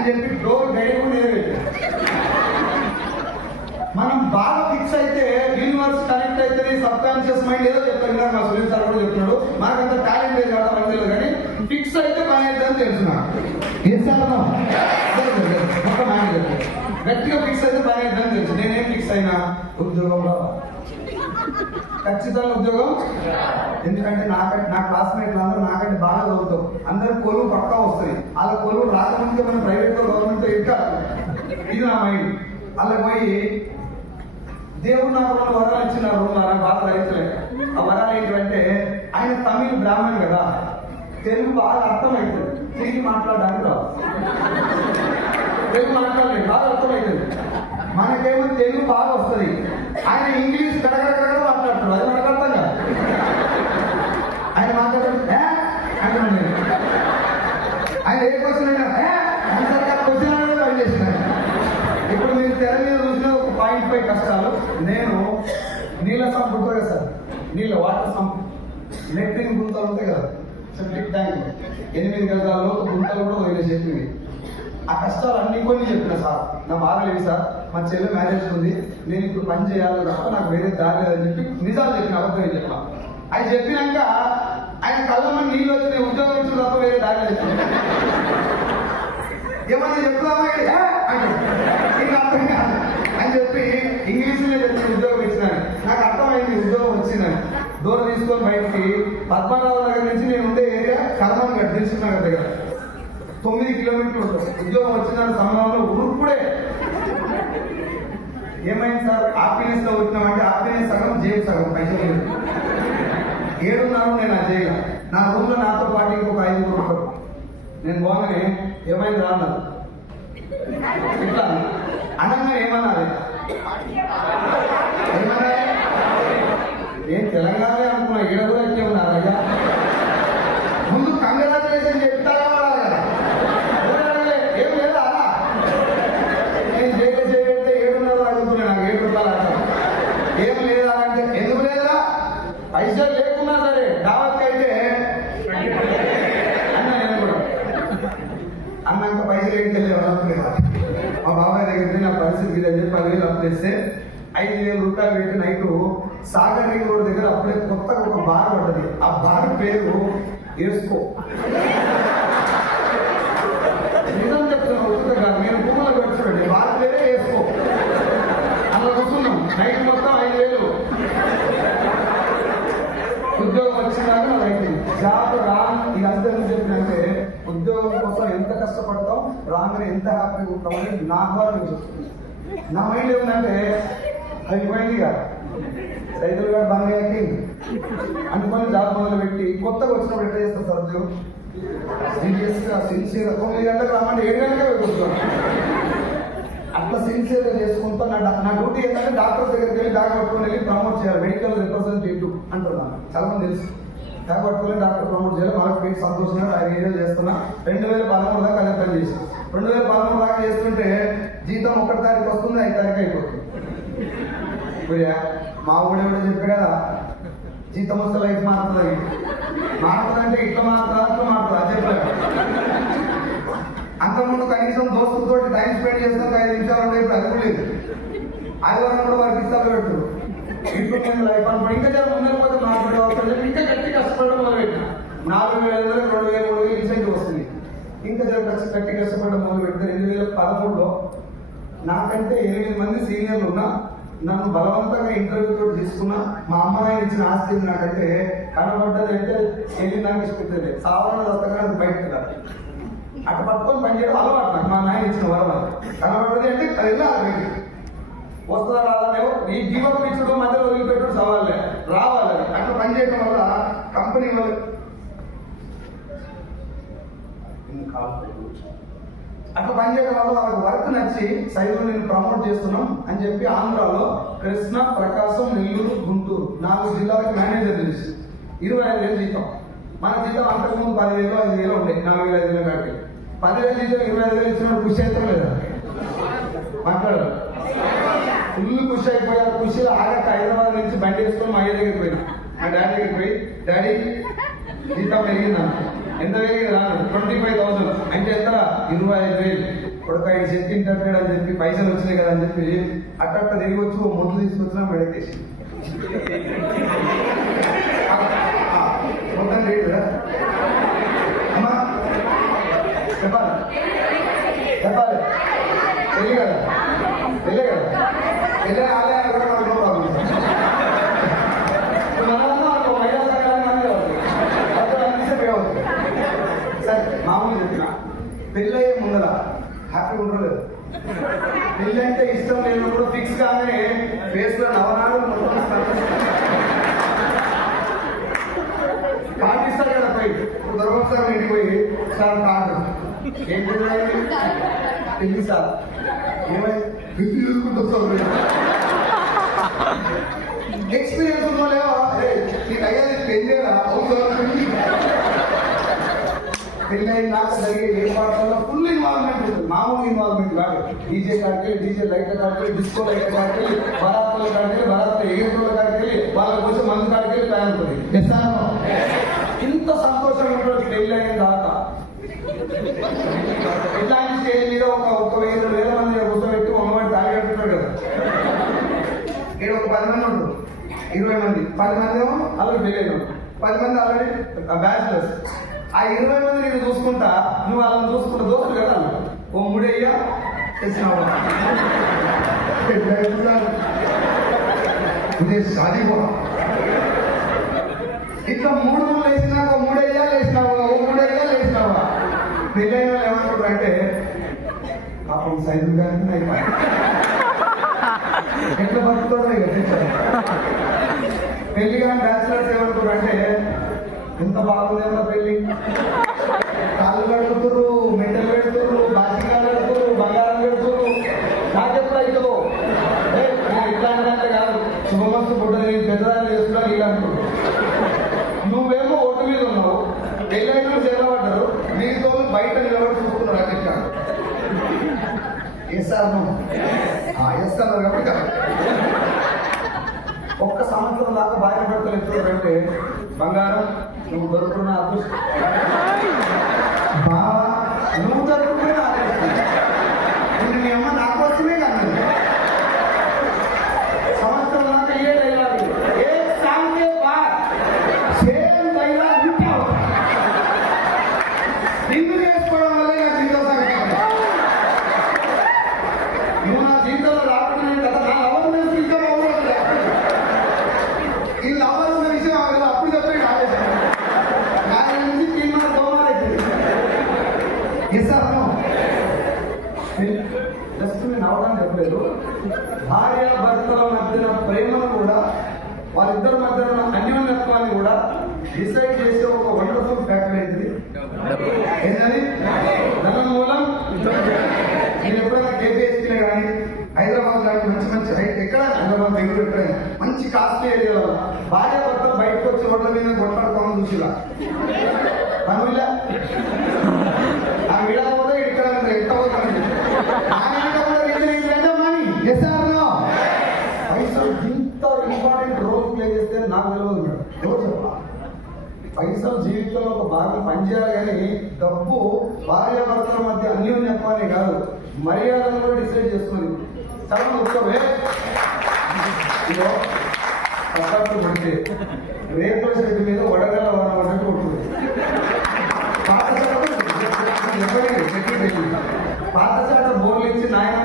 అని చెప్పి door guide కూడా నేనే పెట్టాను. మనం బాగా ఫిక్స్ అయితే యూనివర్స్ కనెక్ట్ అయితే సబ్ కాన్షియస్ మైండ్ ఏదో చెప్తాను కదా, మా సునీల్ సార్ కూడా చెప్తున్నాడు. మనకంత టాలెంట్ లేదు కదా మనకు తెలియదు, కానీ ఫిక్స్ అయితే పని అవుతుందని తెలుసున్నాను. ఏం సార్ ఒక మేనేజర్ గట్టిగా ఫిక్స్ అయితే పని అవుతుందని తెలుసు. నేనేం ఫిక్స్ అయినా ఉద్యోగంలో ఖచ్చితంగా ఉద్యోగం. ఎందుకంటే నా క్లాస్మేట్లు అందరూ నాకంటే బాగా చదువుతాం, అందరు కొలువు పక్కా వస్తుంది. అలా కొలువు రాకముందుకే మనం ప్రైవేట్ లో గవర్నమెంట్ లో ఎక్కాలి. ఇది నా మైండ్. అలా పోయి దేవుడు నాకు రెండు వరాలు ఇచ్చినారు, నాకు బాగా రైతులేదు. ఆ వరాలు ఏంటంటే ఆయన తమిళ బ్రాహ్మణ్ కదా, తెలుగు బాగా అర్థమవుతుంది, తిరిగి మాట్లాడడానికి రాదు. తెలుగు మాట్లాడలేదు, బాగా అర్థమవుతుంది. మనకేమో తెలుగు బాగా వస్తుంది, ఆయన ఇంగ్లీష్ గడగడ మాట్లాడుతున్నాడు, అది మనకు అర్థం కాదు. ఆయన మాట్లాడుతుంటే అంటున్నాను, ఆయన ఏ క్వశ్చన్ అయినా క్వశ్చన్ అనేది పని చేసినాడు. ఇప్పుడు మీరు తెర మీద చూసిన ఒక 0.5 కష్టాలు. నేను నీళ్ళ సంపు ఉంటుంది కదా సార్, నీళ్ళ వాటర్ సంపు, లెట్రిన్ గుంతలు ఉంటాయి కదా, సెప్టిక్ ట్యాంక్ 8 గజాల్లో గుంతలు కూడా వదిలే చెప్పింది. ఆ కష్టాలు అన్ని కొన్ని చెప్పిన సార్, నా బాగా లేదు సార్, మా చెల్లి మ్యారేజ్ ఉంది, నేను ఇప్పుడు పని చేయాలి తప్ప నాకు వేరే దారి లేదని చెప్పి నిజాలు చెప్పిన, అబద్ధం చెప్పిన. అది చెప్పినాక ఆయన కళ్ళమ్మ నీళ్ళు వచ్చి నేను ఉద్యోగం ఇచ్చిన తప్ప వేరే దారి లేదు. ఏమన్నా చెప్తామా అంటే నీకు అర్థం కాదు అని చెప్పి ఇంగ్లీష్లో చెప్పి ఉద్యోగం ఇచ్చినాను. నాకు అర్థమైంది ఉద్యోగం వచ్చిందని. డోర్ తీసుకొని బయటికి పద్మనాభ నగర్ నుంచి నేను ఉండే ఏరియా కర్మన్ గడ్ దిల్సుఖ్నగర్ దగ్గర 9 కిలోమీటర్లు ఉంటుంది. ఉద్యోగం వచ్చిన సమయంలో ఉరుప్పుడే ఏమైంది సార్, హ్యాపీనెస్ లో వచ్చినామంటే హ్యాపీనెస్ సగం జైలు సగం పైసలు 7:30 నేను ఆ జైలు. నా రూమ్ లో నాతో పాటు ఇంకొక 5 ఉంటారు. నేను పోగానే ఏమైంది రా అన్నారు. ఇట్లా అనగా ఏమన్నారు, నేను తెలంగాణ అనుకున్నా, ఈడ కూడా ఎక్కే ఉన్నారు అయ్యా. ముందు కంగ్రాచులేషన్ చెప్తారా కదా, ఏం లేదా అలా. నేను జైలు చేయంటే 7:30 అడుగుతున్నా, నాకు 7 రూపాయలు అర్థం. ఏం లేదా అంటే ఎందుకు లేదా, పైసలు లేకున్నా సరే దావత్ అయితే అన్న. నేను కూడా అన్నాక పైసలు ఏం తెలియదు అనుకునేవా. మా బాబాయ్ దగ్గర నా పరిస్థితి ఇదని చెప్పి 10,000 అప్పు చేస్తే 5,000 రూపాయలు పెట్టి నైట్ సాగర్ రింగ్ రోడ్ దగ్గర అప్పుడే కొత్తగా ఒక బార్ పడ్డది. ఆ బార్ పేరు వేసుకో. నిజం చెప్తున్నా, వస్తుంది కాదు, నేను భూములో పెట్టుకోండి, బార్ పేరే వేసుకో. అలా కూర్చున్నాం నైట్ మొత్తం 5,000. ఉద్యోగం వచ్చినాక రైతు జాబ్ ఇదంతా చెప్పినంటే ఉద్యోగం కోసం ఎంత కష్టపడతాం, రాగానే ఎంత హ్యాపీగా ఉంటామని నా ద్వారా నేను చెప్తున్నాను. నా మైండ్ ఏముందంటే అయిపోయింది ఇక రైతులు గారు బంద్ అయ్యాకి అనుకుని జాబ్ మొదలు పెట్టి కొత్తగా వచ్చినప్పుడు ఎట్లా చేస్తారు సార్ ఉద్యోగం, సీరియస్గా సిన్సియర్గా 9 గంటలకు రమ్మంటే 7 గంటలకే కూర్చోండి. అట్లా సిన్సియర్గా చేసుకుంటా నా డ్యూటీ ఏంటంటే డాక్టర్ దగ్గరికి వెళ్ళి బ్యాగ్ పట్టుకొని వెళ్ళి ప్రమోట్ చేయాలి, మెడికల్ రిప్రజెంటేటివ్ అంటున్నాను. చాలా మంది తెలుసు, బ్యాగ్ పట్టుకొని డాక్టర్ ప్రమోట్ చేయాలి. వాళ్ళకి పెట్టి సంతోషంగా ఆయన ఏదో చేస్తున్నా. 2013 దాకా అదే పని చేసి 2013 దాకా చేస్తుంటే జీతం 1 తారీఖు వస్తుంది, 5 తారీఖు అయిపోతుంది. మా ఊడే కూడా చెప్పాడు కదా, జీతం వస్తే లైఫ్ మారుతుంది. మారుతుందంటే ఇట్లా మారుతుందా అట్లా మారుతుందా చెప్పాడు. అంతకుముందు కనీసం దోస్తులతో టైం స్పెండ్ చేస్తాం 5 నిమిషాలు ఉండే, ఇప్పుడు అది లేదు. ఆదివారం కూడా వారికి ఇస్తారు పెట్టారు. ఇంట్లో లైఫ్ అనుకోండి, ఇంకా జర ముందరిపోతే మాట్లాడే అవసరం, ఇంకా గట్టి కష్టపడడం మొదలుపెట్టిన 4,000, 2,000, 3,000 ఇన్సెంటివ్ వస్తుంది. ఇంకా జర గట్టి కష్టపడడం మొదలు పెడితే 2013లో నాకంటే 8 మంది సీనియర్లు ఉన్నా, నన్ను బలవంతంగా ఇంటర్వ్యూ తీసుకున్నా. మా అమ్మ నాయన ఇచ్చిన ఆస్తి నాకంటే కనబడ్డది అంటే వెళ్ళి నాకు ఇష్టపెట్టేది, సాధారణ దత్తగా బయటకు రాదు. అటు పట్టుకొని పనిచేయడం అలవాటు నాకు, మా నాయన ఇచ్చిన వరం. కనబడ్డది అంటే అది వెళ్ళాలి, వస్తుందా రాదనేవో ఈ జీవకు ఇచ్చుడు మధ్యలో వదిలిపెట్టడం సవాళ్ళే, రావాలి. అట్లా పనిచేయడం వల్ల కంపెనీ వాళ్ళు అట్లా పనిచేయడం వల్ల వాళ్ళకి వర్క్ నచ్చి సైజులు నేను ప్రమోట్ చేస్తున్నాం అని చెప్పి ఆంధ్రాలో కృష్ణ, ప్రకాశం, నెల్లూరు, గుంటూరు 4 జిల్లాలకు మేనేజర్ తెలిసి 25,000 జీతం. మన జీతం అంతకుముందు 10,000, 5,000 ఉంటాయి, 4,000, 5,000 కాడికి 10,000 జీతం 25,000 ఇచ్చినప్పుడు ఖుషి అవుతాం లేదా, మాట్లాడారు. ఫుల్ ఖుషి అయిపోయారు. ఖుషిలో ఆగక హైదరాబాద్ నుంచి బండి వేసుకొని మా అయ్య దగ్గరికి పోయినా. మా డాడీ దగ్గరికి పోయి, డాడీ జీతం పెరిగిందా ఎంత వేగంగా రాను 25,000 అంటే ఎంత 25,000 కొడుక ఇది చెప్తే ఇంటర్వ్యూ అని చెప్పి పైసలు వచ్చినాయి కదా అని చెప్పి అట్ట తిరిగి వచ్చి ఓ ముద్దు తీసుకొచ్చినా మెడకేసి మొత్తం రేటు అమ్మా చెప్పాలి చెప్పాలి తెలియ కదా తెలియ కదా తెలియ ఆలయాలు కూడా మనకు ప్రాబ్లం మహిళా సంఘాలు సరే మామూలు చెప్పిన పెళ్ళయ్యే ముందర హ్యాపీగా ఉండలేదు పెళ్ళి అంటే ఇష్టం లేనప్పుడు ఫిక్స్ కాగానే ఫేస్ లో నవనాడు కార్డు ఇస్తారు కదా పోయి దొరకొకసారి ఇంటికి పోయి సార్ కార్డు ఏం పెళ్ళి సార్ ఏమై పెళ్లి చేసుకుంటూ ఎక్స్పీరియన్స్ ఉన్నలేవా నీకు అయ్యేది పెళ్ళేరా పెళ్ళి నాకు జరిగే ఏ పాటల్లో ఫుల్ ఇన్వాల్వ్మెంట్ ఉంటుంది మామూలు ఇన్వాల్వ్మెంట్ కాదు డీజే కాడికి డీజే లైట్ కాడికి డిస్కో లైట్ కాడికి బరాత్ల కాడికి బరాత్ల ఎగిరిల కాడికి వాళ్ళ కోసం మందు కాడికి ప్లాన్ ఉంటుంది ఇంత సంతోషంగా ఉంటుంది పెళ్ళి అయిన దాకా ఇట్లాంటి స్టేజ్ మీద ఒక 1,000 మంది కూర్చోబెట్టి అమ్మవాడి తాగి కట్టుకుంటారు కదా ఇక్కడ ఒక 10 మంది ఉంటుంది 20 మంది 10 మంది ఏమో ఆల్రెడీ పెళ్ళి 10 మంది ఆల్రెడీ బ్యాచులర్స్ ఆ 20 మంది నేను చూసుకుంటా నువ్వు వాళ్ళని చూసుకుంటా దోస్తులు కదా ఓ మూడయ్యా తెచ్చినావు ఇదే షాదీ ఇట్లా 3 మూడు వేసినాక 3 అయ్యాలు వేసినావా ఓ 3 అయ్యాలు వేసినావా పెళ్ళైన వాళ్ళు ఏమంటారు అంటే పాపం సైజు కానీ అయిపోయి ఎట్లా బతుకుతాడో ఇక పెళ్లి కానీ బ్యాచులర్స్ ఏమంటారు అంటే ఎంత బాగుంది పెళ్లి కాళ్ళు కడుగుతురు మెట్టలు పెడుతురు బాసికాలు కడుతురు బంగారం పెడుతురు నాకెప్పుడు అవుతుందో ఇట్లాంటిదంటే కాదు శుభమస్తు బుడ్డ పెద్దదాన్ని చేస్తున్నా ఇలా అంటారు నువ్వేమో ఒట్టు మీద ఉన్నావు పెళ్ళైనా చేరబడ్డారు మీతో బయట నిలబడి చూసుకున్నారు అక్కడ వేస్తారు వేస్తున్నారు కాబట్టి ఒక్క సంవత్సరం దాకా భార్య భర్తలు ఎత్తుకుంటే బంగారం నువ్వు దొరుకుతున్న అదృష్టం బావా నువ్వు దొరుకుతున్న అదృష్టం మీ అమ్మ నా కోసమే కాదు సంవత్సరం దాకా ఏ డైలాగ్ ఏ సాంగే సేమ్ డైలాగ్ నిన్ను చేసుకోవడం వల్లే నా జీవితం నువ్వు నా జీవితంలో రాకుండా కదా నా అవర్నెస్ ఇంకా ఈ లవర్ ఉన్న విషయం అప్పుడు చెప్పండి ఆలోచన నా నుంచి తీర్మాన దోమాలైతుంది జస్ట్ నేను అవడం చెప్పలేదు భార్య భర్తల మధ్యన ప్రేమను కూడా వాళ్ళిద్దరి మధ్యన అన్యోన్యత్వాన్ని కూడా డిసైడ్ చేసే ఒక వండర్ఫుల్ ఫ్యాక్టర్ ఏంటిది ఏంటది దాని మూలం నేను ఎప్పుడైనా కేపీఎస్పీలో కానీ హైదరాబాద్ లాంటి మంచి మంచి ఎక్కడ హైదరాబాద్ బెంగళూరు ఎక్కడైనా మంచి కాస్ట్లీ ఏరియాలో భార్య భర్తలు బయటకు వచ్చి రోడ్ల మీద కొట్లాడుకోమని చూసిలా పనులా ఆ విడకపోతే ఇక్కడ ఎంత పోతాను పైసలు ఇంత ఇంపార్టెంట్ రోల్ ప్లే చేస్తే నాకు తెలియదు మేడం ఎవరు చెప్పాలి పైసలు జీవితంలో ఒక భాగం పనిచేయాలి కానీ డబ్బు భార్యాభర్తల మధ్య అన్యోన్యత్వాన్ని కాదు మర్యాదను కూడా డిసైడ్ చేస్తుంది చాలా ఉత్సవే కష్టాలు పడితే రేపుల చెట్టు మీద వడగల వడగట్టు కొడుతుంది పాతచాట బోర్లు ఇచ్చి నాయన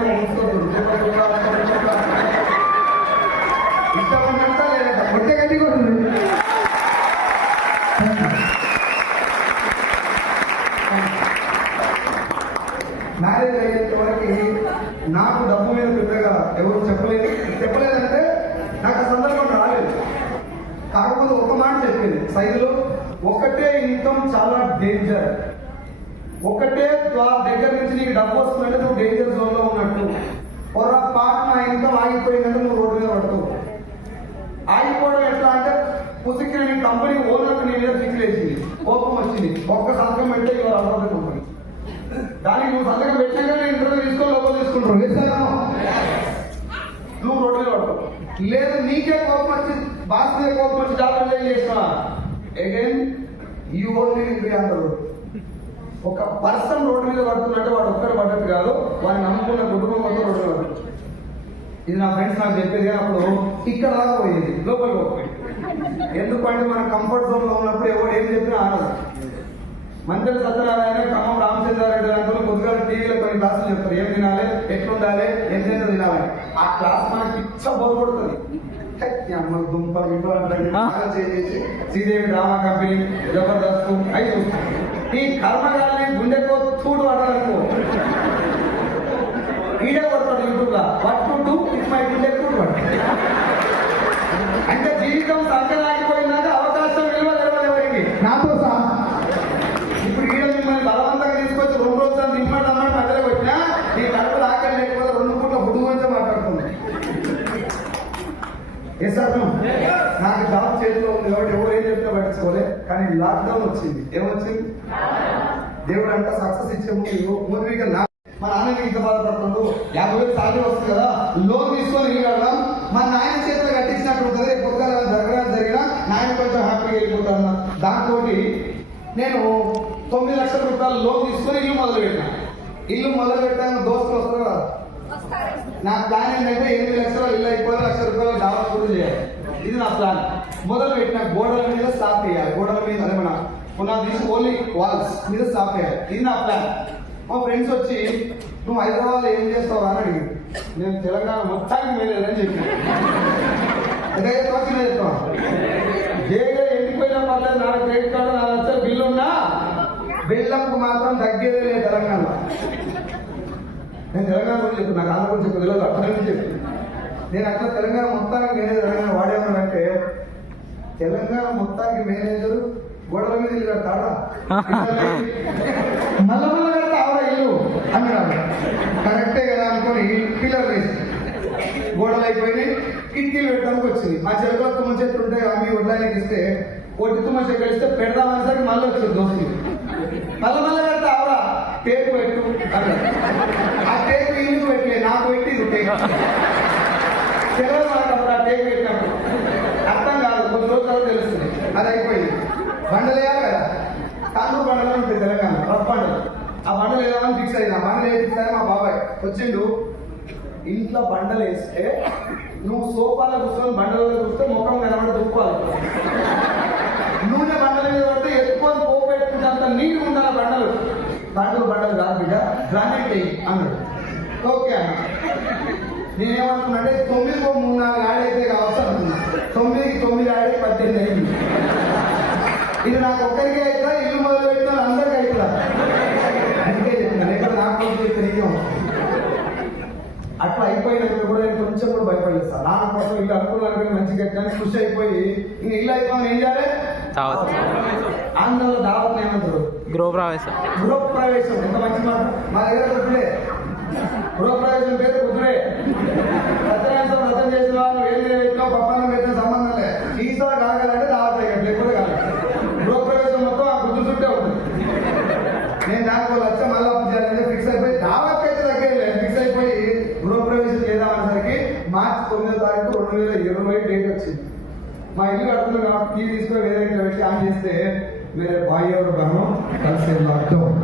ఇష్టం ఉన్నంత లేదంట కొట్టే గట్టి కొడుతుంది మ్యారేజ్ అయ్యేంత వరకు నాకు డబ్బు మీద పెద్దగా ఎవరు చెప్పలేదంటే నాకు ఆ సందర్భం రాలేదు కాకపోతే ఒక మాట చెప్పింది సైజులో ఒకటే ఇన్కమ్ చాలా డేంజర్ ఒకటే దగ్గర నుంచి నీకు డబ్బు వస్తుందంటే నువ్వు డేంజర్ జోన్ లో ఉన్నట్టు పొరపాటు నా ఇన్కమ్ ఆగిపోయిందంటే నువ్వు రోడ్డు మీద పడతావు ఆగిపోవడం ఎట్లా అంటే పుసిక్కిన నీ కంపెనీ ఓనర్ నీ మీద ఫిక్లేసింది కోపం వచ్చింది ఒక్క సంతకం పెడితే ఇవాళ అవ్వదు కంపెనీ దానికి నువ్వు సంతకం పెట్టినాక నేను ఇంటర్వ్యూ తీసుకొని లోపల తీసుకుంటావు వేస్తాను నువ్వు రోడ్డు మీద పడతావు లేదు నీకే కోపం వచ్చి బాస్ మీద కోపం వచ్చి జాబ్ రిజైన్ చేసినా అగైన్ యూ ఓన్లీ అంటారు ఒక పర్సన్ రోడ్డు మీద పడుతున్నట్టు వాడు ఒక్కడు పడ్డట్టు కాదు, వాడిని నమ్ముకున్న కుటుంబం మొత్తం రోడ్డు మీద పడుతుంది. ఇది నా ఫ్రెండ్స్ నాకు చెప్పేది. అప్పుడు ఇక్కడ దాకా పోయేది, లోపలికి పోయి. ఎందుకంటే మన కంఫర్ట్ జోన్ లో ఉన్నప్పుడు ఎవరు ఏం చెప్పినా ఆడదు. మంత్రి సత్యనారాయణ, ఖమ్మం రామచంద్రారెడ్డి లాంటి కొద్దిగా టీవీలో కొన్ని క్లాసులు చెప్తారు, ఏం తినాలి, ఎట్లుండాలి, ఎంతెంత తినాలి. ఆ క్లాస్ మనకి పిచ్చ బోర్పడుతుంది. దుంప చేసి శ్రీదేవి డ్రామా కంపెనీ, జబర్దస్త్ అవి చూస్తాం. ఈ కర్మగాల్ని గుండెతో తూడు పడాలనుకో, ఈడే కొడతాడు యూట్యూబ్ గా, what to do if my గుండె తూడు పడతాడు. అంటే జీవితం సంకరాగిపోయినాక అవకాశం విలువ ఎవరికి నాతో సహా. ఇప్పుడు ఈడ మిమ్మల్ని బలవంతంగా తీసుకొచ్చి 2 రోజులు తిమ్మడి మధ్యలోకి వచ్చినా ఈ కడుపులు ఆకలి లేకపోతే 2 పూట్ల ఫుడ్ గురించే మాట్లాడుతుంది. నాకు జాబ్ చేతిలో ఉంది కాబట్టి ఎవరు ఏం చెప్పినా పట్టించుకోలే. కానీ లాక్డౌన్ వచ్చింది, ఏమొచ్చింది? దేవుడు అంట సక్సెస్ ఇచ్చే ముందు మా నాన్నకి ఇంత బాధపడుతుండు, 50,000 సాలరీ వస్తుంది కదా, లోన్ తీసుకొని ఇల్లు కడదాం, మా నాయన చేతిలో కట్టించినట్టు ఉంటుంది, పొద్దుగా జరిగినా నాయన కొంచెం హ్యాపీగా వెళ్ళిపోతాను. దాంతో నేను 9 లక్షల రూపాయలు లోన్ తీసుకొని ఇల్లు మొదలుపెట్టినా. ఇల్లు మొదలుపెట్టాను, దోస్తులు వస్తారు కదా. నా ప్లాన్ ఏంటంటే 8 లక్షల ఇల్లు అయిపోయి 1 లక్ష రూపాయలు డాబా కూడా చేయాలి. ఇది నా ప్లాన్. మొదలు పెట్టిన గోడల మీద స్టాప్ చేయాలి, గోడల మీద అదే మన పునాది తీసి ఓన్లీ వాల్స్ మీద స్టాప్ చేయాలి. ఇది నా ప్లాన్. మా ఫ్రెండ్స్ వచ్చి నువ్వు హైదరాబాద్ ఏం చేస్తావు అని అడిగి, నేను తెలంగాణ మొత్తానికి మేలేదని చెప్పి చెప్తాను. జేగా ఎండిపోయినా పర్లేదు, నా క్రెడిట్ కార్డు 4 లక్షల బిల్లు ఉన్నా బెల్లంకు మాత్రం తగ్గేదే లేదు తెలంగాణలో. నేను తెలంగాణ గురించి చెప్పి, నాకు ఆంధ్ర గురించి చెప్పి తెలియదు, అక్కడ నుంచి చెప్పి నేను అట్లా తెలంగాణ మొత్తానికి మేనేజర్ తెలంగాణ వాడేమన్నానంటే, తెలంగాణ మొత్తానికి మేనేజర్ గోడల మీద ఇల్లు కడతాడా, మళ్ళా కడతా ఆవిడ ఇల్లు అన్నాడు. కరెక్టే కదా అనుకొని పిల్లలు వేసి గోడలు అయిపోయి కిటికీలు పెట్టడానికి వచ్చింది. మా చెరుకు తుమ్మ చెట్లు ఉంటే అమ్మి వడ్డానికి ఇస్తే ఒకటి తుమ్మ చెట్లు ఇస్తే పెడదామనేసరికి మళ్ళీ వచ్చింది దోస్తులు. మళ్ళీ కడతా ఆవిడ టేకు పెట్టు అన్నాడు. ఆ టేకు ఇల్లు పెట్టలే, నాకు పెట్టి ఇది టేకు తెలియదు మనకు. ఆ టేకు పెట్టినప్పుడు అర్థం కాదు, కొన్ని రోజులు తెలుస్తుంది. అది అయిపోయింది. బండలేయాలి కదా, కాంగ్రూ బండలు ఉంటుంది తెలంగాణ, రఫ్ బండలు. ఆ బండలు వేద్దామని ఫిక్స్ అయింది. ఆ బండలు ఏ ఫిక్స్ అయ్యా, మా బాబాయ్ వచ్చిండు. ఇంట్లో బండలు వేస్తే నువ్వు సోఫాలో కూర్చొని బండలలో కూర్చొని ముఖం కనబడి దుక్కోవాలి. నూనె బండల మీద పడితే ఎక్కువ పోపు పెట్టుకుంటే అంత నీరు ఉండాలి బండలు. బండలు కాదు బిడ్డ, గ్రానైట్ అయ్యి అన్నాడు. ఓకే అన్న. నేనేమనుకున్నాంటే 9కు 3-4 యాడ్ అయితే కావచ్చు అనుకున్నా. 9కి 9 యాడ్ 18 అయింది. ఇది నాకు ఒక్కరికే అవుతుందా, ఇల్లు మొదలు పెట్టిన అందరికీ అవుతుందా? అందుకే చెప్పిన, లేకపోతే నాకు తెలియదు. అట్లా అయిపోయినప్పుడు కూడా నేను కొంచెం కూడా భయపడేస్తాను. నాన్న కోసం ఇల్లు అనుకున్నాను మంచిగా కట్టాను, ఖుషి అయిపోయి ఇంక ఇల్లు అయిపోయి ఏం చేయాలి? ఆంధ్రలో దావత్ ఏమంటారు? గృహప్రవేశం. ఎంత మంచి మాట. మా దగ్గర కుదురే గృహప్రవేశం పేరు కుదురే. సత్యనారాయణ వ్రతం చేసిన వాళ్ళు ఏం పెట్టినా పప్పానం పెట్టిన సంబంధం లేదు. ఈసారి కాగలంటే దావత్ లేకపోతే కాదు. గృహప్రవేశం మొత్తం ఆ కుదురు చుట్టే ఉంటుంది. నేను దానికి 1 లక్ష మళ్ళీ అప్పు చేయాలంటే ఫిక్స్ అయిపోయి దావత్ అయితే తగ్గలేదు. ఫిక్స్ అయిపోయి గృహప్రవేశం చేద్దామనేసరికి మార్చి 9వ తారీఖు 2020 డేట్ వచ్చింది. మా ఇల్లు కడుతున్నాం కాబట్టి టీవీ తీసుకొని వేరే ఇంట్లో పెట్టి ఆన్ చేస్తే వేరే బాయ్ ఎవరు గాను కలిసి లాక్డౌన్.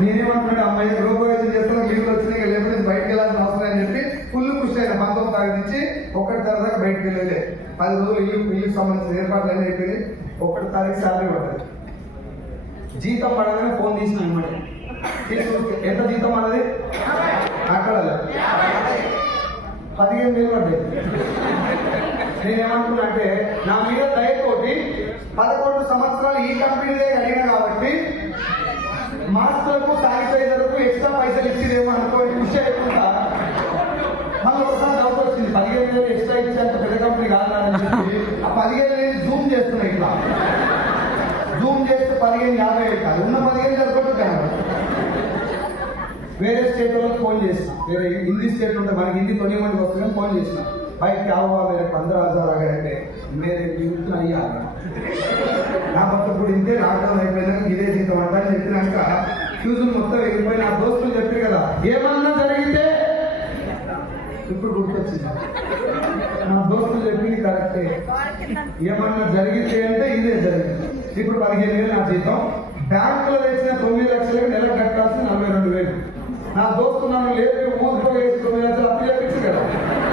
నేనేమంటున్నాడు, అమ్మాయి గృహప్రవేశం చేస్తున్నా, లీవ్లు వచ్చినాయి, లేకపోతే బయటకు వెళ్ళాల్సిన అవసరం అని చెప్పి ఫుల్ ఖుషి అయినా. 19వ తారీఖు నుంచి 1వ తారీఖు దాకా బయటకు వెళ్ళలే. 10 రోజులు ఇల్లుకి సంబంధించిన ఏర్పాట్లు అన్నీ అయిపోయింది. 1వ తారీఖు శాలరీ పడ్డది. జీతం పడగానే ఫోన్ తీసిన అనమాట. ఎంత జీతం అన్నది అక్కడ 15,000 పడ్డాయి. నేనేమనుకున్నా అంటే, నా మీద దయతోటి 11 సంవత్సరాలు ఈ కంపెనీదే కలిగిన కాబట్టి మాస్టర్కు శానిటైజర్కు ఎక్స్ట్రా పైసలు ఇచ్చిదేమో అనుకోని ఖుషి అయిపోతా. మళ్ళీ ఒకసారి డౌట్ వచ్చింది, 15,000 ఎక్స్ట్రా ఇచ్చేంత పెద్ద కంపెనీ కాదని చెప్పి ఆ 15,000 జూమ్ చేస్తున్నాయి. ఇట్లా జూమ్ చేస్తే 15,50 కాదు, ఉన్న 15 సరిపోతుంది కదా. వేరే స్టేట్ వాళ్ళకి ఫోన్ చేసిన, వేరే హిందీ స్టేట్ ఉంటే మనకి హిందీ 20 మందికి వస్తుందని ఫోన్ చేసిన. भाई क्या हुआ, मेरे 15,000 आ गए थे, मेरे जीवन ही आ गया. నా పక్కప్పుడు ఇంతే లాక్డౌన్ అయిపోయినాక ఇదే జీతం అంట అని చెప్పినాక ఫ్యూజులు మొత్తం ఎగిరిపోయి నా దోస్తులు చెప్పారు కదా, ఏమన్నా జరిగితే ఇప్పుడు గుర్తొచ్చింది. నా దోస్తులు చెప్పింది కరెక్టే, ఏమన్నా జరిగితే అంటే ఇదే జరిగింది. ఇప్పుడు 15,000 నా జీతం, బ్యాంకులో తెచ్చిన 9 లక్షలకి నెలకు కట్టాల్సిన 42,000. నా దోస్తు నన్ను లేపి ఊరితో వేసి 9 లక్షలు అప్పు చెప్పించు కదా,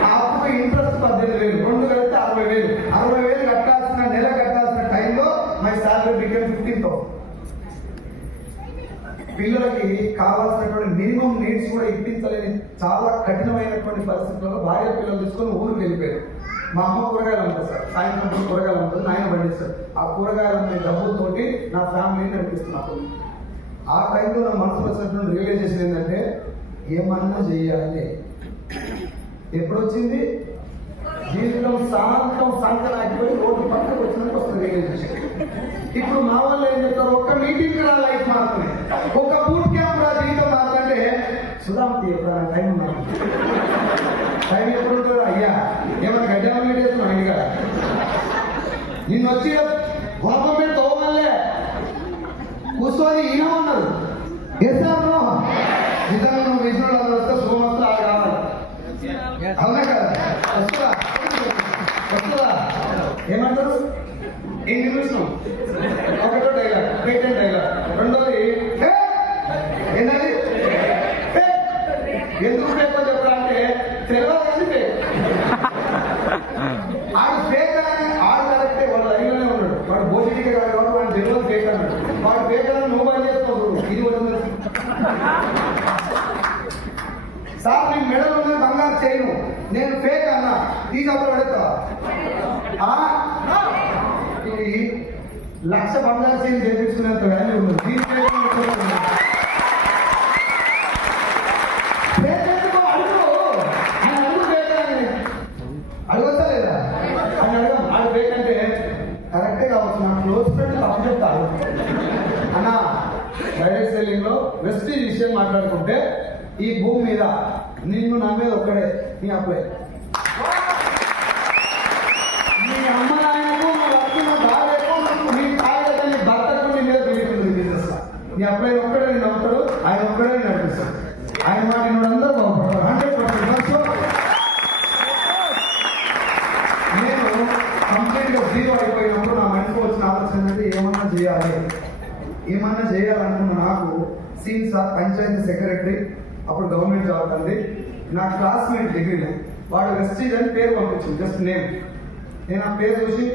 ఆ అప్పుకి ఇంట్రెస్ట్ 18,000, 2 కలిపితే 60,000. 60,000 కట్టాల్సిన నెల కట్టాల్సిన టైంలో మై సాలరీ బికమ్ 15,000. పిల్లలకి కావాల్సినటువంటి మినిమం నీడ్స్ కూడా ఇప్పించలేని చాలా కఠినమైనటువంటి పరిస్థితుల్లో భార్య పిల్లలు తీసుకొని ఊరికి వెళ్ళిపోయారు. మా అమ్మ కూరగాయలు అమ్ముతుంది సార్, సాయంత్రం కూరగాయలు అమ్ముతుంది, నాయన పండిస్తారు. ఆ కూరగాయలు అమ్మే డబ్బులతోటి నా ఫ్యామిలీని నడిపిస్తున్నప్పుడు ఆ టైంలో నా మనసులో వచ్చినటువంటి రియలైజేషన్ ఏంటంటే ఏమన్నా చెయ్యాలి. ఎప్పుడు వచ్చింది? జీవితం శాంతం సంకనాగిపోయి రోడ్డు పక్కకు వచ్చినట్టు వస్తుంది రియలైజేషన్. ఇప్పుడు మా వాళ్ళు ఏం చెప్తారు, ఒక్క మీటింగ్ రా లైఫ్ మారుతుంది, ఒక బూట్ క్యాంప్ రా జీవితం మారుతుంటే సుధామతి టైం ఉన్నా టైం ఎప్పుడు ఉంటుందా అయ్యా, ఏమైనా గడ్డ మీట్ చేస్తున్నాం ఇంటిగా నిన్ను వచ్చి గోపం మీద తోమలే కూర్చొని ఈయనమన్నారు. ఎస్ఆర్ నిజంగా నువ్వు విజయవాడ వస్తే సోమస్తు ఆ కావాలి, అవునా కదా? వస్తుందా వస్తుందా? ఏమంటారు? ఏం చూసినాం? ఒకటో డైలాగ్, పేటెంట్ డైలాగ్. రెండోది ఏంటది? ఎందుకు ఫేక్ అని చెప్పరా అంటే తెలియదు కానీ ఫేక్. ఆడు ఫేక్ అని ఆడు కరెక్టే, వాడు లైన్లోనే ఉన్నాడు, వాడు భోజనీకే కాదు కాబట్టి వాడు తెలియదు ఫేక్ అన్నాడు. వాడు ఫేక్ అని నువ్వు పని చేసుకోవచ్చు. ఇది కూడా సార్ నేను మెడల్ ఉన్న బంగారు చేయను, నేను ఫేక్ అన్నా, తీసి అప్పుడు పడతా 1,00,000 బంగారు చేయని చేయించుకునేంత వాల్యూ ఉంది. అడగొచ్చా లేదా అని అడగం. ఆడు ఫేక్ అంటే కరెక్టే కావచ్చు, నా క్లోజ్ ఫ్రెండ్ తప్పు చెప్తారు అన్నా. డైరెక్ట్ సెల్లింగ్ లో వెస్టీజ్ విషయం మాట్లాడుకుంటే ఈ భూమి మీద నిన్ను నమ్మేది ఒక్కడే, నీ అప్లై. నీ అమ్మ నాయనకు, నీ అత్తిన భార్యకు, నీ కాయలకు, నీ భర్తకు నీ మీద పెరుగుతుంది బిజినెస్. నీ అప్లై ఒక్కడే నేను నమ్ముతాడు, ఆయన ఒక్కడే నేను నడిపిస్తాడు. ఆయన మాట నేను అందరూ బాగుపడతారు 100%. నేను కంప్లీట్ గా జీరో అయిపోయినప్పుడు నా మనసుకు వచ్చిన ఆలోచన అంటే ఏమన్నా చేయాలనుకున్న నాకు సీన్ సార్ పంచాయతీ సెక్రటరీ, అప్పుడు గవర్నమెంట్ జాబ్ అండి. నా క్లాస్మేట్ డిగ్రీలో వాడు వెస్టీజ్ అని పేరు పంపించింది, జస్ట్ నేమ్. నేను ఆ పేరు చూసి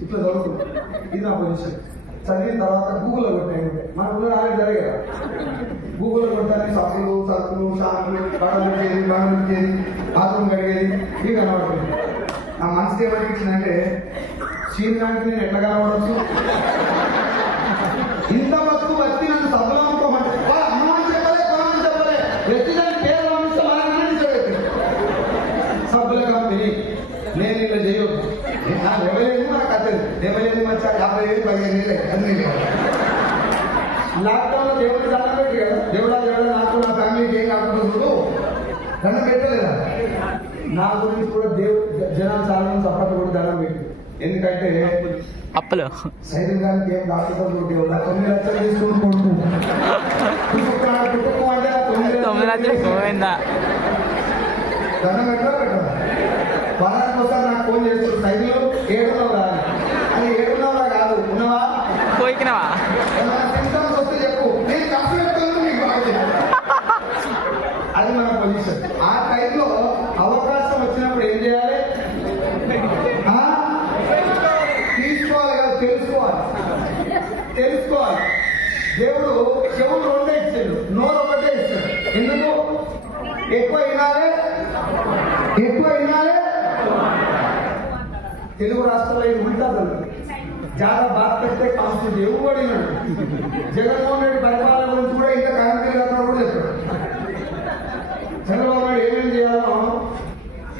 ఇట్లా చదువుతున్నాను, ఇది నా పొజిషన్. చదివిన తర్వాత గూగుల్లో కొట్టాను, మన ఊళ్ళో నాలుగు జరిగా గూగుల్లో కొట్టాను, సబ్బులు సరుకులు షాంపులు బాటలు బాత్రూమ్ కడిగేది ఇవి కనబడుతుంది. నా మనసుకి ఏమనిపించిందంటే శ్రీరానికి నేను ఎట్లా కనబడవచ్చు, ఇంత బతుకు బతికి నన్ను సబ్బులు అమ్ముకోమంటే అమ్మని చెప్పలే, కొనని చెప్పలే, వ్యక్తిగత పేరు పంపిస్తే మనకి సబ్బుల కంపెనీ నేను ఇలా చేయొద్దు. నాకు ఎవరేది మనకు అర్థం, ఎవరేది మంచి 50,000 15,000 అన్ని. లాక్డౌన్ లో దేవుడికి దండం పెట్టి కదా, దేవుడా నాకు నా ఫ్యామిలీకి ఏం కాకుండా దండం పెట్టలేదా? నా గురించి కూడా జనాలు చాలా మంది సపోర్ట్ కూడా దండం పెట్టి. ఎందుకంటే అప్పలో సైతం గారికి ఏం డాక్టర్ 9 లక్షలు తీసుకుని కొడుకు అంటే 9 లక్షలు పోయిందా దండం పెట్టదా? వారానికి ఒకసారి నాకు ఫోన్ చేస్తారు, సైజులు 700 అది 700 కాదు, ఉన్నవా పోయినావా సింటమ్స్ వస్తే చెప్పు, నేను కష్టం చెప్తాను మీకు బాగా. అది మన పొజిషన్. ఆ టైంలో అవకాశం వచ్చినప్పుడు ఏం చేయాలి? తీసుకోవాలి కదా, తెలుసుకోవాలి. దేవుడు చెవులు 2 ఇచ్చాడు, నోరు 1 ఇస్తాడు. ఎందుకు? ఎక్కువ వినాలి. తెలుగు రాష్ట్రాల్లో ఇది ఉల్టా జరుగుతుంది. జాగా బాధ పెడితే కాన్స్టిట్యూట్ ఎవడినాడు. జగన్మోహన్ రెడ్డి పరిపాలన గురించి కూడా ఇంకా కరెంట్ గారు కూడా చెప్పాడు. చంద్రబాబు నాయుడు ఏమేమి చేయాలో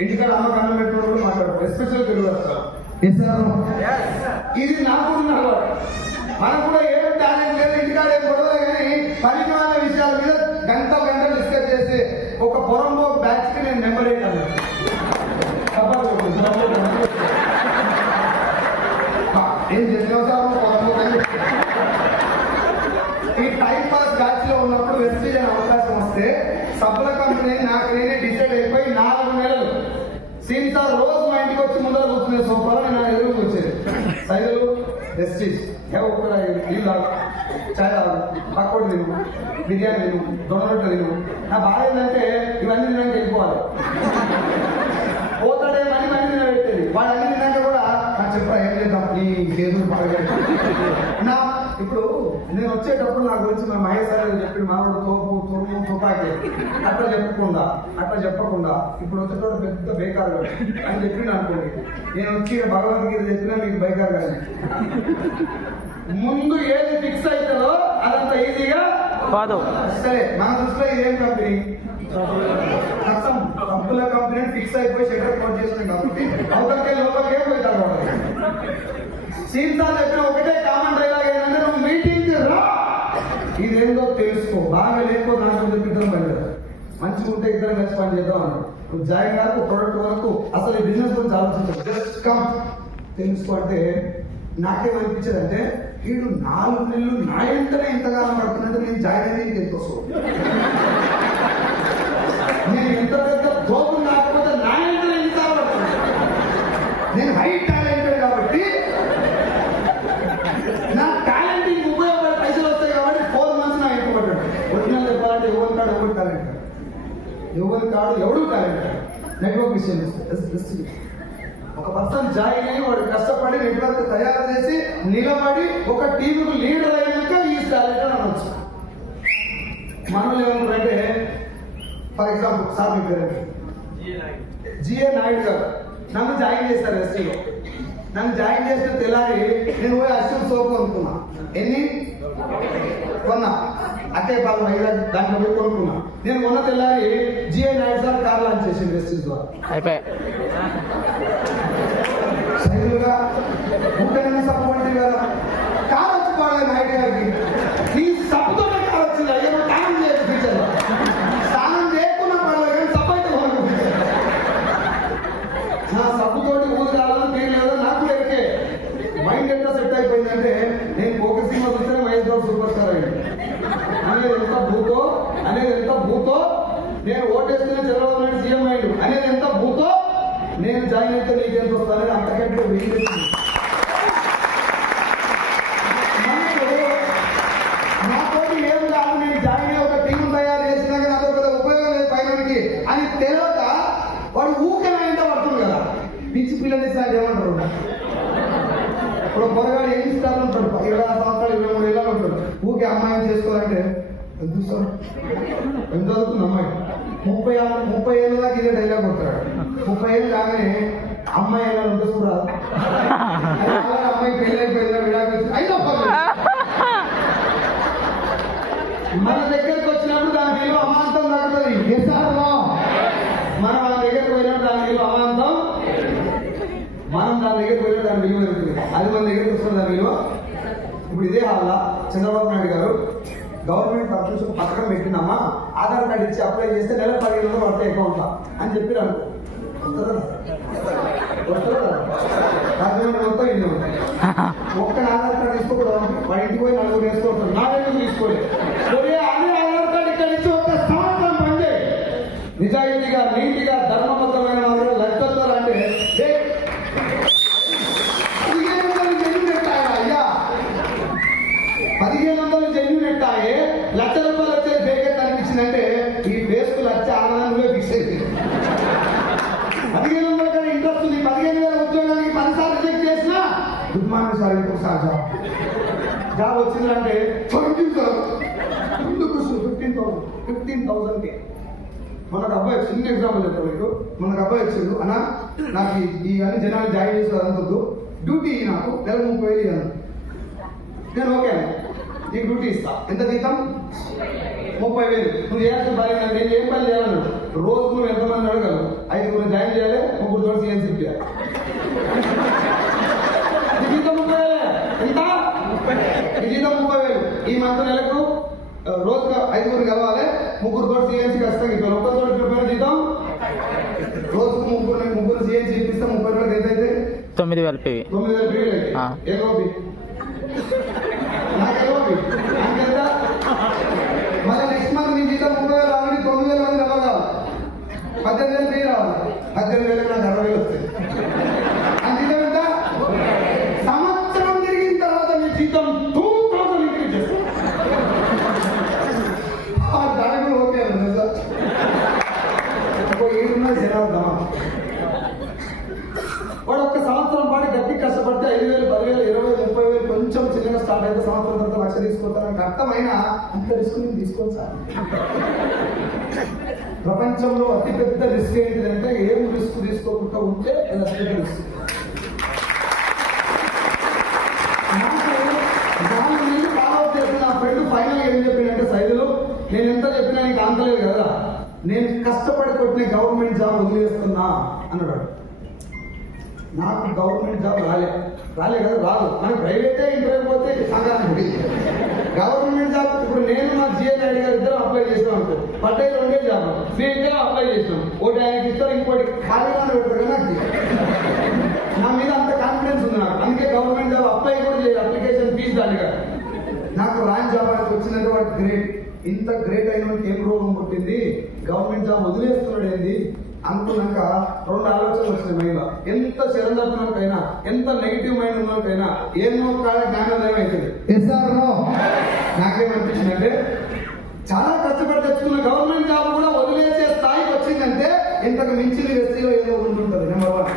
ఇంటికాడ అమ్మకాన్ని పెట్టుకోవడం మాట్లాడారు, ఎస్పెషల్ తెలుగు రాష్ట్రాలు. ఇది నాకు మనకు కూడా ఏం టాలెంట్ లేదు, ఇంటికాడ ఏం గొడవలే, కానీ పరిమాణ విషయాల మీద గంటలు డిస్కస్ చేసి ఒక పొరంలో బ్యాచ్ కి నేను మెంబర్ అయ్యాను. ఏం చెప్పిన ఈ టైం పాస్ బ్యాచ్ లో ఉన్నప్పుడు వెస్టీజ్ అనే అవకాశం వస్తే సబ్బుల కంపెనీ నాకు నేనే డిసైడ్ అయిపోయి 4 నెలలు సీన్ సార్ రోజు మా ఇంటికి వచ్చి ముందర కూర్చునే సోఫాలో నేను ఎదురుకు వచ్చేది. సైదులు వెస్టీజ్ ఒక్కడ నీళ్ళు తాగు, చాయ్ తాగు, పక్కోటి తిను, బిర్యానీ తిను, దొండ రొట్టె తిను. నా బాధ ఏంటంటే ఇవన్నీ తినడానికి వెళ్ళిపోవాలి. పోతాడే మనీ మనీ తినబెట్టేది. వాడు అన్ని తిన్నాక కూడా నాకు చెప్పరా ఏం చేద్దాం నీ కేసులు బాగా. నా ఇప్పుడు నేను వచ్చేటప్పుడు నా గురించి మా మహేష్ సార్ చెప్పిన మామూలు తోపు తురుము తుపాకి అట్లా చెప్పకుండా ఇప్పుడు వచ్చేటోడు పెద్ద బేకారు అని చెప్పిండు అనుకోండి. నేను వచ్చి భగవద్గీత చెప్పినా మీకు బైకారు కానీ ముందు ఏది ఫిక్స్ అవుతుందో అదంతా ఈజీగా కాదు. సరే మన దృష్టిలో ఇదేం కంపెనీ మొత్తం డబ్బుల కంపెనీ ఫిక్స్ అయిపోయి షెటర్ కోట్ చేస్తుంది కాబట్టి అవతలకే లోపలికే పోతారు. సీన్ సార్ చెప్పిన ఒకటే కామన్ డైలాగ్ ఏంటంటే నువ్వు మీటింగ్ రా, ఇదేందో తెలుసుకో, బాగా లేకపోతే నాకు ఇద్దరం పనిచేద్దాం, మంచిగా ఉంటే ఇద్దరం కలిసి పని చేద్దాం అన్నాడు. నువ్వు జాయిన్ కాదు ప్రొడక్ట్ వరకు అసలు ఈ బిజినెస్ గురించి ఆలోచించావు, జస్ట్ కమ్ తెలుసుకో అంటే నాకేమనిపించదు అంటే వీడు 4 నెలలు నా ఎంతనే ఇంతకాలం పడుతుందంటే నేను జాయిన్ అయ్యేది ఎంతో నేను ఎంత పెద్ద జోబు కాకపోతే నా ఎంతనే ఇంత పడుతుంది. నేను హై టాలెంటెడ్ కాబట్టి నా టాలెంట్ ఉపయోగపడే పైసలు వస్తాయి కాబట్టి 4 months నా ఎక్కువ పడ్డాడు. ఒరిజినల్ చెప్పాలంటే ఎవరి కాడు ఎవరు టాలెంట్, ఎవరి కాడు ఎవడు టాలెంట్. నెట్వర్క్ విషయం ఒక పర్సన్ జాయిన్ అయ్యి వాడు కష్టపడి నెట్వర్క్ తయారు చేసి నిలబడి ఒక టీముకు లీడర్ అయినాక ఈ టాలెంట్ అనవచ్చు. మనలో ఏమనుకుంటే ఫర్ ఎగ్జాంపుల్ సార్ మీ పేరు జిఏ నాయుడు గారు నన్ను జాయిన్ చేశారు ఎస్టీలో. నన్ను జాయిన్ చేసిన తెల్లారి నేను పోయి అశ్వం సోపు కొనుక్కున్నా. ఎన్ని కొన్నా అక్కయ్య పాలు వైజాగ్ దాంట్లో పోయి కొనుక్కున్నా. నేను కొన్న తెల్లారి GA Naidu sir car launch చేసింది వెస్టీజ్ ద్వారా. సైదులుగా ఊటనే సపోర్ట్ కదా కార్ వచ్చిపోవాలి నాయుడు గారికి. ఈ సబ్బుతోనే కార్ వచ్చింది. అయ్యో స్నానం చేయదు ఫ్యూచర్ లో, స్నానం చేయకుండా పర్లేదు కానీ సబ్బు అయితే నా సబ్బుతోటి ఊరు రావాలని పేరు లేదా నాకు ఎరికే. మైండ్ ఎట్లా సెట్ అయిపోయిందంటే నేను ఫోకస్ సినిమా చూస్తేనే మహేష్ బాబు సూపర్ స్టార్ అయ్యింది అనేది ఎంత భూతో నేను ఓటేస్తేనే చంద్రబాబు నాయుడు సీఎం అయ్యాడు అనేది ఎంత భూతో నేను జాయిన్ అయితే నీకెంత వస్తానని అంతకంటే నాతోటి ఏం కాదు, నేను జాయిన్ అయ్యి ఒక టీం తయారు చేసినాక నాతో పెద్ద ఉపయోగం లేదు పైనకి అని తెలియక వాడు ఊకనే ఇంట పడుతుంది కదా. పిచ్చి పిల్లలు సార్ ఏమంటారు, ఇప్పుడు పొరగాడు ఏం ఇస్తారు ఉంటాడు, 26 సంవత్సరాలు 23 ఏళ్ళు ఉంటాడు. ఊకే అమ్మాయిని చేసుకోవాలంటే ఎంత చదువుతుంది అమ్మాయి 30 ఏళ్ళ దాకా ఇదే డైలాగ్ కొడతాడు. 30 ఏళ్ళు కాగానే అమ్మాయి ఎలా ఉంటుంది చూడాలి, అమ్మాయి పెళ్లి అయిపోయిందా విడాకులు అయితే మన దగ్గరకు వచ్చినప్పుడు దాని విలువ అమాంతం తగ్గుతుంది. మనం మన దగ్గరకు పోయినప్పుడు దాని విలువ అమాంతం, మనం దాని దగ్గరకు పోయినప్పుడు దాని విలువ పెరుగుతుంది. అది మన దగ్గరకు వస్తుంది దాని విలువ. ఇప్పుడు ఇదే హాల్లా చంద్రబాబు నాయుడు గారు గవర్నమెంట్ తరఫు పథకం పెట్టినామా, ఆధార్ కార్డు ఇచ్చి అప్లై చేస్తే నెల 1500 పడతాయి అకౌంట్ అని చెప్పి అనుకో మొత్తం ఇల్లు ఒక్క ఆధార్ కార్డు తీసుకోకూడదు. వాడి ఇంటికి పోయి 4 వేసుకోవచ్చు, 4 తీసుకోలేదు. అదే ఆధార్ కార్డు ఇక్కడ ఇచ్చి ఒక సంవత్సరం పండే నిజాయితీగా నీతిగా ధర్మబద్ధమైన వాళ్ళు లక్షతో అంటే 1500 జన్యు పెట్టాయా అయ్యా, 1500 జన్యు పెట్టాయే, ₹1,00,000 వచ్చే బేకెట్ అనిపించిందంటే ఈ ఫేస్కు లక్ష ఆనందంలో ఫిక్స్ అయింది. 1500 కానీ ఇంట్రెస్ట్ ఉంది. 15,000 ఉద్యోగానికి 10 సార్లు రిజెక్ట్ చేసినా గుడ్ మార్నింగ్ సార్ ఇంకోసారి జాబ్ వచ్చిందంటే 15,000కి మనకు అబ్బాయి చిన్న ఎగ్జాంపుల్ చెప్తాను మీకు. మనకు అబ్బాయి వచ్చిండు అన్న నాకు ఈ అన్ని జనాలు జాయిన్ చేసి అనుకోద్దు, డ్యూటీ నాకు నెల 30,000 ఇవ్వను. నేను ఓకే అన్న నీకు డ్యూటీ ఇస్తా, ఎంత జీతం 30,000. నువ్వు చేయాల్సిన పని నేను ఏం పని చేయాలన్నాడు. రోజు నువ్వు ఎంతమంది అడగలవు, 5 జాయిన్ చేయాలి, 3 తోటి సీఎన్సీ ఇప్పాలి. జీతం 30,000 ఎంత, ఈ జీతం 30,000. ఈ మంత్ నెలకు రోజుకు 5 కలవాలి, 3 తోటి సీఎన్సీ ఖచ్చితంగా ఇవ్వాలి. ఒక్కతోటి ప్రిపేర్ జీతం రోజుకు 3 సీఎన్సీ ఇప్పిస్తే 30 రోజులు ఎంత అయితే 9,000 పివి. 9,000 పివి అయితే ఏగోపి నాకేగోపి నాకెంత. మళ్ళీ నెక్స్ట్ మంత్ నీ జీతం 30,000 రావాలి, 9,000 మంది కలవాలి, 18,000 పివి రావాలి. 18,000 నాకు 60,000 వస్తాయి. ఆ జీతం ఎంత, సంవత్సరం తిరిగిన తర్వాత మీ జీతం ఉన్నది జనార్దమా? వాడు ఒక్క సంవత్సరం పాటు గట్టి కష్టపడితే 5,000, 10,000, 20,000, 30,000 కొంచెం చిన్నగా స్టార్ట్ అయితే సంవత్సరం తర్వాత 1,00,000 తీసుకుంటారని అర్థమైనా అంత రిస్క్ నేను తీసుకోను సార్. ప్రపంచంలో అతిపెద్ద రిస్క్ ఏంటిదంటే ఏం రిస్క్ తీసుకోకుండా ఉంటే అది అతిపెద్ద రిస్క్. నేను ఫాలో అప్ చేసిన నా ఫ్రెండ్ ఫైనల్ ఏం చెప్పిందంటే, సైదులు నేను ఎంత చెప్పినా నీకు అంతలేదు కదా, నేను కష్టపడి కొట్టిన గవర్నమెంట్ జాబ్ వదిలేస్తున్నా అన్నాడు. నాకు గవర్నమెంట్ జాబ్ రాలే కదా, రాదు. మనకి ప్రైవేటే ఇంటర్వ్యూ పోతే సంక్రాంతి. గవర్నమెంట్ జాబ్ ఇప్పుడు నేను మా జిఎల్ రెడ్డి గారు ఇద్దరు అప్లై చేసినాం అనుకో, పడ్డాయి 2 జాబ్, మేము ఇద్దరు అప్లై చేసినాం. ఒకటి ఆయనకి ఇస్తారు, ఇంకోటి ఖాళీగా పెడతారు కదా. నా మీద అంత కాన్ఫిడెన్స్ ఉంది నాకు, అందుకే గవర్నమెంట్ జాబ్ అప్లై కూడా చేయాలి, అప్లికేషన్ ఫీజు దానిగా. నాకు రాని జాబ్ ఆయనకు వచ్చినట్టు వాడు గ్రేట్. ఇంత గ్రేట్ అయిన వాడికి ఏం రోగం పుట్టింది, గవర్నమెంట్ జాబ్ వదిలేస్తున్నాడు ఏంది అనుకున్నాక 2 ఆలోచనలు వచ్చినాయి మైండ్లో. ఎంత శరణకైనా, ఎంత నెగిటివ్ మైండ్ ఉన్నకైనా ఏమో కాడ జ్ఞానోదయం అవుతుంది. నాకేమనిపించిందంటే, చాలా కష్టపడి తెచ్చుకున్న గవర్నమెంట్ జాబ్ కూడా వదిలేసే స్థాయికి వచ్చిందంటే ఇంతకు మించిన వ్యక్తిలో ఏదో ఉంటుంటుంది. నెంబర్ 1.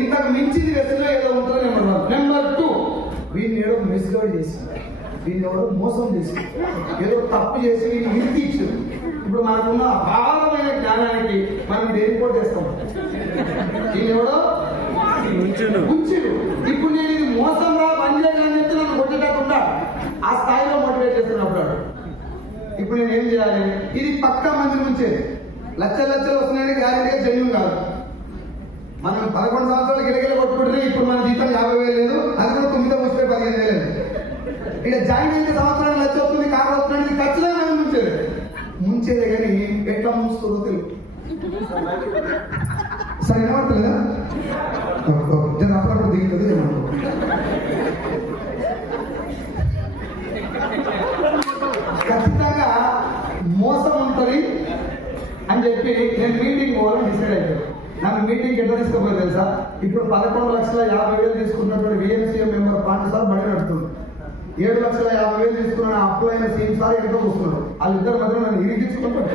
ఇంతకు మించిన వ్యక్తిలో ఏదో ఉంటుంది. నెంబర్ 1. నెంబర్ 2, వీడిని ఏదో మిస్గైడ్ చేసింది, వీడిని ఎవరో మోసం చేసి, ఏదో తప్పు చేసి వీడిని ఇరికిచ్చు. ఇప్పుడు మనకున్న అపారమైన జ్ఞానానికి మనం దేని కూడా చేస్తాం, వీళ్ళు ఎవడో ఉంచుడు. ఇప్పుడు నేను ఇది మోసం రా పనిచేయాలని చెప్తే నన్ను కొట్టేటకుండా ఆ స్థాయిలో మోటివేట్ చేస్తున్నప్పుడు ఇప్పుడు నేను ఏం చేయాలి? ఇది పక్కా మంది నుంచే లక్షలు వస్తున్నాయని గ్యారెంటీగా జెన్యూన్ కాదు. మనం 11 సంవత్సరాలు గిరగిర కొట్టుకుంటే ఇప్పుడు మన జీతం 50,000 లేదు, అది కూడా 9 ముప్పై 15,000. ఇక్కడ జాయిన్ అయితే సంవత్సరాలు 1,00,000 వస్తుంది, కారు వస్తున్నాడు. ఇది ఖచ్చితంగా మనం ముంచేదే కానీ ఎట్లా ముంచుతుందో తెలియదు. సరే ఏమంటలేదా? అప్పుడప్పుడు దిగుతుంది. ఖచ్చితంగా మోసం ఉంటుంది అని చెప్పి నేను మీటింగ్ పోవాలని డిసైడ్ అయిపోయాను. నాకు మీటింగ్ ఎట్లా తీసుకోపోయి తెలుసా? ఇప్పుడు 11,50,000 తీసుకున్నటువంటి విఎంసీఎం మెంబర్ పాండు సార్ బడి నడుతుంది. 7,50,000 తీసుకున్న అప్పులైన సీఎం సార్ ఎంతో చూస్తున్నాడు. వాళ్ళిద్దరి మధ్య నన్ను ఇరిగించుకుంటారు.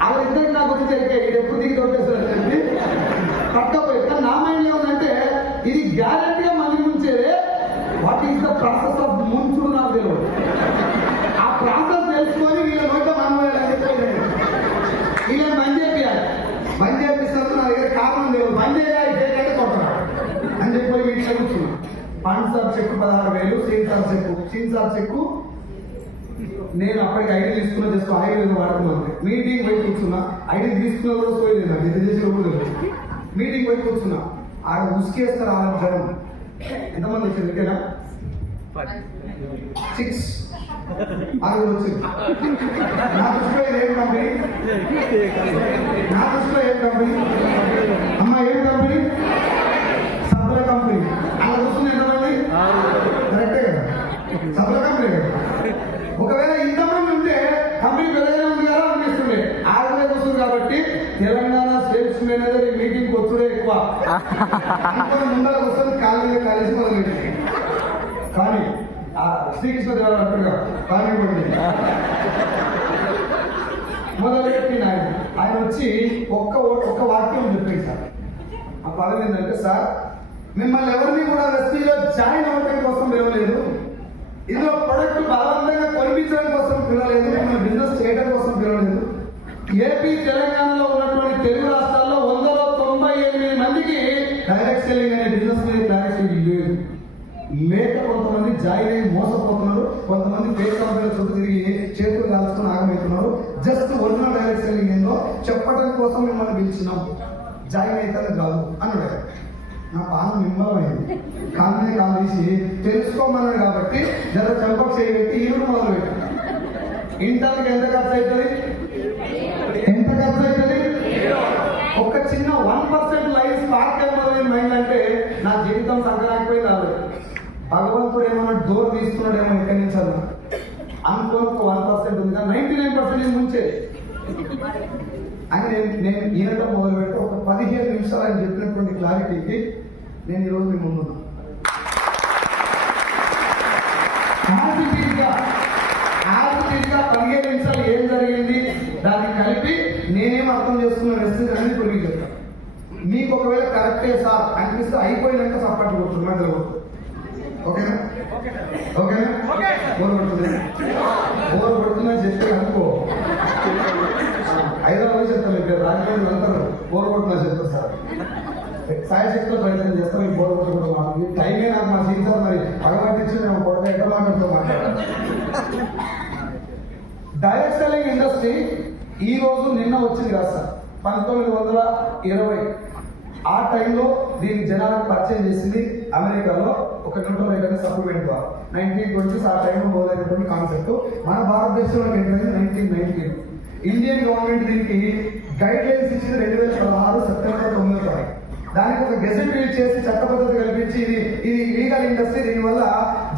వాళ్ళిద్దరికి నా గురించి అయితే ఇది ఎప్పుడు దిగి దొరికేస్తారని చెప్పి పట్టపోయి. కానీ నా మైండ్ ఏమంటే, ఇది గ్యారెంటీగా మంది ముంచేదే. What is the process of ముంచుడు నాకు తెలియదు. ఆ ప్రాసెస్ తెలుసుకొని వీళ్ళ నోట మనం వీళ్ళని బంద్ చేయాలి. బంద్ చేపిస్తున్నందుకు నా దగ్గర కారణం లేదు. బంద్ చేయాలి కొట్టరా అని చెప్పి వీటిలో కూర్చున్నాం. పాండు సార్ చెక్కు 16,000, సీన్ సార్ చెక్కు నేను అప్పటికి ఐడి తీసుకున్నా, జస్ట్ ఐడి వాడుతున్నాను. మీటింగ్ పోయి కూర్చున్నా, ఐడి తీసుకున్నా కూడా పోయింది, నాకు ఎంత చేసిన కూడా మీటింగ్ పోయి కూర్చున్నా. ఆడ ఉసుకేస్తారు ఆ జనం. ఎంతమంది వచ్చింది? ఓకేనా? 6 వచ్చింది. నా దృష్టిలో ఏం కంపెనీ? అమ్మ ఏం కంపెనీ? సబ్ల కంపెనీ. అలా చూస్తుంది ఎంతమంది? కరెక్టే కదా, సబ్ల కంపెనీ కదా. ఒకవేళ ఇంతమంది ఉంటే కంపెనీ పెద్దగానే ఉంది కదా అనిపిస్తుంది. 6,000 వస్తుంది కాబట్టి తెలంగాణ సేల్స్ మేనేజర్ ఈ మీటింగ్ వచ్చుడే ఎక్కువ. ముందర వస్తుంది కాలేజీ మొదలెట్టి. కానీ శ్రీకృష్ణ దేవరాయ అంటారుగా, కానీ మొదలుపెట్టి ఆయన వచ్చి ఒక్క వాక్యం చెప్పింది సార్. ఆ పదం ఏంటంటే, సార్ మిమ్మల్ని ఎవరిని కూడా ఎస్పీలో జాయిన్ అవ్వడం కోసం పిలవలేదు, ఇందులో ప్రొడక్ట్ బలవంతంగా కొనిపించడం కోసం పిలవలేదు, మిమ్మల్ని బిజినెస్ చేయడం కోసం పిలవలేదు. ఏపీ తెలంగాణలో ఉన్నటువంటి తెలుగు రాష్ట్రాల్లో 198 మందికి డైరెక్ట్ సెల్లింగ్ అనే బిజినెస్ మీద క్లారిటీ లేదు. లేక కొంతమంది జాయిన్ అయ్యి మోసపోతున్నారు, కొంతమంది ఫేక్ కంపెనీల చుట్టూ తిరిగి చేతులు కాల్చుకుని ఆగమవుతున్నారు. జస్ట్ ఒరిజినల్ డైరెక్ట్ సెల్లింగ్ ఏందో చెప్పడం కోసం మిమ్మల్ని పిలిచినాం, జాయిన్ అయితే కాదు అన్నాడు. నా పానం నిమ్మలమైంది. కాళ్ళనే కాలు తీసి తెలుసుకోమన్నాడు కాబట్టి జర చెంపకు చేయబెట్టి ఈరుడు మొదలు పెట్టి ఇంటర్కి ఎంత ఖర్చు అవుతుంది? ఒక చిన్న 1% లైఫ్ స్పార్క్ అయిపోయింది మైండ్ అంటే నా జీవితం సంకరాకపోయింది. రాదు భగవంతుడు ఏమన్నా డోర్ తీసుకున్నాడేమో ఎక్కడి నుంచి అన్నా అనుకోని 1% ఉంది, కానీ 99% ముంచే. అని నేను ఈయనతో మొదలు పెట్టి ఒక 15 నిమిషాలు ఆయన చెప్పినటువంటి క్లారిటీకి నేను ఈరోజు మీ ముందున్నా. దాన్ని కలిపి నేనేం అర్థం చేసుకున్న మెసేజ్ అనేది ఇప్పుడు మీకు చెప్తాను. మీకు ఒకవేళ కరెక్టే సార్ అనిపిస్తే అయిపోయినాక సపోర్ట్ కొడుతుంది మధ్యలో కొడుతుంది. ఓకేనా ఓకేనా బోర్ కొడుతుంది బోర్ కొడుతుందని చెప్తే అనుకో హైదరాబాద్ చెప్తాను ఇక్కడ రాజమండ్రి అంటారు బోర్ కొడుతున్నా చెప్తారు సార్ సాయశక్తిలో ప్రయత్నం చేస్తాం. ఈ బోర్ కొట్టుకుంటాం ఈ టైమే నాకు మా సీన్ మరి పగబట్టించి మేము కొడతా ఎక్కడ మాట్లాడుతూ మాట్లాడాలి. డైరెక్ట్ సెల్లింగ్ ఇండస్ట్రీ ఈ రోజు నిన్న వచ్చింది కదా సార్ 1920 ఆ టైంలో దీన్ని జనాలకు పరిచయం చేసింది అమెరికాలో ఒక న్యూట్రల్ సప్లిమెంట్ ద్వారా 1920s ఆ టైంలో మొదలైనటువంటి కాన్సెప్ట్ మన భారతదేశంలోకి ఏంటంటే 1919 ఇండియన్ గవర్నమెంట్ దీనికి గైడ్ లైన్స్ ఇచ్చింది 2016 సెప్టెంబర్ 9వ తారీఖు. దానికి ఒక గెజెట్ రిలీజ్ చేసి చట్టబద్ధత కల్పించి ఇది లీగల్ ఇండస్ట్రీ, దీనివల్ల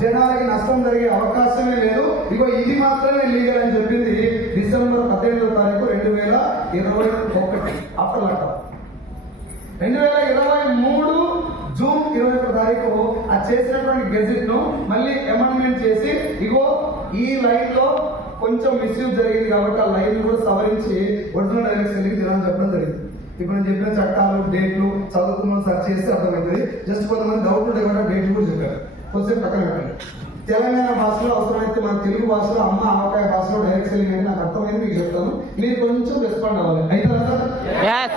జనాలకి నష్టం జరిగే అవకాశమే లేదు, ఇగో ఇది మాత్రమే లీగల్ అని చెప్పింది డిసెంబర్ 18వ తారీఖు 2021 ఆఫ్టర్ లాక్డౌన్. 2023 జూన్ 21 తారీఖు అది చేసినటువంటి గెజెట్ ను మళ్ళీ అమెండ్మెంట్ చేసి ఇగో ఈ లైన్ లో కొంచెం మిస్యూజ్ జరిగింది కాబట్టి ఆ లైన్ కూడా సవరించి ఒరిజినల్ డైరెక్ట్ సెల్లింగ్ జనాలు చెప్పడం జరిగింది. ఇప్పుడు నేను చెప్పిన చట్టాలు డేట్లు చదువుకున్న సెర్చ్ చేస్తే అర్థమవుతుంది. జస్ట్ కొంతమంది డౌట్ ఉంటే కూడా డేట్లు కూడా చెప్పారు. కొంచెం పక్కన పెట్టండి. తెలంగాణ భాషలో అవసరమైతే మన తెలుగు భాషలో అమ్మ ఆవకాయ భాషలో డైరెక్ట్ సెల్లింగ్ అనేది నాకు అర్థమైంది మీకు చెప్తాను. మీరు కొంచెం రెస్పాండ్ అవ్వాలి. అయితే సార్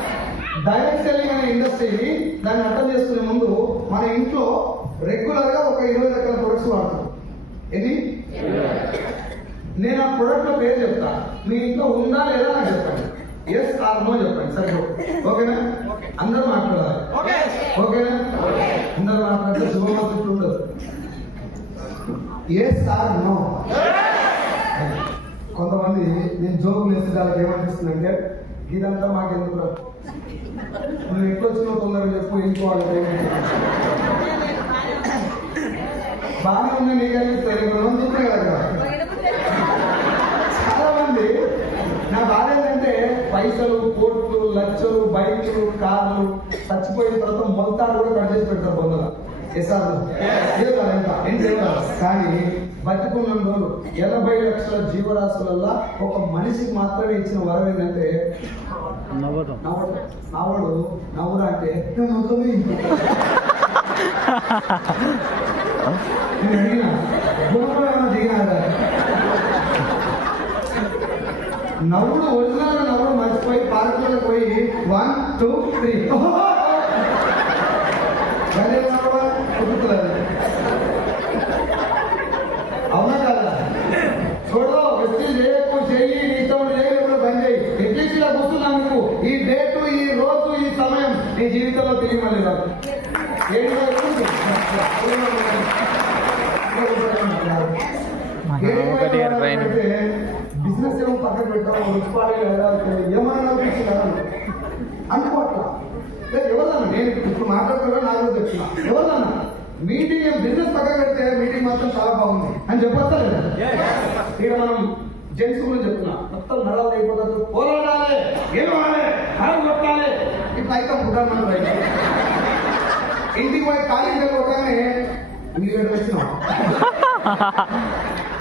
డైరెక్ట్ సెల్లింగ్ అనే ఇండస్ట్రీని దాన్ని అర్థం చేసుకునే ముందు మన ఇంట్లో రెగ్యులర్ గా ఒక 20 రకాల ప్రొడక్ట్స్ వాడతాం. ఇది నేను ఆ ప్రొడక్ట్ లో పేరు చెప్తా, మీ ఇంట్లో ఉందా లేదా నాకు చెప్పండి. ఎస్ ఆర్ నో చెప్పండి. సరే ఓకేనా? అందరూ మాట్లాడాలి. ఓకేనా? అందరూ మాట్లాడితే శుభమస్తు ఉండదు. Yes or no. కొంతమంది నేను జోకులు వేస్తే దానికి ఏమనిపిస్తుందంటే ఇదంతా మాకెందుకు నువ్వు ఎట్లా వచ్చినా తొందరగా చెప్పు ఇంకోవాలి బాగానే ఉంది నీకు అనిపిస్తుంది. చూస్తున్నాయి కదా చాలా మంది. నా బాధ ఏంటంటే పైసలు కోట్లు లక్షలు బైకులు కార్లు చచ్చిపోయిన తర్వాత మొత్తాలు కూడా కట్ చేసి పెడతారు పొందల కానీ బతికున్న రోజులు 80 లక్షల జీవరాశులల్లా ఒక మనిషికి మాత్రమే ఇచ్చిన వరం ఏంటంటే నవ్వడు. నవ్వురా అంటే అడిగినా దిగినా నవ్వుడు ఒరిజినల్ నవ్వుడు మర్చిపోయి పార్కులకు పోయి 1 2 3 అవునా కదా? చూడు వ్యక్తి చేయకు చెయ్యి నీతో చేయకుండా పని చేయి. ఎట్లీస్ట్ ఇలా కూర్చున్నా నువ్వు ఈ డేటు ఈ రోజు ఈ సమయం నీ జీవితంలో తిరిగి మళ్ళీ రాదు. బిజినెస్ ఏమో పక్కన పెట్టాము ఏమన్నా అనుకోవట్లా. ఎవరన్నా నేను ఇప్పుడు మాట్లాడుతున్నా నాకు చెప్తున్నా ఎవరన్నా మీటింగ్ బిజినెస్ పక్కన పెడితే మీటింగ్ మాత్రం చాలా బాగుంది అని చెప్పొస్తా లేదా? ఇక మనం జెంట్స్ గురించి చెప్తున్నా మొత్తం నరాలు అయిపోతుంది. పోరాడాలి గెలవాలి నరం కొట్టాలి ఇట్లా అయితే పుట్టాలి మనం రైతు ఇంటికి పోయి ఖాళీ వెళ్ళిపోతానే మీరు వచ్చినా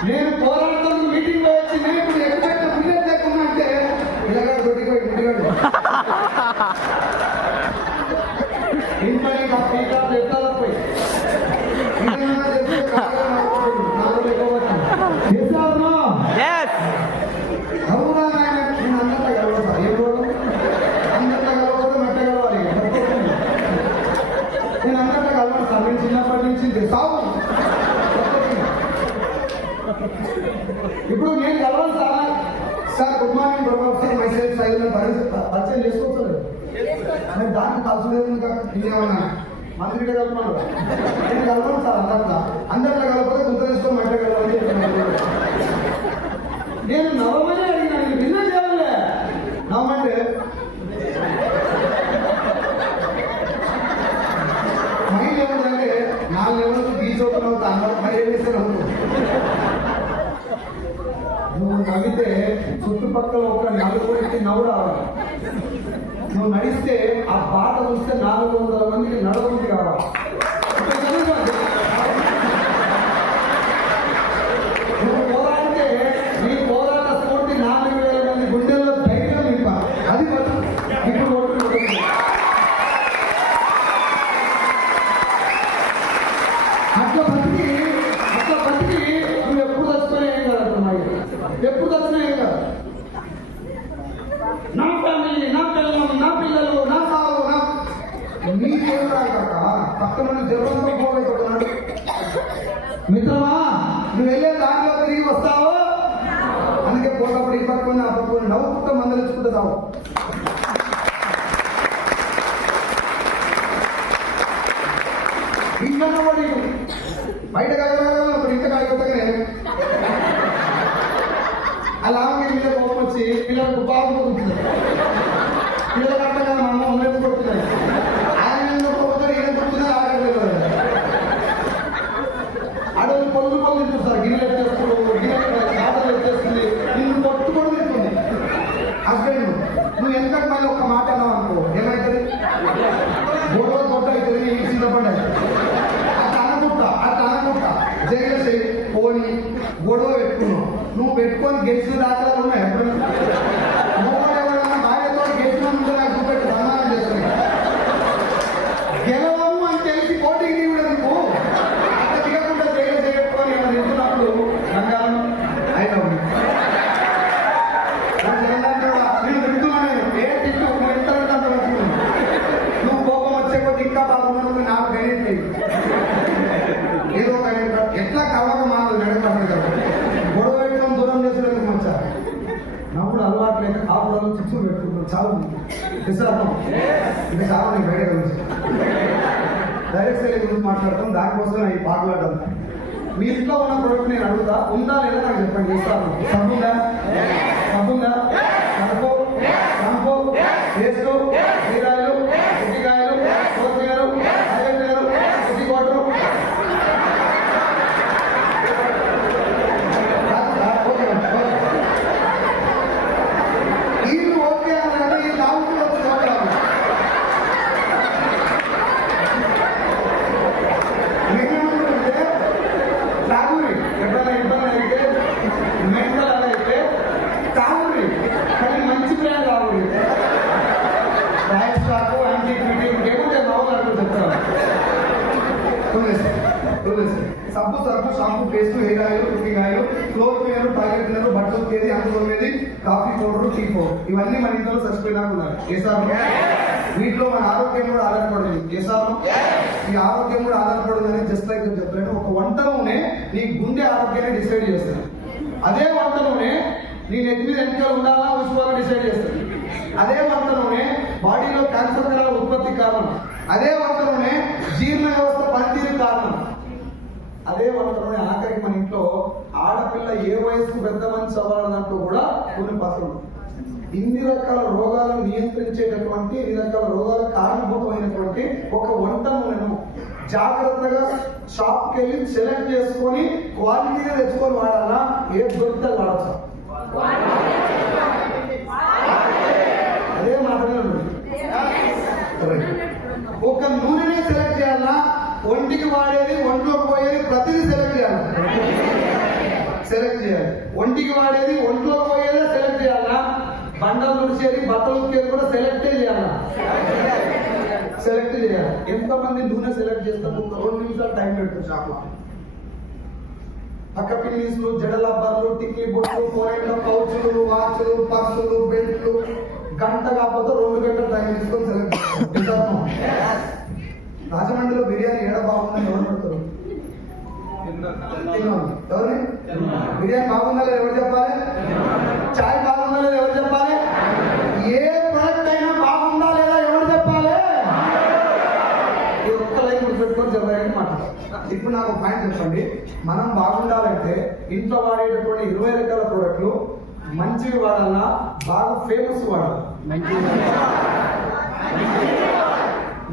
నేను పోరాడుతున్న మీటింగ్ లో వచ్చి నేను ఇప్పుడు ఎక్కడైతే బిజినెస్ లేకున్నా అంటే ఇలాగా దొడ్డిపోయి ఇంటిగాడు ఇంట్లో ఇంకా పీకాలు ఎత్తాలపోయి అవునా నేను అందరిలో కలవతా ఏ రోజు అందరిలో కలవకపోతే మట్ట కలవాలి. నేను అందరిలో కలవను. నేను చిన్నప్పటి నుంచి సాగు ఇప్పుడు నేను కలవను sir good morning Prabhav sir message size పరిచయం చేసుకోవచ్చు. నేను దానికి కలుసులేదు ఇంకేమన్నా మంత్రి కలుపున్నాడు. నేను కలవను సార్ అందరిలో కలపకపోతే గుంత తీసుకొని మట్ట కలవాలి. నేను నవమని అడిగినా నేను భిన్న చేయాలి. నవమంటే మైండ్ ఏముందంటే 4 లెవెల్స్ బీచ్ ఓపెన్ అవుతా అందరూ మరి ఏం చేస్తారు. నువ్వు నవ్వితే చుట్టుపక్కల ఒక 4 నవ్వు రావాలి. నువ్వు నడిస్తే ఆ పాట చూస్తే 400 మందికి నడవడానికి కావాలి. నువ్వు పోరాడితే నీ పోరాట స్ఫూర్తి 4000 మంది గుండెల్లో అట్లా బతికి నువ్వు ఎప్పుడు చచ్చిపోయినా ఏం కాదు అమ్మాయి, ఎప్పుడు చచ్చినా ఏం కాదు. నా ఫ్యామిలీ, నా పిల్లలు, నా పిల్లలు, నా సాగు, నా నీకేం రాక పక్కన జరుగుతూ పోగొట్టుకున్నాడు. మిత్రమా, నువ్వు వెళ్ళే దాంట్లో తిరిగి వస్తావు. అందుకే పోతప్పుడు ఈ పక్కన ఆ పక్కన నవ్వుకుంటూ మందలించుకుంటున్నావు. ఇంట్లో వాడి బయట కాకపోతే ఇంత కాకపోతే అలా మీద కోపం వచ్చి పిల్లలకు బాగుంటుంది. పిల్లల కట్ట కదా మా అమ్మ ఉన్నది కొడుతున్నాయి. ఆయన పోతాడు, ఈయన కొడుతున్నారు. అడవులు పళ్ళు తింటున్నారు. గిన్నెలు ఎత్తేస్తారు, గిన్నెలు ఎత్తేస్తుంది. నిన్ను కొట్టుకొని తింటుంది. హస్బెండ్ నువ్వు ఎందుకంటే మళ్ళీ ఒక్క మాట అన్నావు అనుకో, ఏమవుతుంది? గొడవ కొట్ట అవుతుంది. నీకు సిద్ధపడ్డాయి అట్లా అనుకుంటా జగేసి పోని గొడవ పెట్టుకున్నావు. నువ్వు పెట్టుకొని గెలిచిన దాఖలాలు ఉన్నాయి. ఎప్పుడైనా ఎవరైనా భార్యతో గెలిచిన ముందు నాకు చూపెట్టి సన్మానం చేస్తుంది. గెలవము అని తెలిసి పోటీకి నీవు ఎందుకు అట్లా దిగకుండా జగేసి పెట్టుకొని ఏమైనా తింటున్నప్పుడు రంగాలను అయినా నేను తింటున్నాను. ఏ తింటూ నువ్వు ఎంత అంత పెట్టుకున్నావు. నువ్వు కోపం వచ్చే కొద్ది ఇంకా బాగున్నావు. నాకు తెలియట్లేదు. ఏదో ఎట్లా కలవక మాత్రం నడకప్పుడు కదా గొడవ పెట్టడం దూరం చేసేందుకు మంచిగా నవ్వుడు అలవాటు లేక కాపురాలు చిచ్చులు పెట్టుకుంటాం. చాలా విశాఖం ఇది చాలా నీకు బయట గురించి డైరెక్ట్ సేలింగ్ గురించి మాట్లాడతాం. దానికోసం ఈ పాటలాడడం. మీ ఇంట్లో ఉన్న ప్రొడక్ట్ నేను అడుగుతా, ఉందా లేదా నాకు చెప్పండి. ఇస్తాను. సబ్బుందా? సబ్బుందా? షాంపూ, పేస్ట్, హీరాయిలు, ఉట్టికాయలు, కొత్తిమీర, అరగంటలు, ఉట్టి వాటర్. సబ్బు, surf, shampoo, paste, hair oil, cooking oil, floor cleaner, toilet cleaner, బట్టలు ఉతికేది, అందులో మీద కాఫీ పౌడర్, టీ పౌడర్, ఇవన్నీ మన ఇంట్లో చచ్చిపోయినా ఉన్నారు. చేశారు. వీటిలో మన ఆరోగ్యం కూడా ఆధారపడింది. చేశారు. ఈ ఆరోగ్యం కూడా ఆధారపడిందని జస్ట్ లైక్ చెప్పలేను. ఒక వంట నూనె నీ గుండె ఆరోగ్యాన్ని డిసైడ్ చేస్తుంది. అదే వంట నూనె నీ నెత్తి మీద ఎంకలు ఉండాలా ఉసుకోవాలని డిసైడ్ చేస్తుంది. అదే వంట నూనె బాడీలో క్యాన్సర్ కళ ఉత్పత్తి కారణం. అదే వంట నూనె జీర్ణ వ్యవస్థ పనితీరు కారణం. అదే వంట నూనె ఆఖరికి మన ఇంట్లో ఆడపిల్ల ఏ వయసుకు పెద్ద మనిషి అవ్వాలన్నట్టు కూడా కొన్ని పసలు. ఇన్ని రకాల రోగాలను నియంత్రించేటటువంటి, ఇన్ని రకాల రోగాలకు కారణభూతమైనటువంటి ఒక వంట నూనెను జాగ్రత్తగా షాప్కి వెళ్ళి సెలెక్ట్ చేసుకొని క్వాలిటీగా తెచ్చుకొని వాడాలా? ఏ దొరికితే వాడచ్చు. అదే మాత్రమే ఉంటుంది. ఒక నూనెనే సెలెక్ట్ చేయాలా? ఒంటికి వాడేది, ఒంట్లో పోయేది ప్రతిదీ సెలెక్ట్ చేయాలి. ఒంటికి వాడేది, ఒంట్లో పోయేదే సెలెక్ట్ చేయాలా? బండలు తుడిచేది, బట్టలు ఉతికేది కూడా సెలెక్టే చేయాలా? సెలెక్ట్ చేయాలి. ఎంతమంది నూనె సెలెక్ట్ చేస్తారు? 2 నిమిషాలు టైం పెడుతుంది షాప్లో. పక్క పిన్నీసులు, జడలబ్బర్లు, టిక్లీ బొట్లు, కోరైన్ల పౌచులు, వాచ్లు, పర్సులు, బెల్ట్లు, గంట కాకపోతే 2 గంటలు టైం తీసుకొని సెలెక్ట్ చేస్తారు. రాజమండ్రిలో బిర్యానీ ఏడ బాగుందని ఎవరు పెడతారు? ఎవరిని? బిర్యానీ బాగుందా లేదా ఎవరు చెప్పాలి? చాయ్ బాగుందా లేదా ఎవరు చెప్పాలి? ఏ ప్రొడక్ట్ అయినా బాగుందా లేదా ఎవరు చెప్పాలి? ఈ ఒక్క లైన్ గుర్తుపెట్టుకొని చెప్పాలని మాట్లాడారు. ఇప్పుడు నాకు పాయింట్ చెప్పండి. మనం బాగుండాలంటే ఇంట్లో వాడేటటువంటి 20 రకాల ప్రోడక్ట్లు మంచివి వాడాలా, బాగా ఫేమస్ వాడాలి?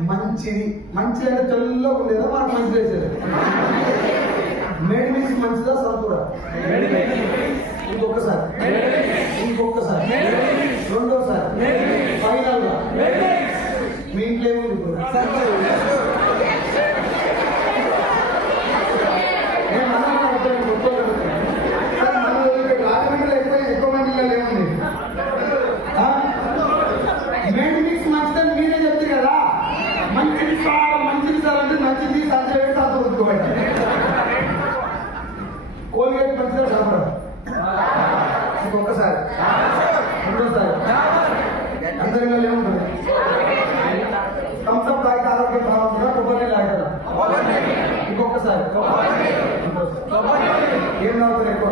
మంచిది. మంచి అంటే తెల్లగా ఉండేదా మనకు మంచి చేసేది? మేడ్ మిక్స్ మంచిదా సంతూరా? ఇంకొకసారి, రెండోసారి, ఫైనల్ గా మీ ఇంట్లో ఏముంది? రాజమండ్రిలో ఎక్కువ మందిలో ఏముంది? మేడ్ మిక్స్ మంచిదని మీరే చెప్తారు కదా. మంచిది సార్ అంటే మంచిది సంచ వేసి అంత ఉతుకోవాలి. ఏం తాగుతారు ఎక్కువ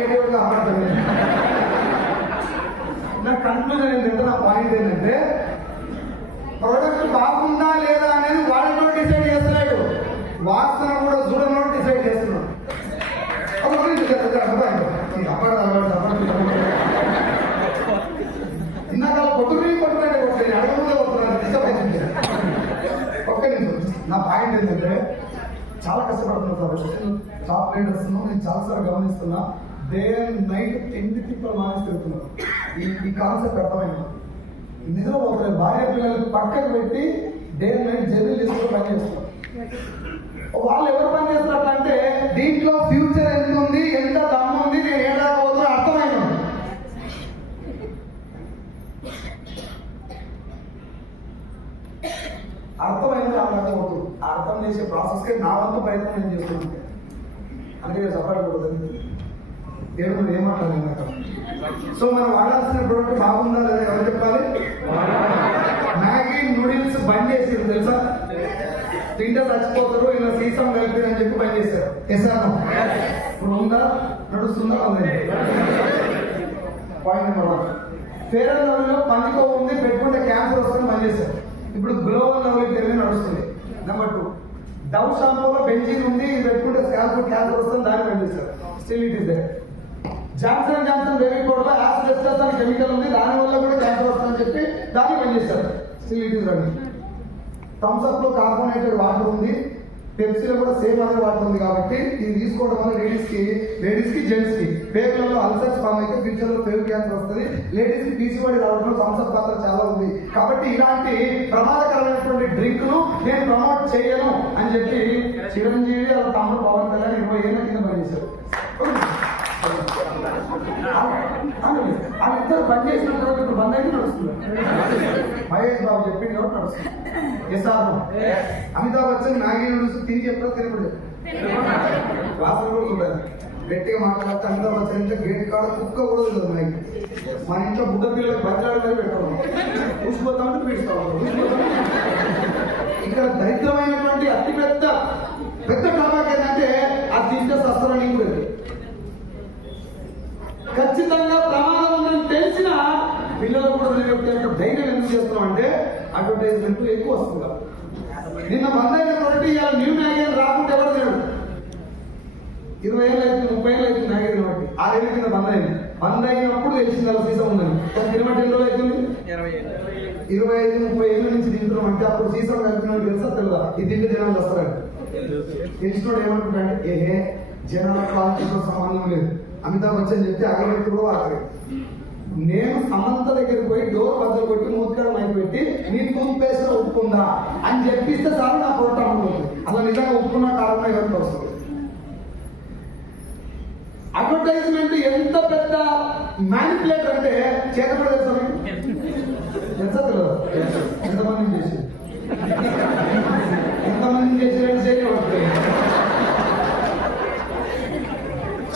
ఏదేవిగా అమ్మడతారు. నా కన్క్లూజన్ ఏంటంటే, నా పాయింట్ ఏంటంటే, ప్రోడక్ట్ బాగుందా లేదా అనేది వాడితో డిసైడ్ చేస్తున్నాడు, వాసన కూడా చూడనోడు డిసైడ్ చేస్తున్నాడు. ఇందాక కొట్టుకుని అడగకుండా వస్తున్నాను, డిస్టర్బ్ అవుతుంది. ఒక్క నిమిషం. నా పాయింట్ ఏంటంటే, చాలా కష్టపడుతున్నారు టాప్ లీడర్స్, నేను చాలాసార్లు గమనిస్తున్నా. డే అండ్ నైట్ ఎన్ని తిప్పలు మానేసి తిరుగుతున్నారు. ఈ కాన్సెప్ట్ అర్థమైంది. నిద్రపోతున్నారు, భార్య పిల్లలు పక్కకు పెట్టి డే అండ్ నైట్ జర్నీ చేసుకుని పని చేస్తున్నారు. వాళ్ళు ఎవరు పని చేస్తున్నారు అంటే, దీంట్లో ఫ్యూచర్ ఎంత ఉంది, ఎంత దమ్ము ఉంది, నేను ఏడాపోతున్నా అర్థమైంది. అర్థమైంది అర్థమవుతుంది. ఆ అర్థం చేసే ప్రాసెస్కి నా వంతు ప్రయత్నం నేను చేస్తున్నాను. అందుకే సఫలకూడదు. దేవుడు ఏమంటారు? సో మనం వాడాల్సిన ప్రోడక్ట్ బాగుందా లేదా ఎవరు చెప్పాలి? మ్యాగీ నూడిల్స్ బంద్ చేసారు తెలుసా? తింటే చచ్చిపోతారు, ఇలా సీసం కలిపి అని చెప్పి బంద్ చేశారు. చేశాను. ఇప్పుడు ఉందా, నడుస్తుందా? Point number 1. ఫేర్ అండ్ లవ్లీలో పందికో ఉంది, పెట్టుకుంటే క్యాన్సర్ వస్తుందని బంద్ చేశారు. ఇప్పుడు గ్లోబల్ లవ్లీ పేరు నడుస్తుంది. నెంబర్ 2, డవ్ షాంపూలో బెంజిన్ ఉంది, ఇది పెట్టుకుంటే స్కాల్ప్ క్యాన్సర్ వస్తుంది, దాన్ని బంద్ చేశారు. Still it is there. Johnson Johnson baby పౌడర్లో యాసిడెస్టస్ అనే కెమికల్ ఉంది, దాని వల్ల కూడా క్యాన్సర్ వస్తుందని చెప్పి దాన్ని బంద్ చేశారు. Still it is running. Thums Up లో కార్బోనేటెడ్ వాటర్ ఉంది, పెప్సీలో కూడా సేమ్ అదే వాటర్ ఉంది. కాబట్టి ఇది తీసుకోవడం వల్ల లేడీస్ కి జెంట్స్ కి పేగులలో అల్సర్స్ ఫామ్ అయితే ఫ్యూచర్ లో పేగు క్యాన్సర్ వస్తుంది. లేడీస్ కి పీసీఓడి రావడంలో థమ్స్ అప్ పాత్ర చాలా ఉంది. కాబట్టి ఇలాంటి ప్రమాదకరమైనటువంటి డ్రింక్ ను నేను ప్రమోట్ చేయను అని చెప్పి చిరంజీవి వాళ్ళ తమ్ముడు పవన్ కళ్యాణ్ 20 ఏళ్ళ కింద పనిచేశారు. వాళ్ళిద్దరు బంద్ చేసిన తర్వాత ఇప్పుడు బంద్ అయితే నడుస్తుంది. మహేష్ బాబు చెప్పింది కాబట్టి నడుస్తుంది. అమితాబ్ బచ్చన్ మ్యాగీ నూడిల్స్ తిని చెప్తారు, తినకూడదు. వాసన కూడా చూడాలి. గట్టిగా మాట్లాడితే అమితాబ్ బచ్చన్ ఇంట్లో గేట్ కాడ కుక్క కూడా ఉంటుంది. మ్యాగీ మన ఇంట్లో బుడ్డ పిల్లలకు బజ్జాడు పెట్టాము, ఊసిపోతా ఉంటే పీడిస్తా ఉంటాం. ఇక్కడ దరిద్రమైనటువంటి అతి పెద్ద టాపిక్ ఏంటంటే, అది తింటే సస్తారని ఇంకోటి ఖచ్చితంగా ప్రమాదం ఉందని తెలిసిన పిల్లలు కూడా ధైర్యం ఎందుకు చేస్తున్నాం అంటే, అడ్వర్టైజ్మెంట్ ఎక్కువ వస్తుంది. నిన్న బంద్ అయిన ప్రోడక్ట్ ఇవాళ న్యూ మ్యాగజైన్ రాకుండా ఎవరు లేడు. 20 ఏళ్ళు అవుతుంది, 30 ఏళ్ళు అవుతుంది మ్యాగజైన్ బట్టి. 6 ఏళ్ళ కింద బంద్ అయింది. బంద్ అయినప్పుడు తెలిసింది అలా సీసం ఉందని. తినబట్టి ఎన్ని రోజులు అవుతుంది? 25-30 ఏళ్ళ నుంచి తింటున్నాం అంటే, అప్పుడు సీసం కలిపిన తెలుసా తెలుదా? ఇది తింటే జనాలు వస్తారండి. తెలిసినోడు ఏమంటుంటే, ఏహే జనాల క్వాలిటీతో సంబంధం లేదు, అమితాబ్ బచ్చన్ చెప్తే అగరబత్తులు ఆఖరి. నేను సమంత దగ్గరికి పోయి డోర్ బద్దలు కొట్టి మూతికాడ మైకి పెట్టి నీ టూత్ పేస్ట్ లో ఉప్పుకుందా అని చెప్పిస్తే సార్ నా పొట్ట అమ్ముతుంది. అసలు నిజంగా ఉప్పుకున్న కారణం ఎవరికి వస్తుంది? అడ్వర్టైజ్మెంట్ ఎంత పెద్ద మ్యానిపులేటర్ అంటే చేతపడి తెలుసా తెలుసా తెలియదు? ఎంతమంది చేసి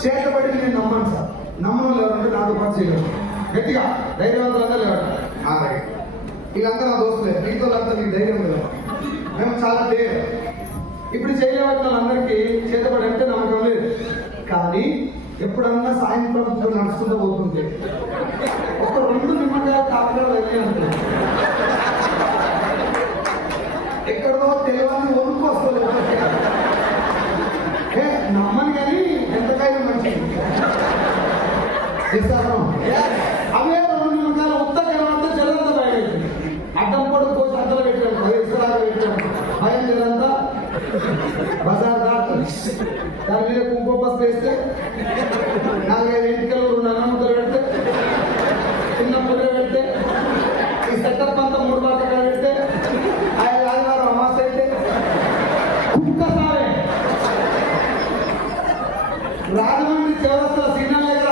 చేతబడి నేను నమ్మను సార్. నమ్మను లేదంటే నాతో పని చేయలేదు. గట్టిగా ధైర్యవంతులంతా లేవట. వీళ్ళంతా నా దోస్తులే, మీతో నీకు ధైర్యం లేదు. మేము చాలా ధైర్యం. ఇప్పుడు చేయలేబట్టి వాళ్ళందరికీ చేతబడి అంటే నమ్మకం లేదు. కానీ ఎప్పుడన్నా సాయంత్రం నడుచుకుంటూ పోతుంటే ఒక 2 నిమ్మకాయలు కాపురాలు వెళ్ళి ఎక్కడో తెలియని వణుకు వస్తుంది. నమ్మని కానీ ఎంతకైనా మంచిది. అవే 2 నిమ్మకాయలు ఉత్తకమంతా జలంతా బయట అడ్డం పొడి కోసి అద్దలు పెట్టాను, ఇసులాగా పెట్టాను, భయం జలంతా బజార్ దాటుతుంది. దాని మీద కుంకుమ పసుపు వేస్తే 4-5 ఎంటికలు 2 అన్నముద్దలు పెడితే చిన్న పుల్ల పెడితే ఈ సెటప్ అంతా 3 బాటలు పెడితే ఆదివారం అమాస అయితే ఒక్కసారి రాజమండ్రి చౌరస్తా సిగ్నల్ దగ్గర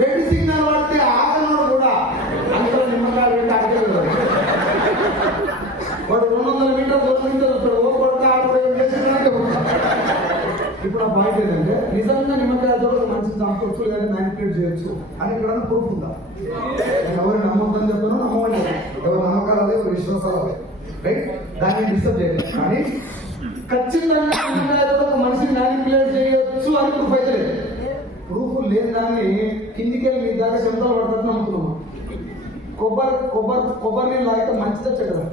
రెడ్ సిగ్నల్ పడితే ఆగనోడు కూడా అందులో నిమ్మకాయలు పెట్టి అడిగేది. వాడు 200 మీటర్లు దూరం ఓ కొడతా ఆడ చేసినట్టే. ఇప్పుడు ఆ పాయింట్ ఏంటంటే, నిజంగా నిమ్మకాయలతో మంచి సంపత్తులు కానీ మ్యానిపులేట్ చేయొచ్చు అని ఇక్కడ ప్రూఫ్ ఉందా? ఎవరు నమ్మొద్దని చెప్పాను, నమ్మవండి. ఎవరు నమ్మకాలు అదే, ఎవరు విశ్వాసాలు అదే, రైట్? దాన్ని డిస్టర్బ్ చేయలేదు. కానీ ఖచ్చితంగా నిమ్మకాయలతో ఒక మనిషిని మ్యానిపులేట్ చేయొచ్చు అని చెమటలు పడుతుంది నమ్ముతున్నాము. కొబ్బరి నీళ్ళు తాగితే మంచిదా చెడ్డదా?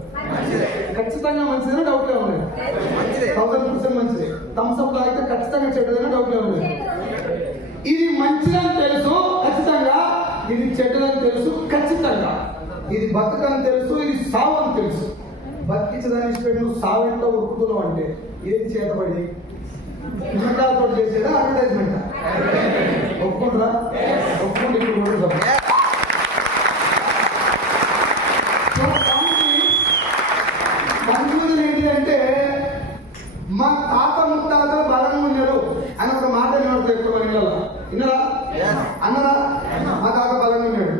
ఖచ్చితంగా మంచిదని డౌట్ లేదు. 1000% మంచిది. థమ్స్అప్ తాగితే ఖచ్చితంగా చెడ్డదని డౌట్ లేదు. ఇది మంచిదని తెలుసు ఖచ్చితంగా, ఇది చెడ్డదని తెలుసు ఖచ్చితంగా. ఇది బతుకని తెలుసు, ఇది సావు అని తెలుసు. బతికించదని ఇష్టపడి నువ్వు సావెంటో ఉరుకుతున్నావు అంటే ఏది చేతబడి నిమ్మకాయలతో చేసేదా అడ్వర్టైజ్మెంట్? ఒప్పుకుంటారా? ఒప్పుకుంటే ఇప్పుడు కన్ఫ్యూజన్ ఏంటి అంటే మా తాత ముత్తాత బలంగా ఉన్నారు అని ఒక మాట వినబడతాయి ఎప్పుడు మన ఇళ్ళలో. విన్నారా? అన్నరా? మా తాత బలంగా ఉన్నాడు.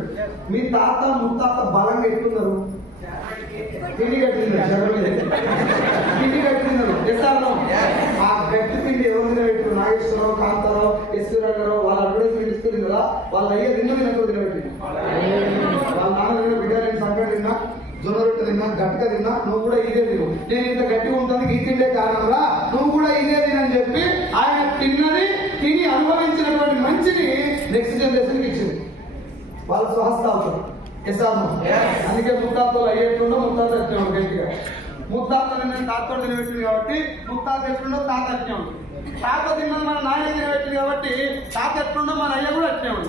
మీ తాత ముత్తాత బలంగా ఎట్టున్నారు? తిండి కట్టినారు. తిండి కట్టినారు. ఎస్తాను ఆ గట్టి తిండి ఎవరు తినబెట్టు? నాగేశ్వరరావు, కాంతారావు, ఎస్వీ రంగారావు వాళ్ళ అడ్వర్టైజ్మెంట్ ఇస్తుంది కదా, వాళ్ళ అయ్యే తిన్నట్టు తినబెట్టి వాళ్ళ నాన్న తిన్న బిడ్డ నేను సంకట తిన్నా, జొన్న రొట్టె తిన్నా, గట్టిగా తిన్నా, నువ్వు కూడా ఇదే తిను. నేను ఇంత గట్టిగా ఉంటానికి ఈ తిండే కారణంగా నువ్వు కూడా ఇదే తినని చెప్పి ఆయన తిని అనుభవించినటువంటి మంచిని నెక్స్ట్ జనరేషన్కి ఇచ్చింది. వాళ్ళ స్వహస్తాలు ఎసాను. అందుకే ముత్తాతలు అయ్యేట్లుండో ముత్తాత ఎట్టినాడు గట్టిగా. ముత్తాత నేను తాతతో తినబెట్టింది కాబట్టి ముత్తాత ఎట్లుండో తాత అట్టినాడు. తాత తిన్నది మన నాయన తినబెట్టింది కాబట్టి తాత ఎట్లుండో మన అయ్య కూడా అట్టినాడు.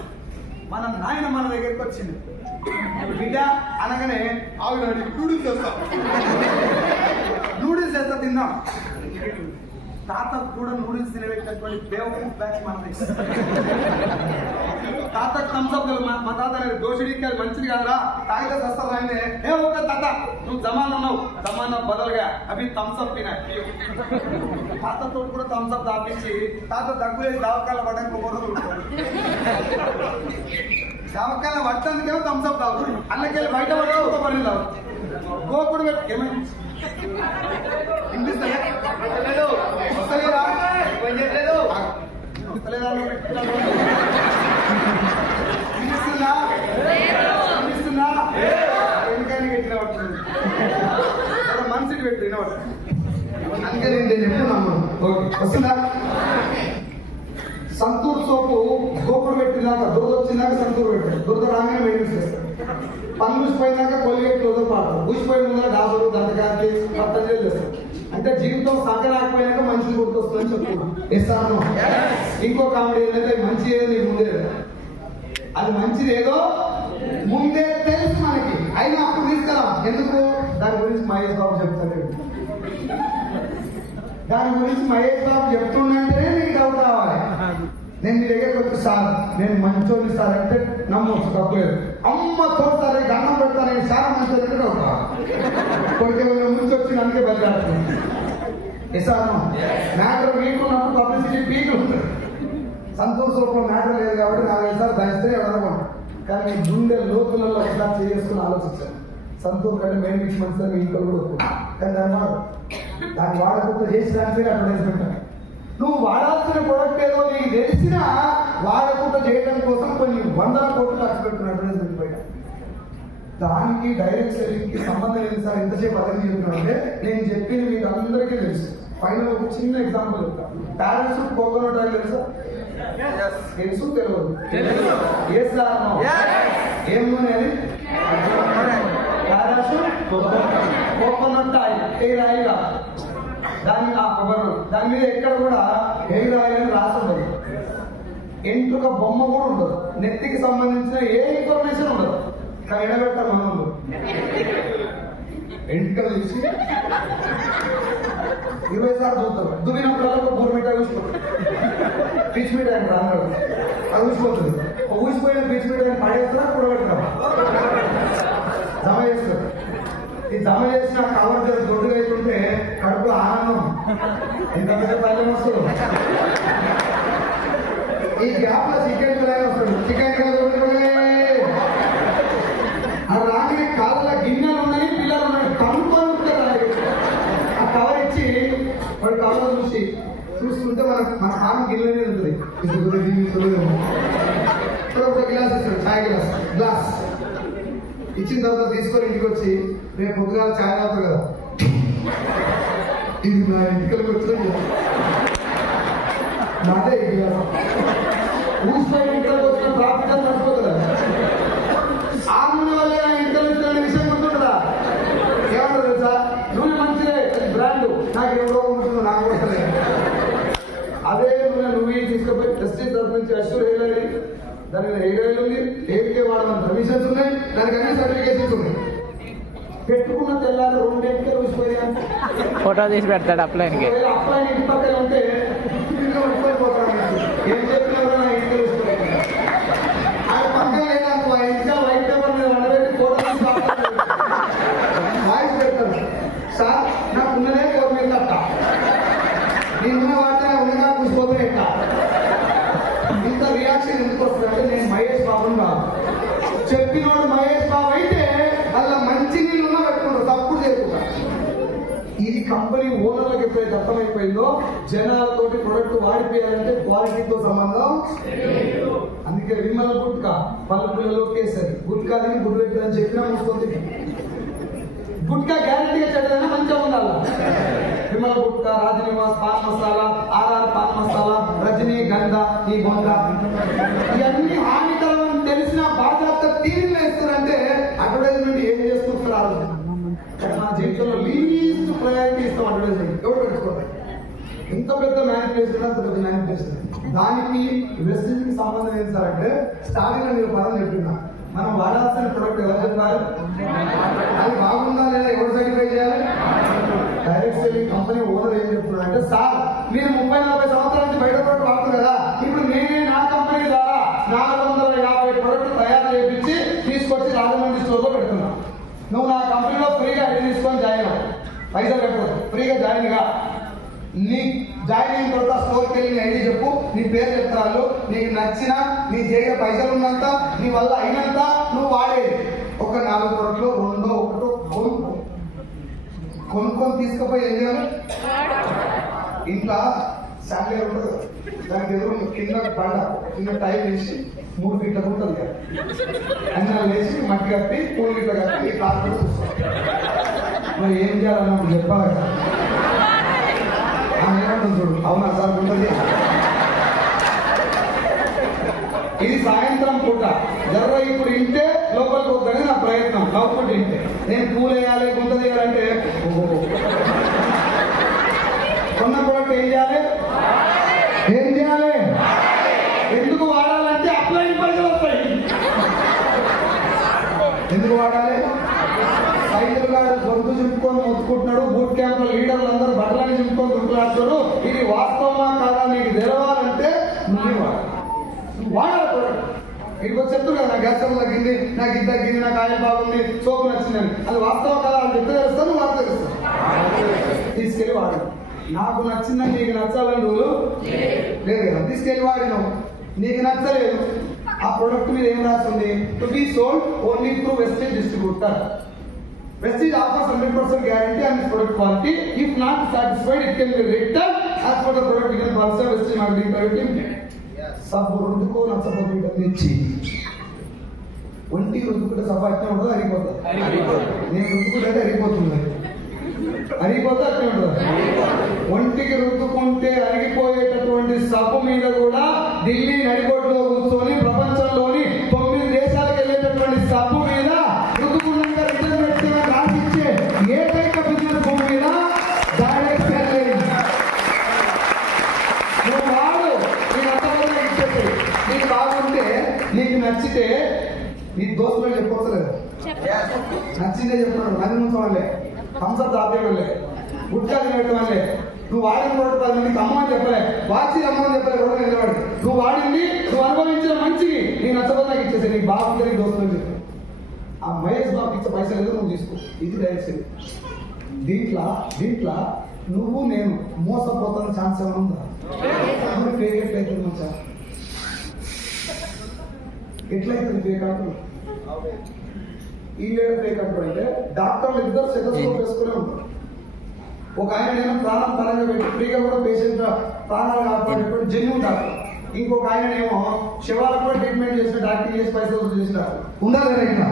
మన నాయన మన దగ్గరికి వచ్చింది. బిడ్డ అనగానే ఆవిడ నూడిల్స్ చేస్తాం, నూడిల్స్ చేస్తా తిందాం. తాత కూడా నూడిల్స్ తినబెట్టినటువంటి బేవకూఫ్ బ్యాచ్ మన తాత థమ్స్అప్ మా తాత దోషుడికి మంచిది కాదురా, తాగితే సస్తారు ఆయనే. ఏ ఓకే తాత నువ్వు జమాన్ ఉన్నావు, జమానా బదలుగా అవి థమ్స్అప్ తినా. తాతతో కూడా థమ్స్అప్ తాపించి తాత దగ్గులేసి దావకాల పడడానికి కొబ్బరి దావకాల పట్టడానికేమో థమ్స్అప్ తాగుతాడు. అల్లకెళ్ళి బయట పడడం కొబ్బరి తాగు. గోకుడు పెట్టి ఏమైంది వినిపిస్తలేదా? మనసుకి పెట్టి అందుకని నేను చెప్తున్నాను. వస్తుందా? సంతూర్ సోపు గోపుడు పెట్టినాక దురద వచ్చినాక సంతూర్ పెట్టాడు. దురద రాగానే మెయింటైన్ చేస్తాడు. పన్ను ఊసిపోయినాక కొలిగేట్ రోజు పాడతాడు. ఊసిపోయిన ముందర డాబరు దంతకాకి పట్టజలు చేస్తాడు. అంటే జీవితం సంకరాకపోయినాక మనిషి గుర్తొస్తుందని చెప్తున్నాను. ఇస్తాను. ఇంకో కామెడీ ఏంటంటే మంచి ఏదో నీకు ముందే, అది మంచిది ఏదో ముందే తెలుసు మనకి, అయినా అప్పుడు తీసుకురా. ఎందుకు? దాని గురించి మహేష్ బాబు చెప్తాడు. దాని గురించి మహేష్ బాబు చెప్తుండంటేనే నీకు డౌట్ రావాలి. నేను మీ దగ్గరకు వచ్చి సార్ నేను మంచోని సార్ అంటే నమ్మొచ్చు, తప్పలేదు. అమ్మతో సార్ దండం పెడతాను నేను చాలా మంచోని అంటే డౌట్ రావాలి. కొడుకు ముందు వచ్చి అందుకే బయలుదేరుతుంది. ఇస్తాను మ్యాటర్ వీక్ ఉన్నప్పుడు పబ్లిసిటీ పీక్ ఉంటుంది. సంతోష రూపంలో మ్యాటర్ లేదు కాబట్టి 4 సార్లు దంచితే ఎవరనుకోండి. కానీ గుండె లోతులలో ఎట్లా చేసుకుని ఆలోచించాను. సంతోషం కంటే మెయిన్ పిచ్చి మంచిదని మీ ఇంట్లో కూడా వస్తుంది. కానీ దాన్ని వాడకుండా చేసేదానికి అడ్వర్టైజ్మెంట్. నువ్వు వాడాల్సిన ప్రొడక్ట్ ఏదో నీకు తెలిసినా వాడకుండా చేయడం కోసం కొన్ని 100 కోట్లు ఖర్చు పెడుతున్న అడ్వర్టైజ్మెంట్ బయట. దానికి డైరెక్ట్ సెల్లింగ్ కి సంబంధం లేదు సార్. ఎంతసేపు అదే చెప్తున్నానంటే నేను చెప్పింది మీకు అందరికీ తెలుసు. ఫైనల్ ఒక చిన్న ఎగ్జాంపుల్ చెప్తాను. పారాషూట్ కోకోనట్ ఆయిల్ తెలుసా? తెలుసు తెలియదు? ఏం నూనె అది? Parachute coconut oil. Air oil దాని ఆ కొబ్బరి దాని మీద ఎక్కడ కూడా ఎయిర్ ఆయిల్ అని రాసి ఉండదు. ఎంట్రుక బొమ్మ కూడా ఉండదు. నెత్తికి సంబంధించిన ఏ ఇన్ఫర్మేషన్ ఉండదు. కానీ ఎడబెడతారు మనోళ్ళు. ఎంట్రుకలు తీసి 20 సార్లు చూస్తారు. దువ్వినప్పుడల్లా ఒక బూరిమిఠాయి ఊసిపోతుంది. పిచ్ మిఠాయి రాదు, అది ఊసిపోతుంది. ఊసిపోయిన పిచ్ మిఠాయిని పడేస్తారా కూడబెడతారా? జమ చేస్తారు. ఈ జమ చేసిన కవర్ దొడ్డుగా అవుతుంటే కడుపులో ఆనందం ఎంత పెద్ద పల్లెం వస్తుంది. ఈ గ్యాప్ లో చికెన్ కర్రీ వస్తుంది. చికెన్ అది రాగానే కాళ్ళ గిన్నెలు ఉన్నాయి, పిల్లలు ఉన్నాయి, కనుక్కొని ఉంటారు. ఆ కవర్ ఇచ్చి వాడు కవర్ చూస్తుంటే మన హారం గిన్నెనే ఉంటుంది. ఒక గ్లాస్ ఇస్తాడు, ఛాయ్ గ్లాస్ ఇచ్చిన తర్వాత తీసుకొని ఇంటికి వచ్చి రేపు పొద్దుగాల ఛాయ్ తాగుతారు కదా, ఇది నా ఇంటికి వచ్చిన నాదే ఈ గ్లాస్ ఊసిపోయి ఇంటికి వచ్చిన ట్రాఫిక్ అని మర్చిపోతుంది. తరఫు నుంచి అష్యూర్ హెయిర్ ఆయిల్, దాని హెయిర్ ఆయిల్ ఉంది, ఏవికే వాడమని పర్మిషన్స్ ఉన్నాయి, దానికి అన్ని సర్టిఫికేషన్స్ ఉన్నాయి. పెట్టుకున్న తెల్లారు 2 ఎంటికలు ఊసిపోయా. ఫోటో తీసి పెడతాడు అప్లైన్కి. అప్లైన్ ఇంటి పక్కన ఉంటే పడిపోతాడు. ఏం చెప్పినా కూడా నా ఇంటికి ఊసిపోయాడు. ఆయన పక్కన లేదనుకో ఆ ఇంటికి వైట్ పేపర్ మీద వండబెట్టి ఫోటో తీసి వాయిస్ పెడతాడు. సార్ నాకు ఉన్నదే 4 మీద తప్ప నిన్న వాటినే ఉన్నదా ఊసిపోతే ఎట్ట. ఇంత రియాక్షన్ ఎందుకు వస్తుందంటే నేను మహేష్ బాబుని కాదు. చెప్పినోడు మహేష్ బాబు అయితే అలా మంచి నీళ్ళున్నా పెట్టుకుంటారు, తప్పుడు చేయకుండా. ఇది కంపెనీ ఓనర్లకు ఎప్పుడైతే అర్థమైపోయిందో జనాలతోటి ప్రొడక్ట్ వాడిపోయాలంటే క్వాలిటీతో సంబంధం. అందుకే విమల గుట్కా పళ్ళు పిల్లలు కేసరి గుట్కా తిని గుడ్డు పెట్టదని చెప్పినా మూసుకొని గుట్కా గ్యారంటీగా చెడ్డదైనా మంచిగా ఉండాలి. విమల గుట్కా, రాజనివాస్ పాన్ మసాలా, ఆర్ఆర్ పాన్ మసాలా, రజనీ గంధ, ఈ బొంద ఇవన్నీ హానికరమని తెలిసిన బాధ్యత టీవీలో ఇస్తారంటే అడ్వర్టైజ్మెంట్ ఏం చేసుకుంటున్నారు? నా జీవితంలో లీస్ట్ ప్రయారిటీ ఇస్తాం అడ్వర్టైజ్మెంట్. ఎవరు పెట్టుకోవాలి? ఎంత పెద్ద మ్యానిపులేషన్ అంత పెద్ద మ్యానిపులేషన్. దానికి వెస్టేజ్ కి సంబంధం ఏంటి సార్ అంటే స్టార్టింగ్ లో మీరు పదం చెప్తున్నా మనం వాడాల్సిన ప్రొడక్ట్ ఎవరు చెప్పాలి, అది బాగుందా లేదా ఎవరు సర్టిఫై చేయాలి? డైరెక్ట్ సెల్లింగ్ కంపెనీ ఓనర్ ఏం చెప్తున్నా అంటే సార్ మీరు 30-40 సంవత్సరాల నుంచి బయట ప్రొడక్ట్ వాడుతుంది కదా, ఇప్పుడు నేనే నా కంపెనీ ద్వారా 450 ప్రొడక్ట్ తయారు చేయించి తీసుకొచ్చి రాజమండ్రి స్టోర్ లో పెడుతున్నా. నువ్వు నా కంపెనీలో ఫ్రీగా ఐడి తీసుకొని జాయిన్ అవ్వు, పైసలు పెట్టదు, ఫ్రీగా జాయిన్ గా. నీ జాయిన్ అయిన తర్వాత స్టోర్కి వెళ్ళి నీ ఐడి చెప్పు, నీ పేరు చెప్తారు, నీకు నచ్చిన నీ జేబులో పైసలు ఉన్నంత నీ వల్ల అయినంత నువ్వు వాడేది. ఒక 4 ప్రొడక్ట్లు 2-1 కొనుక్కొని తీసుకుపోయి ఏం చేయాలి? ఇంట్లో శాండ్లర్ ఉంటుంది, దానికి ఎదురు కింద బండ కింద టైర్ వేసి 3 ఫీట్ల ఉంటుంది కదా, అన్న వేసి మట్టి కప్పి 4 ఫీట్ల కప్పి కార్ కూడా చూస్తాం. మరి ఏం చేయాలన్నప్పుడు చెప్పాలి కదా. ఏమంటుంది చూడు, అవునా సార్ ఉంటుంది. ఇది సాయంత్రం పూట జర్ర ఇప్పుడు ఇంటే లోపలికి వద్దని నా ప్రయత్నం. అవుట్పుట్ ఇంటే నేను పూలు వేయాలి గుంత తీయాలంటే కొన్న ప్రోడక్ట్ ఏం చేయాలి? ఏం చేయాలి? ఎందుకు వాడాలంటే అప్లైన్ పైసలు వస్తాయి. ఎందుకు వాడాలి? సైకిల్ గారు గొంతు చింపుకొని మొత్తుకుంటున్నాడు, బూట్ క్యాంప్ లీడర్లు అందరూ బట్టలని చింపుకొని దుక్కులాడుతారు. ఇది వాస్తవమా కాదా నీకు తెలవాలంటే నువ్వే వాడాలి. ఇదిగో చెప్తున్నా నా గ్యాస్ స్టవ్ తగ్గింది, నాకు ఇది తగ్గింది, నాకు ఆయిల్ బాగుంది, సోపు నచ్చిందని, అది వాస్తవం కదా అని చెప్తే తెలుస్తాను, నువ్వు వాడు తెలుస్తాను. తీసుకెళ్ళి వాడు. నాకు నచ్చిందని నీకు నచ్చాలని రూలు లేదు కదా, తీసుకెళ్ళి వాడినావు, నీకు నచ్చలేదు. ఆ ప్రొడక్ట్ మీద ఏం రాస్తుంది? To be sold only through Vestige distributor. Vestige offers 100% guarantee on its product quality. If not satisfied, it can be returned as per the product given policy of Vestige Marketing Private Limited. सब రుద్దుకో నచ్చపోతుంటే తెచ్చి ఒంటికి రుద్దుకుంటే సభ అట్నే ఉంటుంది, అరిగిపోతుంది. నేను రుద్దుకుంటే అరిగిపోతుంది, అరిగిపోతే అట్నే ఉంటుంది. ఒంటికి రుద్దుకుంటే అరిగిపోయేటటువంటి సబ్బు మీద కూడా ఢిల్లీ నడిగొడ్లో కూర్చొని ప్రపంచంలోని 9 దేశాలకు వెళ్ళేటటువంటి సబ్బు మీద రుద్దుకున్నాక రిటర్న్ పెట్టుకుని రాసిచ్చే ఏకైక బిజినెస్ భూమి మీద డైరెక్ట్ సెల్లింగ్. నువ్వు వాడు నీకు అంతవరకు ఇచ్చేసి నీకు బాగుంటే నీకు నచ్చితే నీ దోస్తులు చెప్పవచ్చు లేదు, నచ్చిందే చెప్తున్నాడు. 10 నిమిషం వాళ్ళే హంసప్ దాపే వాళ్ళే గుట్కా తినబెట్టే వాళ్ళే. నువ్వు వాడిన ప్రోడక్ట్ 10 మందికి అమ్మని చెప్పలే, వాచి అమ్మని చెప్పలే, రోడ్డు నిలబడి నువ్వు వాడింది నువ్వు అనుభవించిన మంచికి నీకు నచ్చబోతే నాకు ఇచ్చేసి నీకు బాగుంది నీకు దోస్తులు చెప్పి ఆ మహేష్ బాబుకి ఇచ్చే పైసలు ఏదో నువ్వు తీసుకో. ఇది డైరెక్ట్. దీంట్లో నువ్వు నేను మోసపోతున్న ఛాన్స్ ఏమైనా ఉందా? ఫేక్ అయితే మంచిగా ఎట్లయితుంది ఫేక్ అంటున్నా? ఈ ఫేక్ అంటే డాక్టర్లు ఇద్దరు సెటోస్కోప్ వేసుకునే ఉంటారు. ఒక ఆయన నేను ప్రాణం పరంగా పెట్టి ఫ్రీగా కూడా పేషెంట్ ప్రాణాలు కాపాడేటువంటి జెన్యున్ డాక్టర్, ఇంకొక ఆయననేమో శివాలకు కూడా ట్రీట్మెంట్ చేసిన డాక్టర్ చేసి పైసలు చేసినారు. ఉండాలి కదా ఇంకా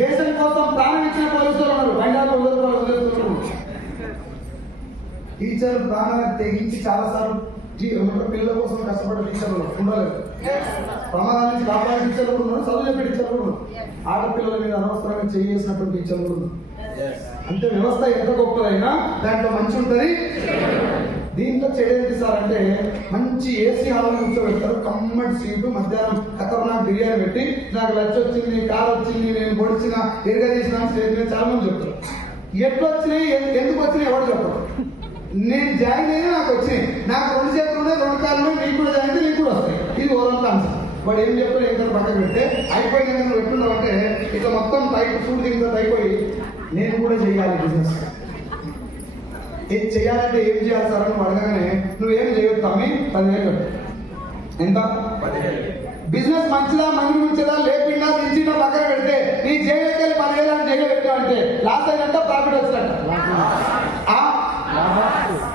దేశం కోసం ప్రాణం ఇచ్చిన పోలీసులు ఉన్నారు, బయట వదిలేస్తున్నారు. టీచర్ ప్రాణాలకు తెగించి చాలాసార్లు పిల్లల కోసం కష్టపడ్డ టీచర్లు ఉండలేదు, ప్రమాదాల నుంచి కాపాడే టీచర్లు కూడా ఉన్నారు, చదువు చెప్పే టీచర్లు కూడా ఉన్నారు, ఆడపిల్లల మీద అనవసరంగా చేసినటువంటి టీచర్లు కూడా ఉన్నారు. అంటే వ్యవస్థ ఎంత గొప్పదైనా దాంట్లో మంచి ఉంటుంది. దీంట్లో చెడేది సార్ అంటే మంచి ఏసీ హాల్ కూర్చోబెడతారు, కమ్మటి సీటు, మధ్యాహ్నం ఖతర్నాక్ బిర్యానీ పెట్టి నాకు లచ్చ వచ్చింది, కార్ వచ్చింది, నేను పొడిచిన ఎరుగా తీసిన స్టేజ్ మీద చాలా మంది చెప్తారు. ఎట్లు వచ్చినాయి, ఎందుకు వచ్చినాయి ఎవరు చెప్పరు. నేను జాయిన్ అయినా నాకు వచ్చినాయి, నాకు 2 చేతులు ఉన్నాయి, 2 కాళ్ళు ఉన్నాయి, నీకు కూడా జాయిన్ అయితే నీకు కూడా వస్తాయి. ఇది ఓవరాల్ ఆన్సర్. వాడు ఏం చెప్తాడు ఏం కదా పక్కన పెడితే అయిపోయింది నువ్వు ఎట్లున్నావు అంటే ఇట్లా మొత్తం టైప్ సూట్ దిగుతా అయిపోయి నేను కూడా చేయాలి బిజినెస్. ఏం చేయాలంటే ఏం చేయాలి సార్ అని అడగగానే నువ్వేం చేయొచ్చు తమ్మి 10,000 కట్టు. ఎంత? బిజినెస్ మంచిదా మంచి ముంచదా లేకుండా దించినా పక్కన పెడితే నీ జైలుకి 10,000 అని జైలు పెట్టావంటే లాస్ అయినంత ప్రాఫిట్ వచ్చినట్ట.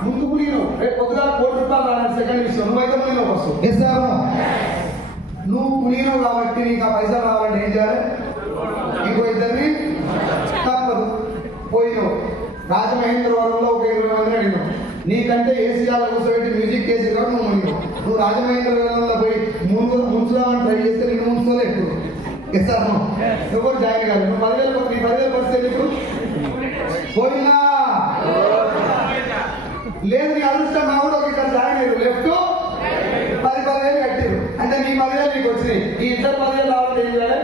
ముందుకు నేను రేపు పొద్దుగా ₹1,00,00,000 రాని సెకండ్ విషయం నువ్వైతే నేను వస్తావు ఇస్తాను. నువ్వు పుణ్యం కాబట్టి నీకు ఆ పైసలు రావాలంటే ఏం చేయాలి? ఇంకో ఇద్దరిని తప్పదు. పోయినావు రాజమహేంద్రవరంలో ఒక 20 మందిని అడిగినావు, నీకంటే ఏసీఆర్ కూర్చోబెట్టి మ్యూజిక్ కేసీ కూడా నువ్వు మునిగావు. నువ్వు రాజమహేంద్రవరంలో పోయి ముంచుదామని ట్రై చేస్తే నేను ముంచుకోలే ఎప్పుడు ఇస్తాను. ఎవరు జాయిన్ కాదు. నువ్వు 10,000 పరిస్థితి ఇప్పుడు పోయినా లేదు. నీ అదృష్టం నా కూడా ఒక ఇక్కడ జాయిన్ అయ్యారు, లెఫ్ట్ 10,000 కట్టారు అంటే నీ 10,000 నీకు వచ్చినాయి. ఈ ఇద్దరు 10,000 రావాలంటే ఏం చేయాలి?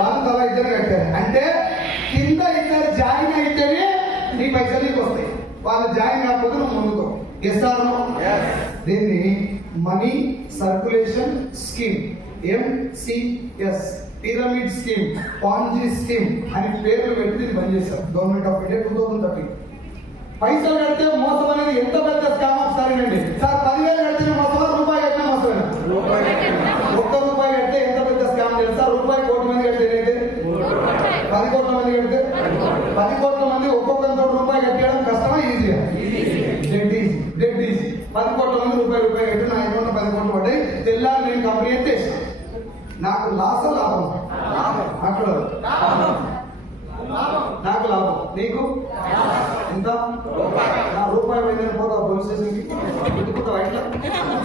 వాళ్ళు తల ఇద్దరు కట్టారు అంటే కింద ఇద్దరు జాయిన్ అయితేనే నీ పైసలు నీకు వస్తాయి. వాళ్ళు జాయిన్ కాకపోతే నువ్వు ముందుకో. ఇస్తాను. దీన్ని money circulation scheme, MCS, pyramid scheme, Ponzi scheme అని పేర్లు పెట్టి దీన్ని బంద్ చేశారు గవర్నమెంట్ ఆఫ్ ఇండియా 2013. పైసలు కడితే మోసం అనేది ఎంత పెద్ద స్కామ్ సరేనండి సార్. 10,000 కడితే మోసమా, రూపాయి కట్టినా మోసమేనా? ₹1 కడితే ఎంత పెద్ద స్కామ్ తెలుసా? రూపాయి 1 కోటి మంది కడితే 10 కోట్ల మంది కడితే 10 కోట్ల మంది ఒక్కొక్కరితో రూపాయి కట్టేయడం కష్టమా ఈజీగా? Dead easy. 10 కోట్ల మంది రూపాయి కట్టి నా అకౌంట్లో 10 కోట్లు పడ్డాయి. తెల్లారి నేను కంపెనీ ఎత్తేసి నాకు లాభం అక్కడ నాకు లాభం, నీకు ఎంత? నా రూపాయి పోయిందని పోతా పోలీస్ స్టేషన్కి పెట్టుకుంటావా? ఇట్లా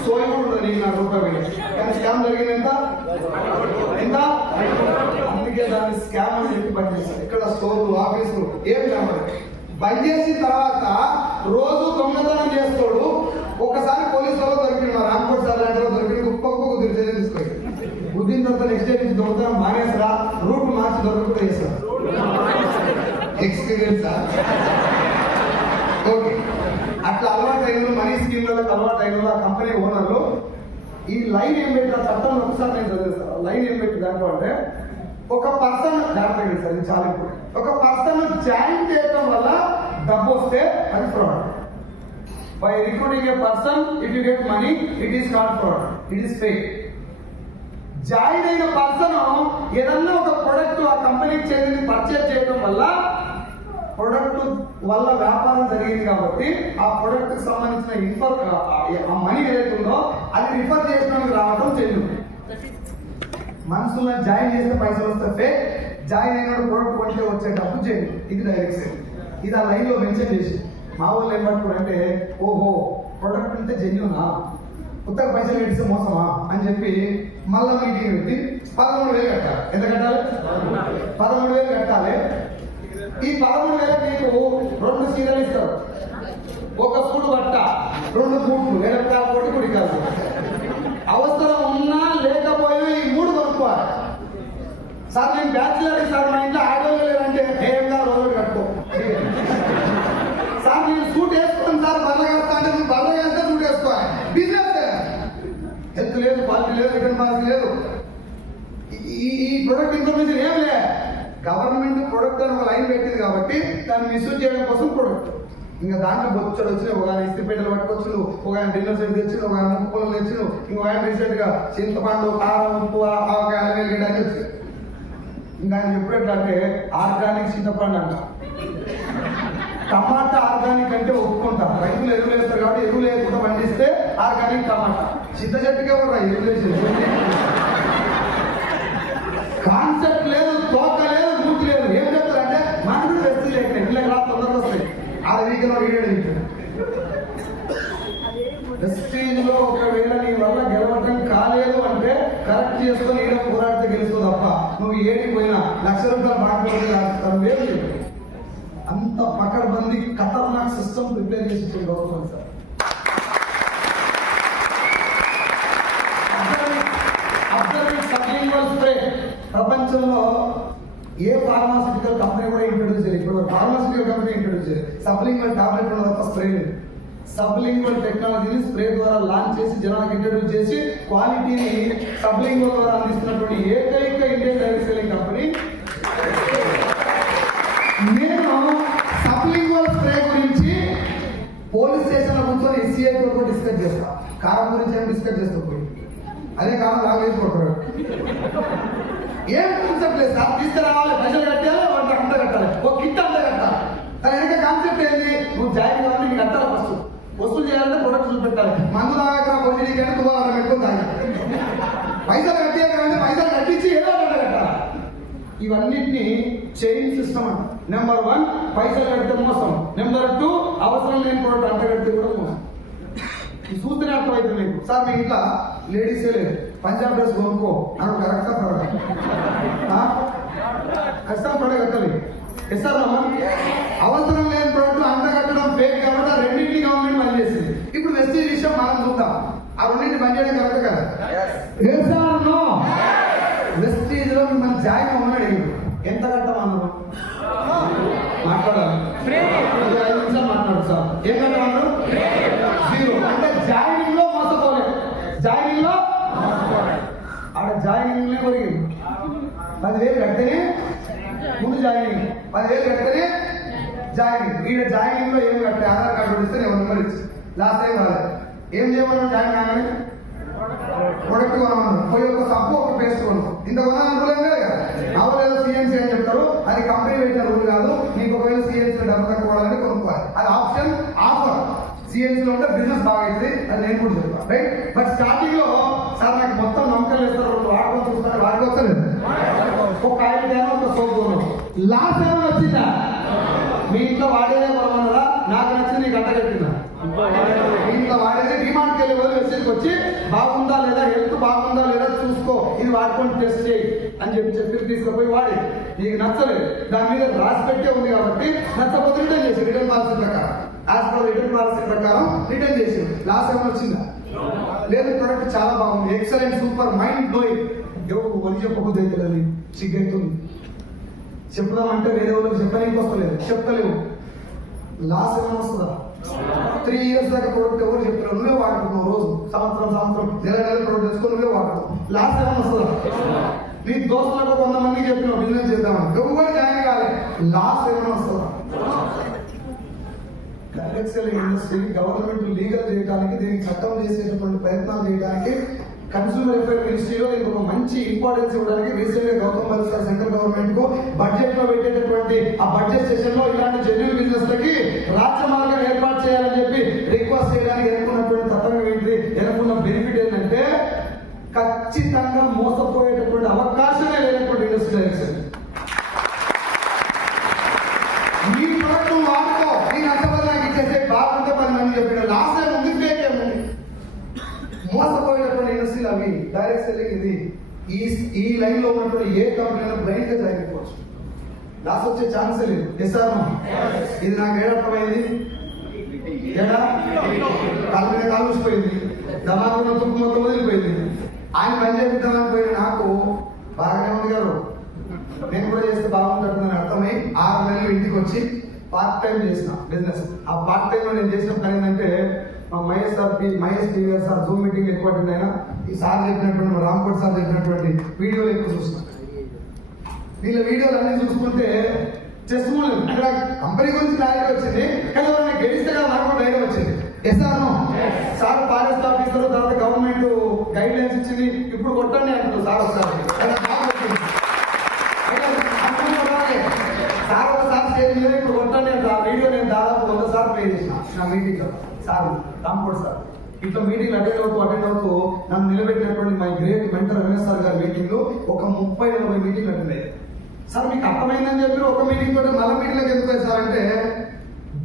సోయి కూడా ఉండదు నీకు. నా రూపాయి పోయింది కానీ స్కామ్ జరిగింది ఎంత? అందుకే దాన్ని స్కామ్ అని చెప్పి బంద్ చేస్తారు. ఇక్కడ స్టోర్లు, ఆఫీసులు ఏం కావాలి బంద్ చేసిన తర్వాత రోజు దొంగతనం చేస్తాడు. ఒకసారి పోలీసు వాళ్ళు దొరికిన రాంకోట్ సార్ లాంటి దొరికిన కుప్పకు చర్య తీసుకోండి. బుద్ధిన తర్వాత నెక్స్ట్ డే నుంచి దొంగతనం మానేసరా, రూట్ మార్చి దొరకకుండా చేస్తారు. Experience okay. అట్లా అలవాటు అయిన మనీ స్కీమ్లకు అలవాటు అయిన ఆ కంపెనీ ఓనర్లు ఈ లైన్ ఏం పెట్టారు చట్టం ఒకసారి నేను చదివేస్తాను. లైన్ ఏం పెట్టి దాంట్లో అంటే ఒక పర్సన్ జాగ్రత్తగా సార్, ఇది చాలా ఇంపార్టెంట్. ఒక పర్సన్ జాయిన్ చేయడం వల్ల డబ్బు వస్తే అది fraud. By recruiting A person if you get money it is not fraud, it is fake. Join అయిన పర్సన్ ఏదన్నా ఒక ప్రొడక్ట్ ఆ కంపెనీకి చెందింది పర్చేజ్ చేయడం వల్ల ప్రొడక్ట్ వల్ల వ్యాపారం జరిగింది కాబట్టి ఆ ప్రొడక్ట్ కి సంబంధించిన మనీ ఏదైతే ఉందో అది రిఫర్ చేసినందుకు రావడం చెల్లింది. మనసులో జాయిన్ చేస్తే పైసలు వస్తే ఫేక్, జాయిన్ అయిన ప్రొడక్ట్ కొంటే వచ్చే డబ్బు చేయండి, ఇది డైరెక్ట్ సేల్. ఇది ఆ లైన్ లో మెన్షన్ చేసి మా వాళ్ళు ఏం పట్టుకోరు అంటే ఓహో ప్రొడక్ట్ ఉంటే జెన్యునా, కొత్తగా పైసలు కట్టిస్తే మోసమా అని చెప్పి మళ్ళా మీటింగ్ పెట్టి 13,000 కట్టాలి. ఎంత కట్టాలి? 13,000 కట్టాలి. ఈ 13,000 నీకు 2 చీరలు ఇస్తారు, ఒక సూడు బట్ట, 2 బూట్లు, ఎడకాలు కొట్టి కుడి కాదు. అవసరం ఉన్నా లేకపోయినా ఈ 3 కొనుక్కోవాలి. సార్ నేను బ్యాచులర్ సార్, మా ఇంట్లో ఆడవాళ్ళు లేదంటే ఏమన్నా రోజు కట్టుకో. సార్ నేను సూట్ వేసుకోండి సార్, బల్లగా వస్తా అంటే నువ్వు బల్లగా వేస్తే సూట్ వేసుకోవాలి. బిజినెస్ హెల్త్ లేదు, పార్టీ లేదు, రిటర్న్ పాలసీ లేదు. ఈ ప్రొడక్ట్ ఇన్ఫర్మేషన్ ఏం లే. గవర్నమెంట్ ప్రొడక్ట్ అని ఒక లైన్ పెట్టింది కాబట్టి దాన్ని మిస్యూజ్ చేయడం కోసం ప్రొడక్ట్. ఇంకా దాంట్లో బొచ్చడు వచ్చినాయి. ఒక ఆయన ఇస్త్రీపేటలు పట్టుకొచ్చు, ఒక ఆయన డిన్నర్ సెట్ తెచ్చు, ఒక ఆయన ముక్కలు తెచ్చు, ఇంకో ఆయన రీసెంట్ గా చింతపండు, కారం, ఉప్పు, ఆవకాయ, అలవేలు గిడ్డ అని వచ్చి ఇంకా ఆయన చెప్పేట్లా అంటే ఆర్గానిక్ చింతపండు అంట. టమాటా ఆర్గానిక్ అంటే ఒప్పుకుంటా, రైతులు ఎరువులు వేస్తారు కాబట్టి ఎరువులు వేయకుండా పండిస్తే ఆర్గానిక్ టమాటా. చింత చెట్టుకే కూడా ఎరువులు వేసేది. కాన్సెప్ట్ లేదు, తోక లేదు, మూతి లేదు. ఏం చెప్తారంటే మనకు కూడా వెస్ట్ లేక ఇళ్ళకి రా తొందరగా వస్తాయి. ఆ వీధిలో వీడియో వెస్టేజ్ లో ఒకవేళ నీ వల్ల గెలవటం కాలేదు అంటే కరెక్ట్ చేసుకొని ఈడ పోరాడితే గెలుస్తావు తప్ప నువ్వు ఏడికి పోయినా ₹1,00,000 బాగా అంత అంత పకడ్బందీ ఖతర్నాక్ సిస్టమ్ ప్రిపేర్ చేసి గౌరవం సార్. సబ్లింగ్వల్ స్ప్రే ప్రపంచంలో ఏ ఫార్మాసిటికల్ కంపెనీ కూడా ఇంట్రొడ్యూస్ చేయాలి. ఇప్పుడు ఫార్మాసిటికల్ కంపెనీ ఇంట్రొడ్యూస్ చేయాలి. సబ్లింగ్వల్ టాబ్లెట్ ఉన్న తప్ప స్ప్రే లేదు. సబ్లింగ్వల్ టెక్నాలజీని స్ప్రే ద్వారా లాంచ్ చేసి జనాలకు ఇంట్రొడ్యూస్ చేసి క్వాలిటీని సబ్లింగ్వల్ ద్వారా అందిస్తున్నటువంటి ఏకైక ఇండియన్ డైరెక్ట్ సెల్లింగ్ కంపెనీ. నేను సబ్లింగ్వల్ స్ప్రే గురించి పోలీస్ స్టేషన్ లో కూర్చొని ఎస్సీఐ కూడా డిస్కస్ చేస్తా. కారం గురించి ఏం డిస్కస్ చేస్తాం, అదే కాలం లాగా వేసుకుంటారు. ఏం కాన్సెప్ట్ లేదు సార్, తీసుకురావాలి, పైసలు కట్టాలి, వాటి అంత కట్టాలి, ఒక కిట్ అంత కట్టాలి. దాని వెనక కాన్సెప్ట్ ఏంటి? నువ్వు జాయిన్ కావాలి, నీకు కట్టాలి. ఫస్ట్ వసూలు చేయాలంటే ప్రొడక్ట్ చూపెట్టాలి. మందు తాగా పొజిషన్ కానీ తువారం పెట్టుకుని తాగా పైసలు కట్టాలి, పైసలు కట్టించి ఏదో అంత కట్టాలి. ఇవన్నిటిని చైన్ సిస్టమ్ అంట. నెంబర్ 1 పైసలు కడితే మోసం. నెంబర్ 2 అవసరం లేని ప్రొడక్ట్ అంత కడితే కూడా మోసం. చూస్తేనే అర్థమైంది మీకు. సార్ మీ ఇంట్లో లేడీసే లేదు, పంజాబ్ డ్రెస్ కొనుక్కో అని కరెక్టా ప్రొడక్ట్ ఖచ్చితంగా ప్రొడక్ట్ కట్టాలి. సార్ అవసరం లేని ప్రొడక్ట్ అంత కట్టడం ఫేక్ కాబట్టి ఆ రెండింటిని గవర్నమెంట్ బంద్ చేసింది. ఇప్పుడు వెస్టేజ్ విషయం మనం చూద్దాం. ఆ రెండింటిని బంద్ చేయడం కరెక్ట్ కదా? వెస్టేజ్ లో మిమ్మల్ని జాయిన్ అవ్వమని అడిగారు. ఎంత కట్టమన్నారు? మాట్లాడాలి. 5 నిమిషాలు మాట్లాడు సార్. ఏం కట్టమన్నారు? 0. అంటే జాయినింగ్ లో మోసపోలేదు. జాయినింగ్ లో ఆడ జాయినింగ్ లో కొరిగింది. 10,000 కడితేనే ముందు జాయినింగ్, 10,000 కడితేనే జాయినింగ్. ఈడ జాయినింగ్ లో ఏం కట్టే ఆధార్ కార్డు ఇస్తే నేను నెంబర్ ఇచ్చి లాస్ట్ టైం రాలేదు. ఏం చేయమన్నా జాయిన్ కాగానే ప్రొడక్ట్ కొనమన్నాను. పోయి ఒక సబ్బు ఒక పేస్ట్ కొను. ఇంత కొనాలని రూల్ ఏం లేదు కదా. అవలేదు సిఎన్సీ అని చెప్తారు. అది కంపెనీ పెట్టిన రూల్ కాదు. నీకు ఒకవేళ సిఎన్సీ డబ్బు కట్టుకోవాలని కొనుక్కోవాలి. అది ఆప్షన్, ఆఫర్. సిఎన్సీ లో ఉంటే బిజినెస్ బాగా అవుతుంది. అది నేను కూడా చెప్తాను, రైట్? బట్ స్టార్టింగ్ లో సార్ నాకు మొత్తం నమ్మకాలు వేస్తారు, వాడుకొని చూస్తారు, వాడుకోవచ్చలేదు. ఒక ఆయిల్ కానీ ఒక సోప్ కొను. లాస్ట్ ఏమైనా వచ్చిందా? మీ ఇంట్లో వాడేదే కొనమన్నారా? నాకు నచ్చింది నీకు అంట కట్టిందా? మీ ఇంట్లో వాడేది డిమాండ్కి వెళ్ళే వాళ్ళు మెసేజ్కి వచ్చి బాగుందా లేదా, హెల్త్ బాగుందా లేదా చూసుకో, ఇది వాడుకొని టెస్ట్ చేయి అని చెప్పి తీసుకుపోయి వాడి నీకు నచ్చలేదు, దాని మీద రాసి పెట్టే ఉంది కాబట్టి నచ్చకపోతే రిటర్న్ చేసి రిటర్న్ పాలసీ ప్రకారం యాజ్ పర్ రిటర్న్ పాలసీ ప్రకారం రిటర్న్ చేసి లాస్ట్ ఏమైనా వచ్చిందా? లేదు. ప్రొడక్ట్ చాలా బాగుంది, ఎక్సలెంట్, సూపర్, మైండ్ బ్లోయింగ్. ఎవరు వరి చెప్పబుద్ధి అవుతుంది, సిగ్గైతుంది. చెప్దామంటే వేరే వాళ్ళకి చెప్పడానికి వస్తలేదు, చెప్తలేవు. లాస్ ఏమైనా వస్తుందా? 3 years దాకా ప్రొడక్ట్ ఎవరు చెప్తారు? నువ్వే వాడుతున్నావు. రోజు సంవత్సరం నెల ప్రొడక్ట్ తెచ్చుకొని నువ్వే వాడుతున్నావు. లాస్ ఏమైనా వస్తుందా? నీ దోస్తులకు 100 మందికి చెప్పినావు బిజినెస్ చేద్దామని, ఎవరు జాయిన్ కాలే. లాస్ ఏమైనా వస్తుందా? Direct selling industry government legal చేయడానికి, దీనికి చట్టం చేసేటటువంటి ప్రయత్నాలు చేయడానికి కన్స్యూమర్ అఫేర్ మినిస్ట్రీలో దీనికి ఒక మంచి ఇంపార్టెన్స్ ఇవ్వడానికి రీసెంట్ గా గౌతమ్ బల్లి సార్ సెంట్రల్ గవర్నమెంట్ కు బడ్జెట్ లో పెట్టేటటువంటి ఆ బడ్జెట్ సెషన్ లో ఇలాంటి జెన్యూన్ బిజినెస్ లకి రాజ్య మార్గం ఏర్పాటు చేయాలని చెప్పి రిక్వెస్ట్ చేయడానికి ఎన్నుకున్నటువంటి తత్వం ఏంటి, ఎన్నుకున్న బెనిఫిట్ ఏంటంటే ఖచ్చితంగా మోసపోయేటటువంటి అవకాశమే లేనటువంటి ఇండస్ట్రీ డైరెక్షన్. ఈ ప్రొడక్ట్ వాడుకో, నేను అంతవరకు నాకు ఇచ్చేసే బాగుంటే 10 మంది చెప్పిన లాస్ట్ టైం ఉంది, ఫేక్ ఏముంది? మోసపోయినటువంటి ఇండస్ట్రీలు అవి. డైరెక్ట్ సెల్లింగ్ ఇది. ఈ లైన్ లో ఉన్నటువంటి ఏ కంపెనీ బ్లైండ్ గా జాయిన్ అయిపోవచ్చు. లాస్ వచ్చే ఛాన్స్ లేదు. ఇది నాకు ఏడర్థమైంది. ఏడా కాలు మీద కాలు చూసిపోయింది, దమాకున్న తుప్పు మొత్తం వదిలిపోయింది. ఆయన పని చేపిద్దామని పోయిన నాకు బాగానే ఉంది గారు, నేను కూడా చేస్తే బాగుంటుందని అర్థమై 6 నెలలు ఇంటికి వచ్చి పార్ట్ టైం చేసిన బిజినెస్. ఆ పార్ట్ టైం లో నేను చేసిన పని ఏంటంటే మా Mahesh TV sir Zoom meeting ఎక్కువ అటెండ్ అయినా, ఈ సార్ చెప్పినటువంటి రాంకోట్ సార్ చెప్పినటువంటి వీడియోలు ఎక్కువ చూసిన. వీళ్ళ వీడియోలు అన్ని చూసుకుంటే చెస్మూలం అక్కడ కంపెనీ గురించి క్లారిటీ వచ్చింది, కానీ వాళ్ళని గెలిస్తే కదా నాకు ధైర్యం వచ్చింది. సార్ ఫారెస్ట్ ఆఫీసర్, తర్వాత గవర్నమెంట్ గైడ్ లైన్స్ ఇచ్చింది, ఇప్పుడు కొట్టండి అంటారు సార్. సార్ ఒకసారి స్టేజ్ మీద ఇప్పుడు కొట్టండి అంటే ఆ వీడియో నేను దాదాపు 100 సార్లు ప్లే చేసిన నా మీటింగ్ లో. సార్ రాంకోట్ సార్ ఇట్లా మీటింగ్ అటెండ్ అవుతూ నన్ను నిలబెట్టినటువంటి my great mentor Ramesh sir గారి మీటింగ్ లో ఒక 30-40 మీటింగ్ అటెండ్ అయ్యాయి. సార్ మీకు అర్థమైందని చెప్పి ఒక మీటింగ్ తోటి మళ్ళీ మీటింగ్లోకి ఎందుకు సార్ అంటే,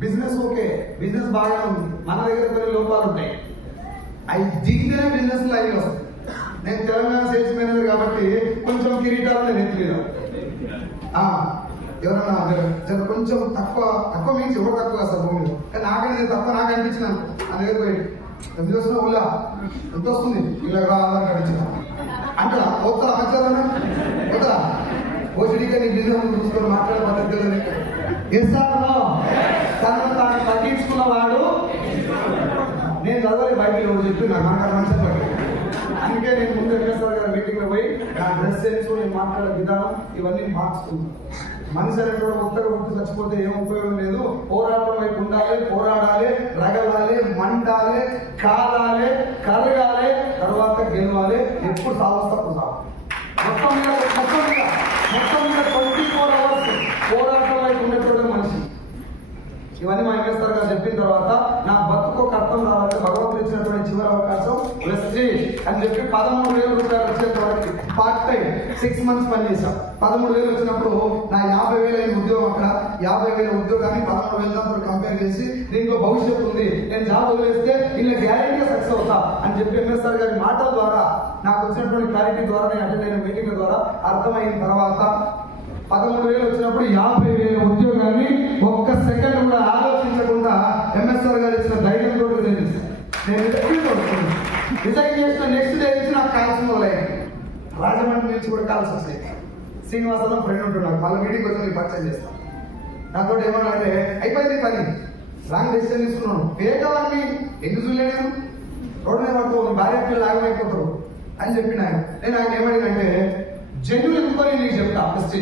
బిజినెస్ ఓకే, బిజినెస్ బాగానే ఉంది, మన దగ్గర కొన్ని లోపాలు ఉంటాయి, అవి దిగితేనే బిజినెస్ లైవ్ వస్తుంది. నేను తెలంగాణ సేల్స్ మేనేజర్ కాబట్టి కొంచెం కిరీటాలు నేను ఎత్తులేదు. ఎవరన్నా జర కొంచెం తక్కువ మీన్స్ ఎవరు తక్కువ సార్ భూమిలో, కానీ నాకనే తక్కువ నాకు అనిపించినాను. నా దగ్గర పోయి ఎంత వస్తున్నా ఊళ్ళో ఎంత వస్తుంది ఇలా ఆధార్ కార్డు ఇచ్చిన అంటారా పోతారా మంచిదా పోతారా ఓసిడిగా నీ బిజినెస్ చూసుకొని మాట్లాడే పద్ధతి ఎస్ఆర్లో తనను తాను తగ్గించుకున్నవాడు. నేను చదవలే బైబిల్ చెప్పి నాకు నాకు మంచిగా పడి, అందుకే నేను ముందు వెంకటేశ్వర గారి మీటింగ్ లో పోయి నా డ్రెస్ సెన్స్, నేను మాట్లాడే విధానం ఇవన్నీ మార్చుకున్నాను. మనిషి అనేటువంటి కొత్తగా పుట్టి చచ్చిపోతే ఏం ఉపయోగం లేదు. పోరాటం వైపు ఉండాలి, పోరాడాలి, రగలాలి, మండాలి, కాలాలి, కరగాలి, తర్వాత గెలవాలి. ఎప్పుడు సావస్తప్పుడు సాగు మొత్తం మీద 24 hours పోరాటం వైపు ఉన్నటువంటి మనిషి. ఇవన్నీ మా వెంకటేశ్వర గారు చెప్పిన తర్వాత నా బతుకు ఒక అర్థం రావాలి. భగవంతుడు ఇచ్చినటువంటి చివరి అవకాశం ప్రెస్టీజ్ అని చెప్పి 13,000 రూపాయలు వచ్చేంత వరకు పార్ట్ టైం 6 months పనిచేశాం. 13,000 వచ్చినప్పుడు నా 50,000 అయిన ఉద్యోగం అక్కడ 50,000 ఉద్యోగాన్ని 13,000 కంపేర్ చేసి దీంట్లో భవిష్యత్తు ఉంది, నేను జాబ్ వదిలేస్తే ఇలా గ్యారెంటీగా సక్సెస్ అవుతా అని చెప్పి ఎంఎస్ఆర్ గారి మాటల ద్వారా నాకు వచ్చినటువంటి క్లారిటీ ద్వారా నేను అటెండ్ అయిన మీటింగ్ ద్వారా అర్థమైన తర్వాత 13,000 వచ్చినప్పుడు 50,000 ఉద్యోగాన్ని ఒక్క సెకండ్ కూడా ఆలోచించకుండా ఎంఎస్ఆర్ గారు ఇచ్చిన ధైర్యం తోటి నేను రిజైన్ చేసిన నెక్స్ట్ డే నుంచి నాకు కాల్స్ మొదలయ్యాయి. రాజమండ్రి నుంచి కూడా కాల్స్ వస్తాయి. శ్రీనివాసరావు ఫ్రెండ్ ఉంటున్నాడు, మళ్ళీ మీటింగ్ వచ్చి పర్చేజ్ చేస్తాను. నాతో ఏమన్నా అంటే అయిపోయింది పని, రాంగ్ డెసిషన్ తీసుకున్నాను. వేగవాన్ని ఎందుకు చూడలేదు, రోడ్డు మీద పడుతూ భార్య పిల్లలు లాగమైపోతారు అని చెప్పిన నేను ఆయన ఏమడినంటే జెన్యున్ ఎందుకో నీకు చెప్తా, ఫస్ట్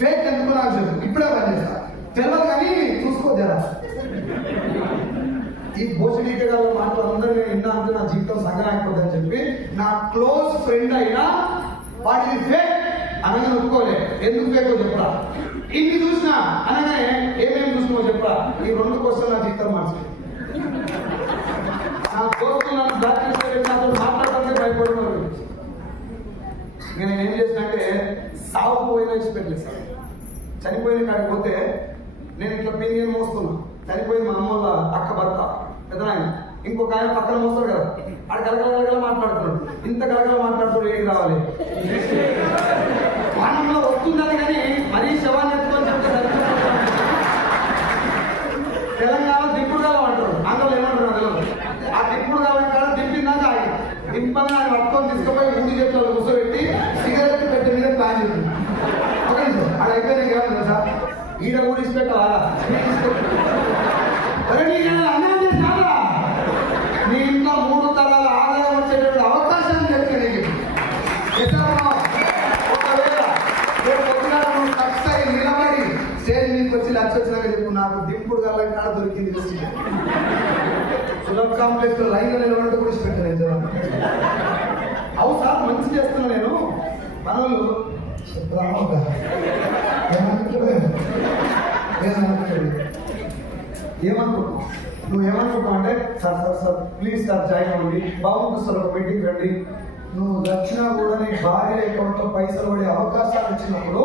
ఫేక్ ఎందుకో నాకు చెప్పు, ఇప్పుడే పని చేస్తా తెలియదు కానీ చూసుకో జరా. ఈ భోజనీకరాల మాటలు అందరూ నేను విన్నా అంటే నా జీవితం సంగరాకపోతే అని చెప్పి నా క్లోజ్ ఫ్రెండ్ అయినా వాటిని ఫేక్ అనగా ఒప్పుకోలే. ఎందుకు ఫేకో చెప్పరా, ఇన్ని చూసినా అనగానే ఏమేమి చూసినావో చెప్పరా. ఈ 2 క్వశ్చన్ నా జీవితం మార్చింది. నా దోస్తులు నన్ను బ్లాక్ నాతో మాట్లాడటానికి భయపడుతున్నారు. నేను ఏం చేసినంటే సాగు పోయినా ఇచ్చిపెట్టలేదు సార్. చనిపోయిన కాడికి పోతే నేను ఇట్లా పెళ్లి మోస్తున్నా, చనిపోయింది మా అమ్మ వాళ్ళ అక్క భర్త పెద్దనాయన, ఇంకొక ఆయన పక్కన మోస్తాడు కదా, ఆడ గలగల మాట్లాడుతున్నాడు. ఇంత గలగల మాట్లాడుతున్నాడు, ఏం రావాలి ప్రాణంలో వస్తుందని కానీ మరీ శవాన్ని ఎత్తుకొని చెప్తే తెలంగాణ దింపుడు కాలం అంటారు, ఆంధ్రలో ఏమంటారు తెలియదు. ఆ దింపుడు కాలం కాడ దింపిందాక ఆయన దింపని ఆయన పట్టుకొని తీసుకుపోయి ముందు చేతుల్లో కూర్చోబెట్టి సిగరెట్ పెట్టి మీద ప్లాన్ చేస్తుంది. ఒక నిమిషం అక్కడ అయిపోయినా ఏమన్నా సార్ ఈడ కూడా ఇచ్చిపెట్టాలా అన్నం చేస్తారా, నీ ఇంట్లో 3 తరాల ఆదాయం వచ్చేటువంటి అవకాశాన్ని చెప్తాను. ఒకవేళ నువ్వు సక్సెస్ అయ్యి నిలబడి స్టేజ్ మీదకి వచ్చి లక్ష వచ్చినాక చెప్పు, నాకు దింపుడు గల్లం కాడ దొరికింది సులభ్ కాంప్లెక్స్ లో లైన్ నిలబడితే కూడా ఇచ్చిపెట్టాను. అవు సార్ మంచి చేస్తున్నా నేను పనులు ఏమనుకుంటున్నావు, నువ్వు ఏమనుకుంటున్నావు అంటే సార్ ప్లీజ్ సార్ జాయిన్ అవ్వండి, బాగుంటుంది సార్ ఒక మీటింగ్ రండి. నువ్వు వచ్చినా కూడా నీ భార్య అకౌంట్ లో పైసలు పడే అవకాశాలు ఇచ్చినప్పుడు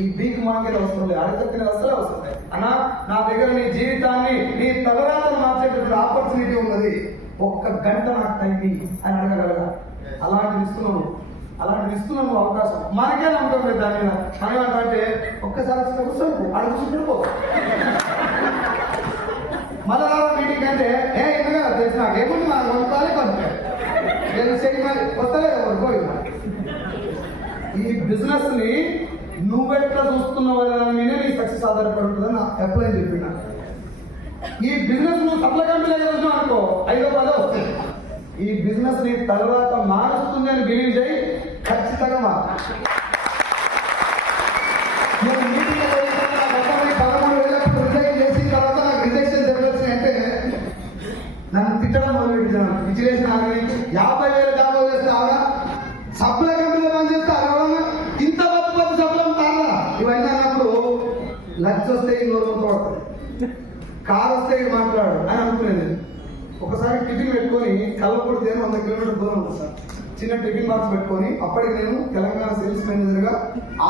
ఈ బీక్ మార్కెట్ అవసరం లేదు, అడగతిన అవసరం అవసరం లేదు అన్నా. నా దగ్గర నీ జీవితాన్ని నీ తలరాతను మార్చేటటువంటి ఆపర్చునిటీ ఉన్నది, 1 గంట నాకు టైం అని అడగగలగా. అలాంటివి ఇస్తున్నాను అవకాశం. మనకే నమ్మకం లేదు దాని మీద. మనం ఏమంటే ఒక్కసారి అడుగుతుండిపో మళ్ళా మీటింగ్ అంటే ఎందుకు తెలిసి నాకు ఏముంది మనం కొనుక్కోవాలి కొనుక్కోవాలి నేను చెయ్యి మరి వస్తలేదు. ఈ బిజినెస్ ని నువ్వెట్లా చూస్తున్నావు దాని మీద నీ సక్సెస్ ఆధారపడి ఉంటుందని నాకు అప్లై చెప్పిన. ఈ బిజినెస్ నువ్వు సప్లై కంపెనీ చూసినావు అనుకో 5 రూపాయలు వస్తాయి. ఈ బిజినెస్ ని తర్వాత మారుస్తుంది అని బిలీవ్ చేయి, ఖచ్చితంగా మారు. నేను మీటింగ్ 13,000 రిజైన్ చేసిన తర్వాత నాకు రిజెక్షన్ జరగొచ్చినాయి అంటే నన్ను తిట్టడం మొదలుపెట్టాను. విజిలేషన్ ఆగి 50,000 జాబ్ చేస్తే ఆగా సప్లై కంపెనీలో పనిచేస్తే అలా ఇంత బతుకు సప్లం తాగా ఇవన్నీ అన్నప్పుడు లక్ష వస్తే నోరు పడుతుంది, కారు వస్తే మాట్లాడు అని అనుకునేది. ఒకసారి టిఫిన్ పెట్టుకొని కల్లపూడి 100 కిలోమీటర్ దూరం ఉంది సార్. చిన్న టిఫిన్ బాక్స్ పెట్టుకొని అప్పటికి నేను తెలంగాణ సేల్స్ మేనేజర్ గా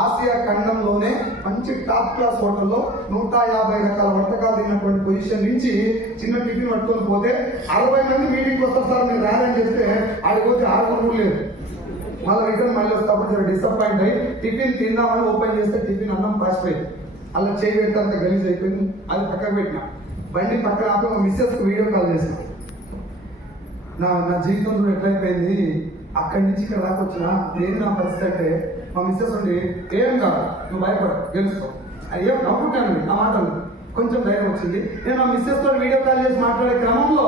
ఆసియా ఖండంలోనే మంచి టాప్ క్లాస్ హోటల్లో 150 రకాల వంటకాలు తిన్నటువంటి పొజిషన్ నుంచి చిన్న టిఫిన్ పట్టుకొని పోతే 60 మంది మీటింగ్ వస్తారు సార్ మీరు రాదని చెప్తే ఆడికి పోతే 6 లేదు. మళ్ళీ రిటర్న్ మళ్ళీ వస్తేప్పుడు డిసప్పాయింట్ అయ్యి టిఫిన్ తిందామని ఓపెన్ చేస్తే టిఫిన్ అన్నం పాసిపోయింది. అలా చేయి పెడితే అంత గలీజ్ అయిపోయింది. అది పక్కకు పెట్టిన, బండి పక్కన ఆపి మా మిస్సెస్కి వీడియో కాల్ చేసిన. నా జీవితం చూడ ఎట్లయిపోయింది, అక్కడి నుంచి ఇక్కడ దాకా వచ్చిన లేదు నా పరిస్థితి అంటే మా మిస్సెస్ ఉండి ఏం కాదు నువ్వు భయపడ గెలుచుకో అది ఏం నవ్వుకుంటాను నా మాటలు. కొంచెం ధైర్యం వచ్చింది. నేను మా మిస్సెస్ తో వీడియో కాల్ చేసి మాట్లాడే క్రమంలో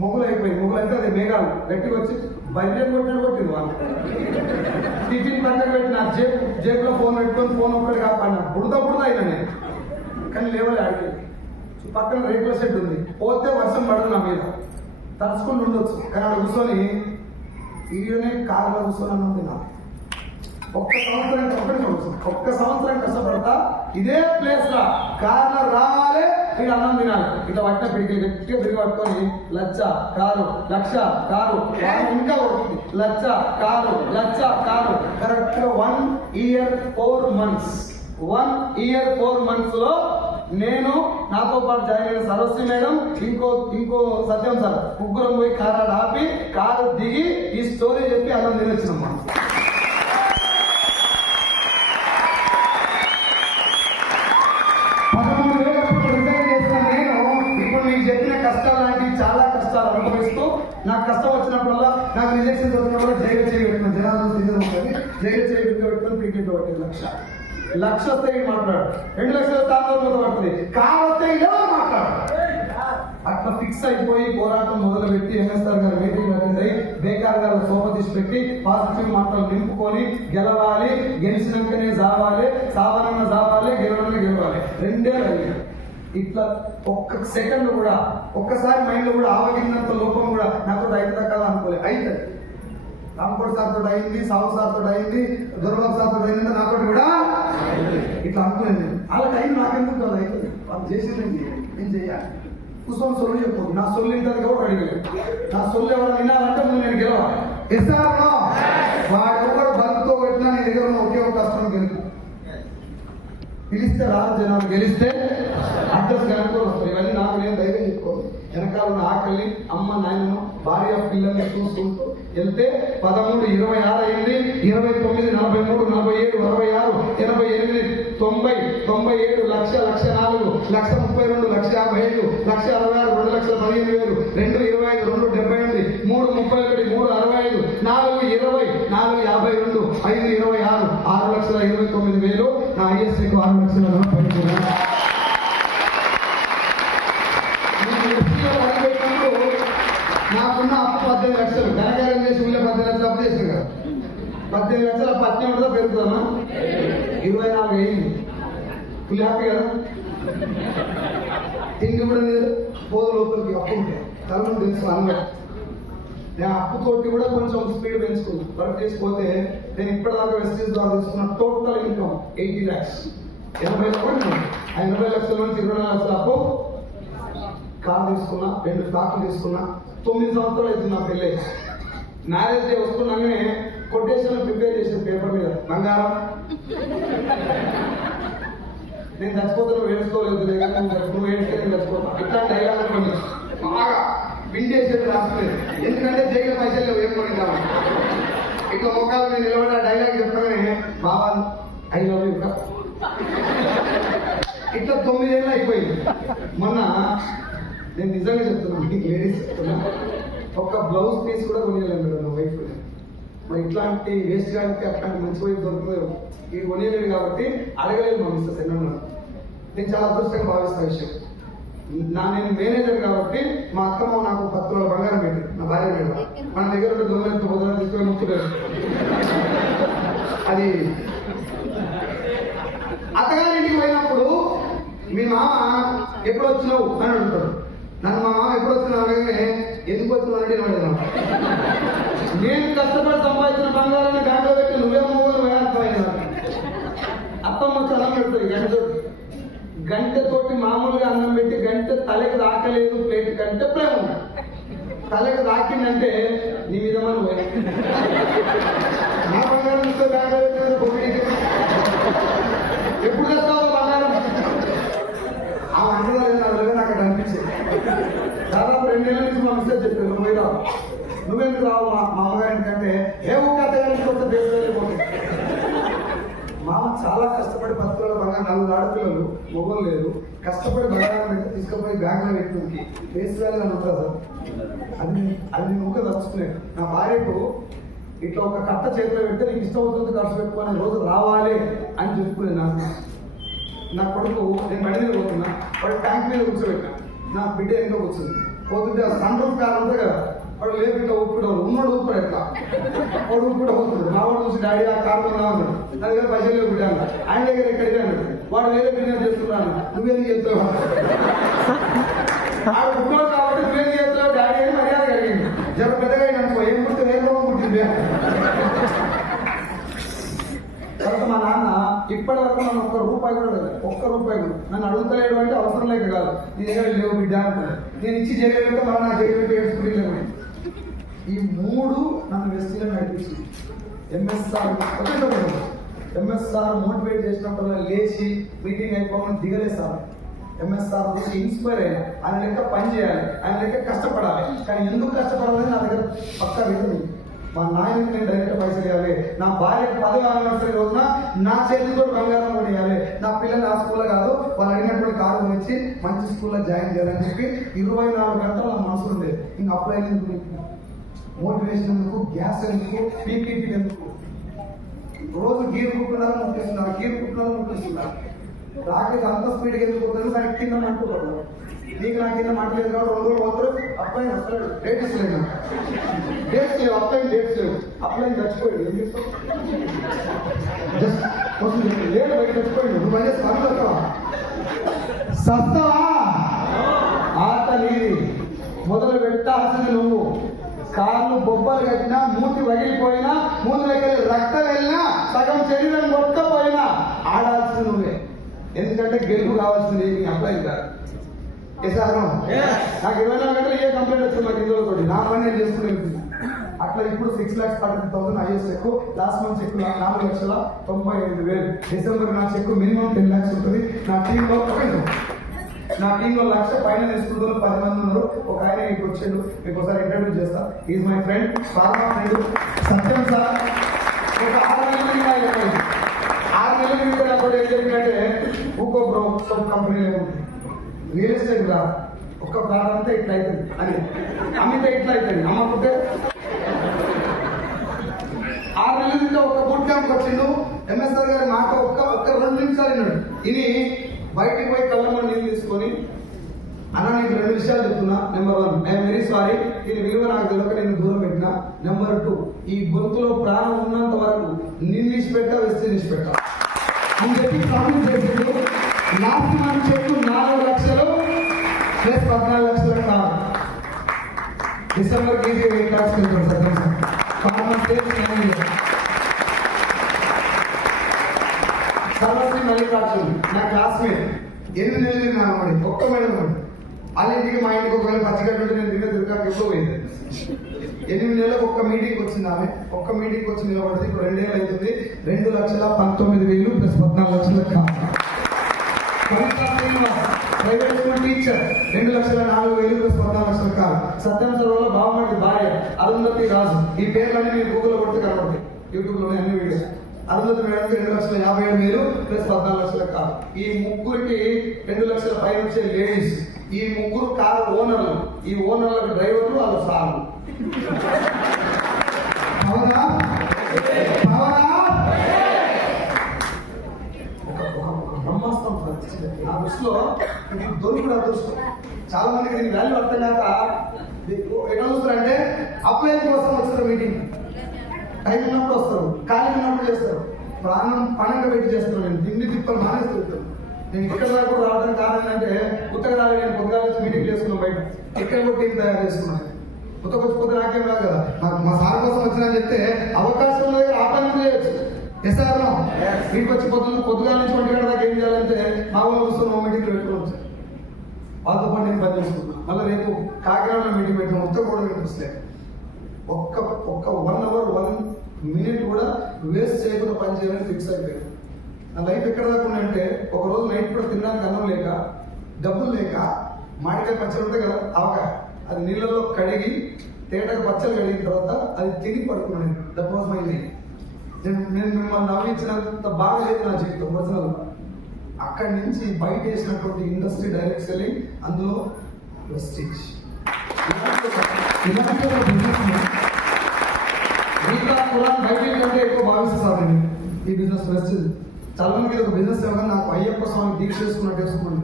మొగులు అయిపోయింది. మొగులు అంటే అదే మేఘాలు గట్టిగా వచ్చి బయట కొట్టింది వాళ్ళు. టిఫిన్ పక్కన పెట్టి నా జేబులో ఫోన్ పెట్టుకొని ఫోన్ ఒక్కటి కాపాడినా బుడద అయినా నేను. కానీ లేవలే ఆడికి. పక్కన రేకుల షెడ్ ఉంది, పోతే వర్షం పడదు నా మీద, తడుచుకుని ఉండొచ్చు. కానీ ఆడ కూర్చొని ఈయనే కారులో కూర్చొని అన్నది నా ఒక్క సంవత్సరం కష్టపడతా ఇదే ప్లేస్ లా కార్లో రావాలి, వీడు అన్నం తినాలి. ఇట్లా పట్టిన పిడికి గట్టిగా తిరిగి పట్టుకొని లచ్చ కారు లక్ష కారు ఇంకా కొడుతుంది, లచ్చ కారు లచ్చ కారు. కరెక్ట్ గా 1 year 4 months 1 year 4 months లో నేను నాతో పాటు జాయిన్ అయిన సరస్వతి మేడం ఇంకో సత్యం సార్ ముగ్గురం పోయి కారు ఆపి కారు దిగి ఈ స్టోరీ చెప్పి అన్నం తినొచ్చినమ్మా. చెప్పిన కష్టాలు లాంటివి చాలా కష్టాలు అనుభవిస్తూ నాకు కష్టం వచ్చినప్పుడల్లా నాకు రిజెక్షన్స్ వచ్చినప్పుడు జైలు చేయబెట్టిన జనాలు ఉంటుంది, జైలు చేయబెట్టుకొని క్రికెట్ పట్టింది. లక్ష వస్తే మాట్లాడు, 2 లక్షలు తాను పడుతుంది, కారు వస్తే ఎవరు మాట్లాడు. అట్లా ఫిక్స్ అయిపోయి పోరాటం మొదలు పెట్టి ఎంఎస్ఆర్ గారు మీటింగ్ అటెండ్ అయ్యి బేకార్ గారు సోప తీసి పెట్టి పాజిటివ్ మాటలు నింపుకొని గెలవాలి, గెలిచినాకనే సావాలి, సావనన్న సావాలి, గెలవనన్న గెలవాలి. 2 ఏళ్ళు ఇట్లా ఒక్క సెకండ్ కూడా ఒక్కసారి మైండ్ లో కూడా ఆవగినంత లోపం కూడా నాకు అవుతుందా కదా అనుకోలేదు. అవుతుంది. రామకోటి సార్తో అయింది, సావు సార్తో అయింది, దుర్బాబు సార్తో అయింది, నాతో కూడా ఇట్లా అనుకునేది. అలా టైం నాకెందుకు కదా అవుతుంది, వాళ్ళు చేసేది నేను చేయాలి. కూర్చొని సొల్లు చెప్పు, నా సొల్లు ఇంటది కూడా అడిగలేదు. నా సొల్లు ఎవరు వినాలంటే ముందు నేను గెలవాలి. ఇస్తాను వాడు కూడా బలంతో పెట్టినా నీ దగ్గర ఉన్న ఒకే ఒక కష్టం గెలుపు. పిలిస్తే రాదు జనాలు, గెలిస్తే అడ్రస్ కనుక్కొని వస్తారు. ఇవన్నీ నాకు నేను ధైర్యం చెప్పుకోను. వెనకాల ఉన్న ఆకలిని అమ్మ నాయనను భార్య పిల్లల్ని చూసుకుంటూ వెళ్తే 13, 26 అయింది, 29, 43, 47, 66, 88, 90, 97, 1,00,000, 1,04, 1,32, 1,55, 1,66, 2,15,000, 2, 25, 2, 78, 3, 31, 3, 65, 4, 20, 4, 52, 5, 26, 6,29,000. నా ఐఎస్ఐకు 6 లక్షల పైన నాకున్న అప్పు 18 లక్షలు. ఘనకార్యం చేసి ఊళ్ళో 18 లక్షలు అప్పు చేసాను కదా. 18 లక్షల 18 కూడా పెరుగుతుందమ్మా. 24 అయింది. ఫుల్ హ్యాపీ కదా. తిండి కూడా లేదు, పోదు లోపలికి అప్పు ఉంటే తలను తెలుసు అన్నమాట. నేను అప్పుతోటి కూడా కొంచెం స్పీడ్ పెంచుకున్నాను. వర్క్ చేసిపోతే నేను ఇప్పటిదాకా వెస్టేజ్ ద్వారా తీసుకున్న టోటల్ ఇన్కమ్ 80 lakhs. 80 లక్షల నుంచి 24 లక్షల అప్పు. కార్ తీసుకున్నా, 2 స్టాక్లు తీసుకున్నా. 9 సంవత్సరాలు అవుతుంది నా పెళ్ళి. మ్యారేజ్ డే వస్తున్నానే కొటేషన్ ప్రిపేర్ చేసిన పేపర్ మీద బంగారం నేను చచ్చిపోతే నువ్వు ఏడుకోలేదు, నువ్వు ఏడిస్తే నేను చచ్చిపోతా. ఇట్లా డైలాగ్ అనుకోండి బాగా విండేసేది రాసుకోలేదు. ఎందుకంటే జైలు పైసలు ఏం కొనిద్దామని ఇట్లా మొక్కల మీద నిలబడి ఆ డైలాగ్ చెప్పగానే బాబా ఐ లవ్ యూ ఇట్లా 9 ఏళ్ళు అయిపోయింది. మొన్న నేను నిజంగా చెప్తున్నాను, మీకు లేడీస్ చెప్తున్నా, ఒక బ్లౌజ్ పీస్ కూడా కొనియలేదు మేడం నా వైఫ్. మరి ఇట్లాంటి వేస్ట్ గారికి అట్లాంటి మంచి వైఫ్ దొరకలేదు. ఇది కొనియలేదు కాబట్టి అడగలేదు మా మిస్సెస్ ఎన్నో. నేను చాలా అదృష్టంగా భావిస్తున్న విషయం. నేను మేనేజర్ కాబట్టి మా అత్తమ్మ నాకు 10 తులాల బంగారం పెట్టి నా భార్య మీద మన దగ్గర ఉంటే దొంగలెత్తు పొద్దున తీసుకొని ముట్టులేదు. అది అత్తగారింటికి పోయినప్పుడు మీ మామ ఎప్పుడు వచ్చినావు అని అడుగుతాడు. నన్ను మా మామ ఎప్పుడు వచ్చినావు అనగానే ఎందుకు వచ్చినావు అంటే నేను కష్టపడి సంపాదించిన బంగారాన్ని బ్యాంకులో పెట్టి నువ్వేమో అర్థమైంది. అత్తమ్మ వచ్చి అన్నం పెడుతుంది గంటతోటి మామూలుగా అన్నం పెట్టి గంట తలకి రాకలేదు ప్లేట్ కంటే ప్రేమ ఉంది. తలకి రాకిందంటే నీ మీద మనం నా బంగారం ఎప్పుడు తెస్తావు బంగారం ఆ అన్నదాలు నాకు అనిపించింది. దాదాపు 2 నెలల నుంచి మా మిస్టర్ చెప్పాను నువ్వు పోయి రావు, నువ్వెందుకు రావు మా అమ్మగారింటికంటే ఏ ఊరికి అత్తగారికి వస్తే దేశపోతుంది. మామ చాలా కష్టపడి 10 తులాల బంగారం 4 ఆడపిల్లలు, మొగలు లేదు, కష్టపడి బంగారం పెట్టి తీసుకుపోయి బ్యాంకులో పెట్టుకుంది ఫేస్ వాల్యూ అని ఉంటుంది సార్. అది నేను ఊరికే తలుచుకునేది. నా భార్యకు ఇట్లా ఒక కట్ట చేతిలో పెడితే నీకు ఇష్టం అవుతుంది ఖర్చు పెట్టుకునే రోజు రావాలి అని చెప్పుకునేది. నా కొడుకు నేను బండి మీద పోతున్నా, వాడు ట్యాంక్ మీద కూర్చోబెట్టా, నా బిడ్డ ఎంతో కూర్చుంది. పోతుంటే ఆ సన్ రూఫ్ కార్ ఉంటుంది కదా, వాడు లేపు ఇట్లా ఊపుకుంటాడు, ఉన్నాడు ఊపుతాడు ఎట్లా, వాడు ఊపుకుంటా పోతుంది. మా వాడు చూసి డాడీ ఆ కార్ కొన్నా అన్నాడు. నా దగ్గర పైసలు లేవు బిడ్డ, ఆయన దగ్గర ఎక్కడికి అన్నాడు. వాడు వేరే బిజినెస్ చేస్తున్నాను, నువ్వేం చేస్తావు, ఆడు పుట్టినాడు కాబట్టి నువ్వేం చేస్తావు డాడీ అని మర్యాద కలిగింది. జర పెద్దగా అయిననుకో ఏం పుట్టింది ఏ రోగం పుట్టింది. తర్వాత మా నాన్న ఇప్పటి వరకు నన్ను ఒక్క రూపాయి కూడా లేదు, ఒక్క రూపాయి కూడా నన్ను అడుగుతలేడు అంటే అవసరం లేక కాదు, నీ దగ్గర లేవు బిడ్డ అనుకున్నాను. నేను ఇచ్చి చేయలేకపోతే మనం నా చేయలేదు ఏడ్చుకునేలేము. ఈ 3 నన్ను వెస్టీలో నడిపించింది. ఎంఎస్ఆర్ మోటివేట్ చేసినప్పుడు లేచి మీటింగ్ అయిపోవడం దిగలేదు సార్. ఎంఎస్ఆర్ చూసి ఇన్స్పైర్ అయ్యాను. ఆయన లెక్క పని చేయాలి, ఆయన లెక్క కష్టపడాలి. కానీ ఎందుకు కష్టపడాలని నా దగ్గర పక్కా విధులు. మా నాయనకి నేను డైరెక్ట్ పైసలు ఇవ్వాలి, నా భార్యకు 10వ యానివర్సరీ రోజున నా చేతితో బంగారం కూడా ఇవ్వాలి, నా పిల్లలు ఆ స్కూల్లో కాదు వాళ్ళు అడిగినటువంటి కారు గురించి మంచి స్కూల్లో జాయిన్ చేయాలని చెప్పి 24 గంటలు నా మనసు ఉండేది. ఇంక అప్లై ఎందుకు, మోటివేషన్ ఎందుకు, గ్యాస్ ఎందుకు, పీపీపీ ఎందుకు, రోజు గీరు కుట్టున్నారని ముట్టిస్తున్నారు, గీరు కుట్టున్నారని ముట్టిస్తున్నారు. రాకేది అంత స్పీడ్గా ఎందుకు పోతుంది, నాకు కింద మంటుకోవడం, నీకు నా కింద మంటలేదు కాబట్టి 2 రోజులు పోతారు. అప్లై వస్తాడు, డేట్స్ లేదు, డేట్స్ లేవు, అప్లై డేట్స్ లేవు, అప్లై చచ్చిపోయాడు. ఏం చేస్తావు, లేదు బయట చచ్చిపోయాడు. నువ్వు బయట సస్తావా సస్తావా ఆట నీది. మొదలు పెట్టాల్సింది నువ్వు. కాళ్ళు బొబ్బలు కట్టినా, మూతి వగిలిపోయినా, మూతిలోకి రక్తం వెళ్ళినా, సగం శరీరం కొట్టకపోయినా ఆడాల్సింది నువ్వే. ఎందుకంటే గెలుపు కావాల్సింది నీ అప్లై కాదు. నాకు 24 గంటలు ఏ కంప్లైంట్ వచ్చింది మా కిందతో, నా పని నేను చేసుకుని వెళ్తుంది. అట్లా ఇప్పుడు 6,30,000 is check, last month check 4,95,000. December నా చెక్ మినిమం 10 lakhs ఉంటుంది. నా టీంలో 1,00,000 పైన తీసుకుంటున్నారు, 10 మంది ఉన్నారు. ఒక ఆయన ఇప్పుడు వచ్చాడు, మీకు ఒకసారి ఇంటర్వ్యూ చేస్తా. Is my friend, pharma friend Satyam sir. ఒక 6 నెలల మీద నాకు ఏం జరిగిందంటే, ఊకో బ్రో సోప్ కంపెనీలో రియల్ ఎస్టేట్ రా, ఒక్క ప్లాట్ అంతా ఇట్లా అవుతుంది అని అమ్మితే ఇట్లా అవుతుంది, అమ్మకుంటే 6 నెలల నుంచి ఒక బూట్ క్యాంప్ వచ్చిండు. ఎంఎస్ఆర్ గారు మాట ఒక్క 2 నిమిషాలు విన్నాడు. ఇది బయటికి పోయి కళ్ళమ్మ నీళ్ళు తీసుకొని, అన్న నీకు 2 విషయాలు చెప్తున్నా. నెంబర్ 1, ఐఎమ్ వెరీ సారీ, దీని విలువ నాకు తెలియక నేను దూరం పెట్టినా. నెంబర్ 2, ఈ గొంతులో ప్రాణం ఉన్నంత వరకు నిన్ను ఇచ్చిపెట్టా, వెస్ట్ ఇచ్చిపెట్టా అని చెప్పి ప్రామిస్ చేసిండు. లాస్ట్ మంత్ చెట్టు 4 లక్షలు ప్లస్ 14 లక్షల కాదు. డిసెంబర్ కేజీ 8 lakhs వెళ్తాడు సత్యం సార్. సర్వశ్రీ మల్లికార్జున్ నా క్లాస్మేట్, 8 నెలలు తిన్నాను. ఒక్క మేడం వాళ్ళ ఇంటికి మా ఇంటికి ఒకవేళ పచ్చిగడ్డ నేను తిరగడానికి ఎప్పుడు పోయింది. 8 నెలలకు ఒక్క మీటింగ్ వచ్చింది ఆమె. ఒక్క మీటింగ్ వచ్చి నిలబడితే ఇప్పుడు 2 ఏళ్ళు అవుతుంది. 2,19,000 ప్లస్ 14 లక్షల కాదు. ప్రైవేట్ స్కూల్ టీచర్ 2,04,000 ప్లస్ 14 లక్షల కాదు. సత్యం సార్ వల్ల బాగుంది భార్య అరుంధతి రాజు. ఈ పేర్లన్నీ మీరు గూగుల్లో కొడితే కనబడతాయి, యూట్యూబ్ లోనే అన్ని వీడియోస్. అరుంధతి మేడంకి 2,57,000 ప్లస్ 14 లక్షల కాదు. ఈ ముగ్గురికి 2 లక్షల పైన వచ్చే లేడీస్. ఈ ముగ్గురు కారు ఓనర్లు. ఈ ఓనర్లకు డ్రైవర్లు, వాళ్ళు సార్లు. అవునా బ్రహ్మాస్త్రం నా దృష్టిలో ఇది దొరుకుడు అదృష్టం. చాలా మందికి దీని వాల్యూ అర్థం కాక ఎట్లా చూస్తారంటే అప్లై కోసం వస్తారు, మీటింగ్ టైం ఉన్నప్పుడు వస్తారు, ఖాళీ ఉన్నప్పుడు చేస్తారు, ప్రాణం పణంగా పెట్టి చేస్తారు. నేను తిండి తిప్పలు మానేస్తుంటాను. నేను ఇక్కడ దాకా కూడా రావడానికి కారణం అంటే ఉత్తరాలు నేను పొద్దుగా మీటింగ్ చేసుకున్నాను బయట. ఇక్కడ కూడా టీం తయారు చేసుకున్నాను. ఉత్తకొచ్చిపోతే నాకేం రాదు కదా. నాకు మా సార్ కోసం వచ్చినా చెప్తే అవకాశం ఉన్న దగ్గర ఆ పని చేయొచ్చు. ఎస్ఆర్లో ఇంటికి వచ్చి పొద్దుగా నుంచి 1 గంట దాకా ఏం చేయాలంటే మా ఊళ్ళో కూర్చొని మీటింగ్లు పెట్టుకోవచ్చు. వాళ్ళతో పాటు నేను పని చేసుకుంటున్నాను. మళ్ళీ రేపు కాకినాడలో మీటింగ్ పెట్టిన మొత్తం కూడా వినిపిస్తే ఒక్క 1 hour 1 minute కూడా వేస్ట్ చేయకుండా పని చేయాలని ఫిక్స్ అయిపోయాను. నా లైఫ్ ఎక్కడ దాకా అంటే ఒకరోజు నైట్ కూడా తినడానికి అన్నం లేక, డబ్బులు లేక, మామిడికాయ పచ్చడి ఉంటాయి కదా ఆవకాయ, అది నీళ్ళలో కడిగి తేటగా పచ్చలు కడిగిన తర్వాత అది తిని పడుకున్నాను. That was my life. నేను మిమ్మల్ని నవ్వించినంత బాగా లేదు నా జీవితం ఒరిజినల్. అక్కడి నుంచి బయట వేసినటువంటి ఇండస్ట్రీ డైరెక్ట్ సెల్లింగ్, అందులో వెస్టీజ్. ఇలాంటి బిజినెస్ మిగతా కులాన్ని బయట కంటే ఎక్కువ భావిస్తారు ఈ బిజినెస్ వెస్టీజ్. చాలా మందికి ఒక బిజినెస్ ఏమన్నా నాకు అయ్యప్ప స్వామి దీక్ష చేసుకున్నట్టు వేసుకోండి.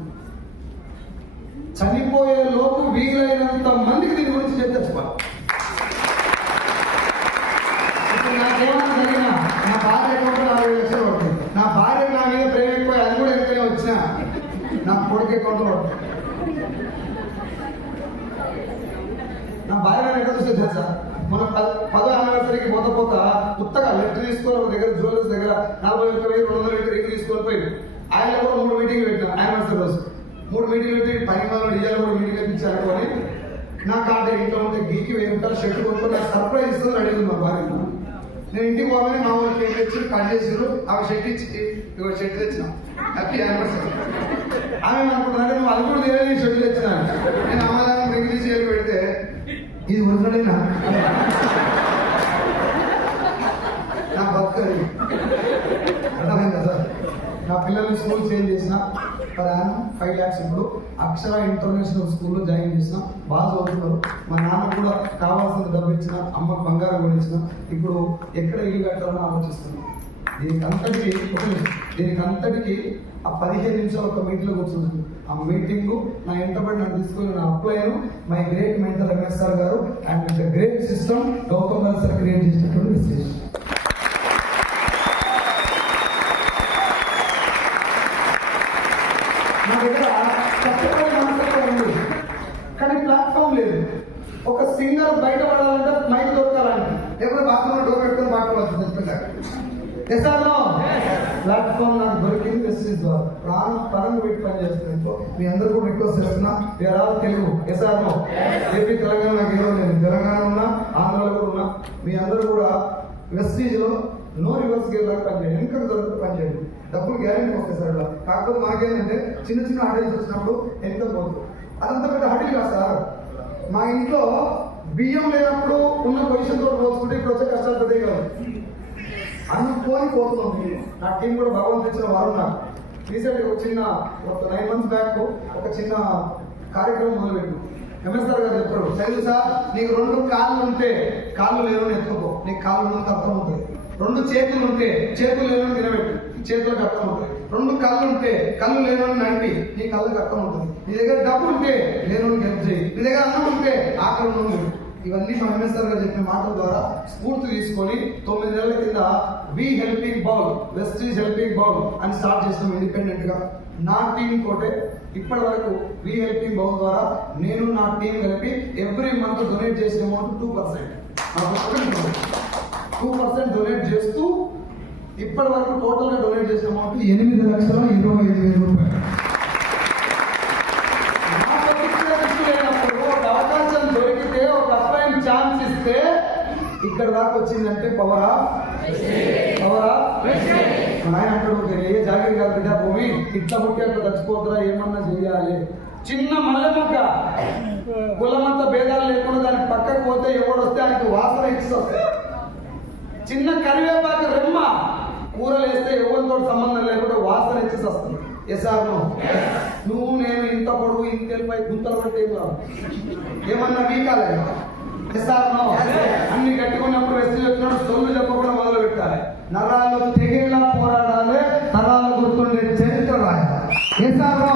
చనిపోయే లోపు వీలైనంత మందికి దీని గురించి చెప్తే చెప్పాలి. ఇప్పుడు నాకేమన్నా జరిగినా నా భార్య అకౌంట్లో 40 లక్షలు పడుతుంది. నా భార్య నా మీద ప్రేమ ఎక్కువ, అది కూడా ఎంతనే వచ్చినా నా కొడుకు అకౌంట్లో పడుతుంది. నా భార్య నేను ఎక్కడ చూస్తే తెలుసా, మన 10వ యానివర్సరీకి పోతా కొత్తగా లెఫ్ట్ తీసుకొని ఒక దగ్గర జ్యువెలర్స్ దగ్గర 41,200 రింగ్ తీసుకొని పోయి ఆయన కూడా 3 మీటింగ్లు పెట్టాను. యానివర్సరీ రోజు 3 మీటింగ్లు పెట్టి 10 డిజైన్ కూడా మీటింగ్ ఇప్పించారు. అని నా కాంట ఇంట్లో ఉంటే గీకి 1000 రూపాయలు షర్ట్ కొనుక్కొని నాకు సర్ప్రైజ్ ఇస్తుంది అడిగింది మా భార్య. నేను ఇంటికి పోగానే మా ఊరికి కేక్ తెచ్చి కట్ చేసారు, ఆమె షర్ట్ ఇచ్చి ఇక షర్ట్ తెచ్చిన హ్యాపీ యానివర్సరీ. ఆమె అనుకుంటున్నాను నువ్వు అది కూడా తెలియని షర్ట్ తెచ్చిన. నేను అమ్మదాన్ని రింగ్ తీసి పెడితే ఇది ఒరిజినలేనా నా బతుకది అర్థమైందా సార్. నా పిల్లల్ని స్కూల్ చేంజ్ చేసిన పర్ యానం 5 lakhs. ఇప్పుడు అక్షర ఇంటర్నేషనల్ స్కూల్లో జాయిన్ చేసిన, బాగా చదువుతున్నారు. మా నాన్న కూడా కావాల్సిన డబ్బు ఇచ్చిన, అమ్మకు బంగారం కూడా ఇచ్చిన. ఇప్పుడు ఎక్కడ ఇల్లు కట్టాలని ఆలోచిస్తున్నాను. దీనికి అంతటికి ఆ 15 నిమిషాలు ఒక మీటింగ్లో కూర్చుంటుంది. ఆ మీటింగ్ నా ఎంతబడి నన్ను తీసుకుని నా అప్లైను my great mentor Ramesh sir గారు and the great system Gautam గారు సార్ క్రియేట్ చేసినటువంటి మెసేజ్. నా దగ్గర ఉంది కానీ ప్లాట్ఫామ్ లేదు. ఒక సింగర్ బయటపడాలంటే మైక్ దొరకాలంటే లేకపోతే బాత్రూంలో డోర్ పెట్టుకొని మాట్లాడాల్సింది. ప్లాట్ఫామ్ నాకు దొరికింది వెస్టీజ్ ద్వారా. ప్రాణం పెట్టి పని చేస్తున్నాను. మీ అందరూ కూడా రిక్వెస్ట్ చేస్తున్నా, ఆల్ తెలుగు ఎస్ఆర్నో ఏపీ తెలంగాణ నాకు ఏదో లేదు, తెలంగాణ ఉన్నా ఆంధ్రాలో కూడా ఉన్నా. మీ అందరూ కూడా వెస్టీజ్ లో నో రివర్స్ గేర్ లాగా పనిచేయండి, ఇన్కమ్ దొరికి పనిచేయండి. డబ్బులు గ్యారెంటీ వస్తాయి సార్. ఇలా కాకపోతే మాకేంటంటే చిన్న చిన్న హడిల్స్ వచ్చినప్పుడు ఎంత పోతుంది. అదంతా పెద్ద హడిల్ కాదు సార్. మా ఇంట్లో బియ్యం లేనప్పుడు ఉన్న పొజిషన్ తోటి పోల్చుకుంటే ఇప్పుడు వచ్చే కష్టాలు పెద్దవి కాదు. అనుకోని పోతున్నాం. నా టీం కూడా భగవంతు ఇచ్చిన వారు. నాకు రీసెంట్గా ఒక 9 months బ్యాక్ ఒక చిన్న కార్యక్రమం మొదలుపెట్టు. ఎంఎస్ సార్ గారు చెప్పారు, తెలుసు సార్ నీకు 2 కాళ్ళు ఉంటే కాళ్ళు లేవని ఎత్తుకో, నీకు కాళ్ళు ఉన్నంత అర్థం అవుతుంది. 2 చేతులు ఉంటే చేతులు లేవని నిలబెట్టు, చేతులకు అర్థం అవుతుంది. 2 కళ్ళు ఉంటే కళ్ళు లేవని నడిపి నీ కళ్ళకి అర్థం అవుతుంది. నీ దగ్గర డబ్బు ఉంటే లేనోని హెల్ప్ చేయి, నీ దగ్గర అన్నం ఉంటే ఆకలి ఉంది. ఇవన్నీ మా ఎంఎస్ సార్ గారు చెప్పిన మాటల ద్వారా స్ఫూర్తి తీసుకొని 9 నెలల కింద we helping bowl, Vestige helping bowl అని స్టార్ట్ చేస్తాం ఇండిపెండెంట్ గా. నా టీం తోటే ఇప్పటి వరకు వి హెల్పింగ్ బౌల్ ద్వారా నేను నా టీం కలిపి ఎవ్రీ మంత్ డొనేట్ చేసిన అమౌంట్ 2%. 2% డొనేట్ చేస్తూ ఇప్పటి వరకు టోటల్ గా డొనేట్ చేసిన అమౌంట్ 8,25,000 రూపాయలు. ఒక అవకాశం దొరికితే, ఒక అబ్బాయిని ఛాన్స్ ఇస్తే ఇక్కడ దాకా వచ్చిందంటే పవర్ ఆఫ్. మన ఆయన అంటాడు, ఏ జాగ్రత్త కాదు బిడ్డ, భూమి ఇట్లా పుట్టి అట్లా చచ్చిపోతురా, ఏమన్నా చెయ్యాలి. చిన్న మల్లె మొక్క కులమంత భేదాలు లేకుండా దానికి పక్కకు పోతే ఎవడు వస్తే ఆయనకు వాసన ఇచ్చి వస్తాయి. చిన్న కరివేపాకు రెమ్మ కూరలు వేస్తే ఎవరితో సంబంధం లేకుండా వాసన ఇచ్చేసి వస్తుంది. ఎస్ఆర్నో నువ్వు నేను ఇంత పొడుగు ఇంత వెళ్ళిపోయి గుంతలు పట్టి ఏమన్నా వీకాలే. ఎస్ఆర్నో అన్ని గట్టికున్నప్పుడు వెస్టీజ్ వచ్చినప్పుడు సొల్లు చెప్పకుండా మొదలు పెట్టాలి. నరాలు తెగేలా పోరాడాలి, తరాలు గుర్తుండే చరిత్ర రాయాలి. ఎస్ఆర్నో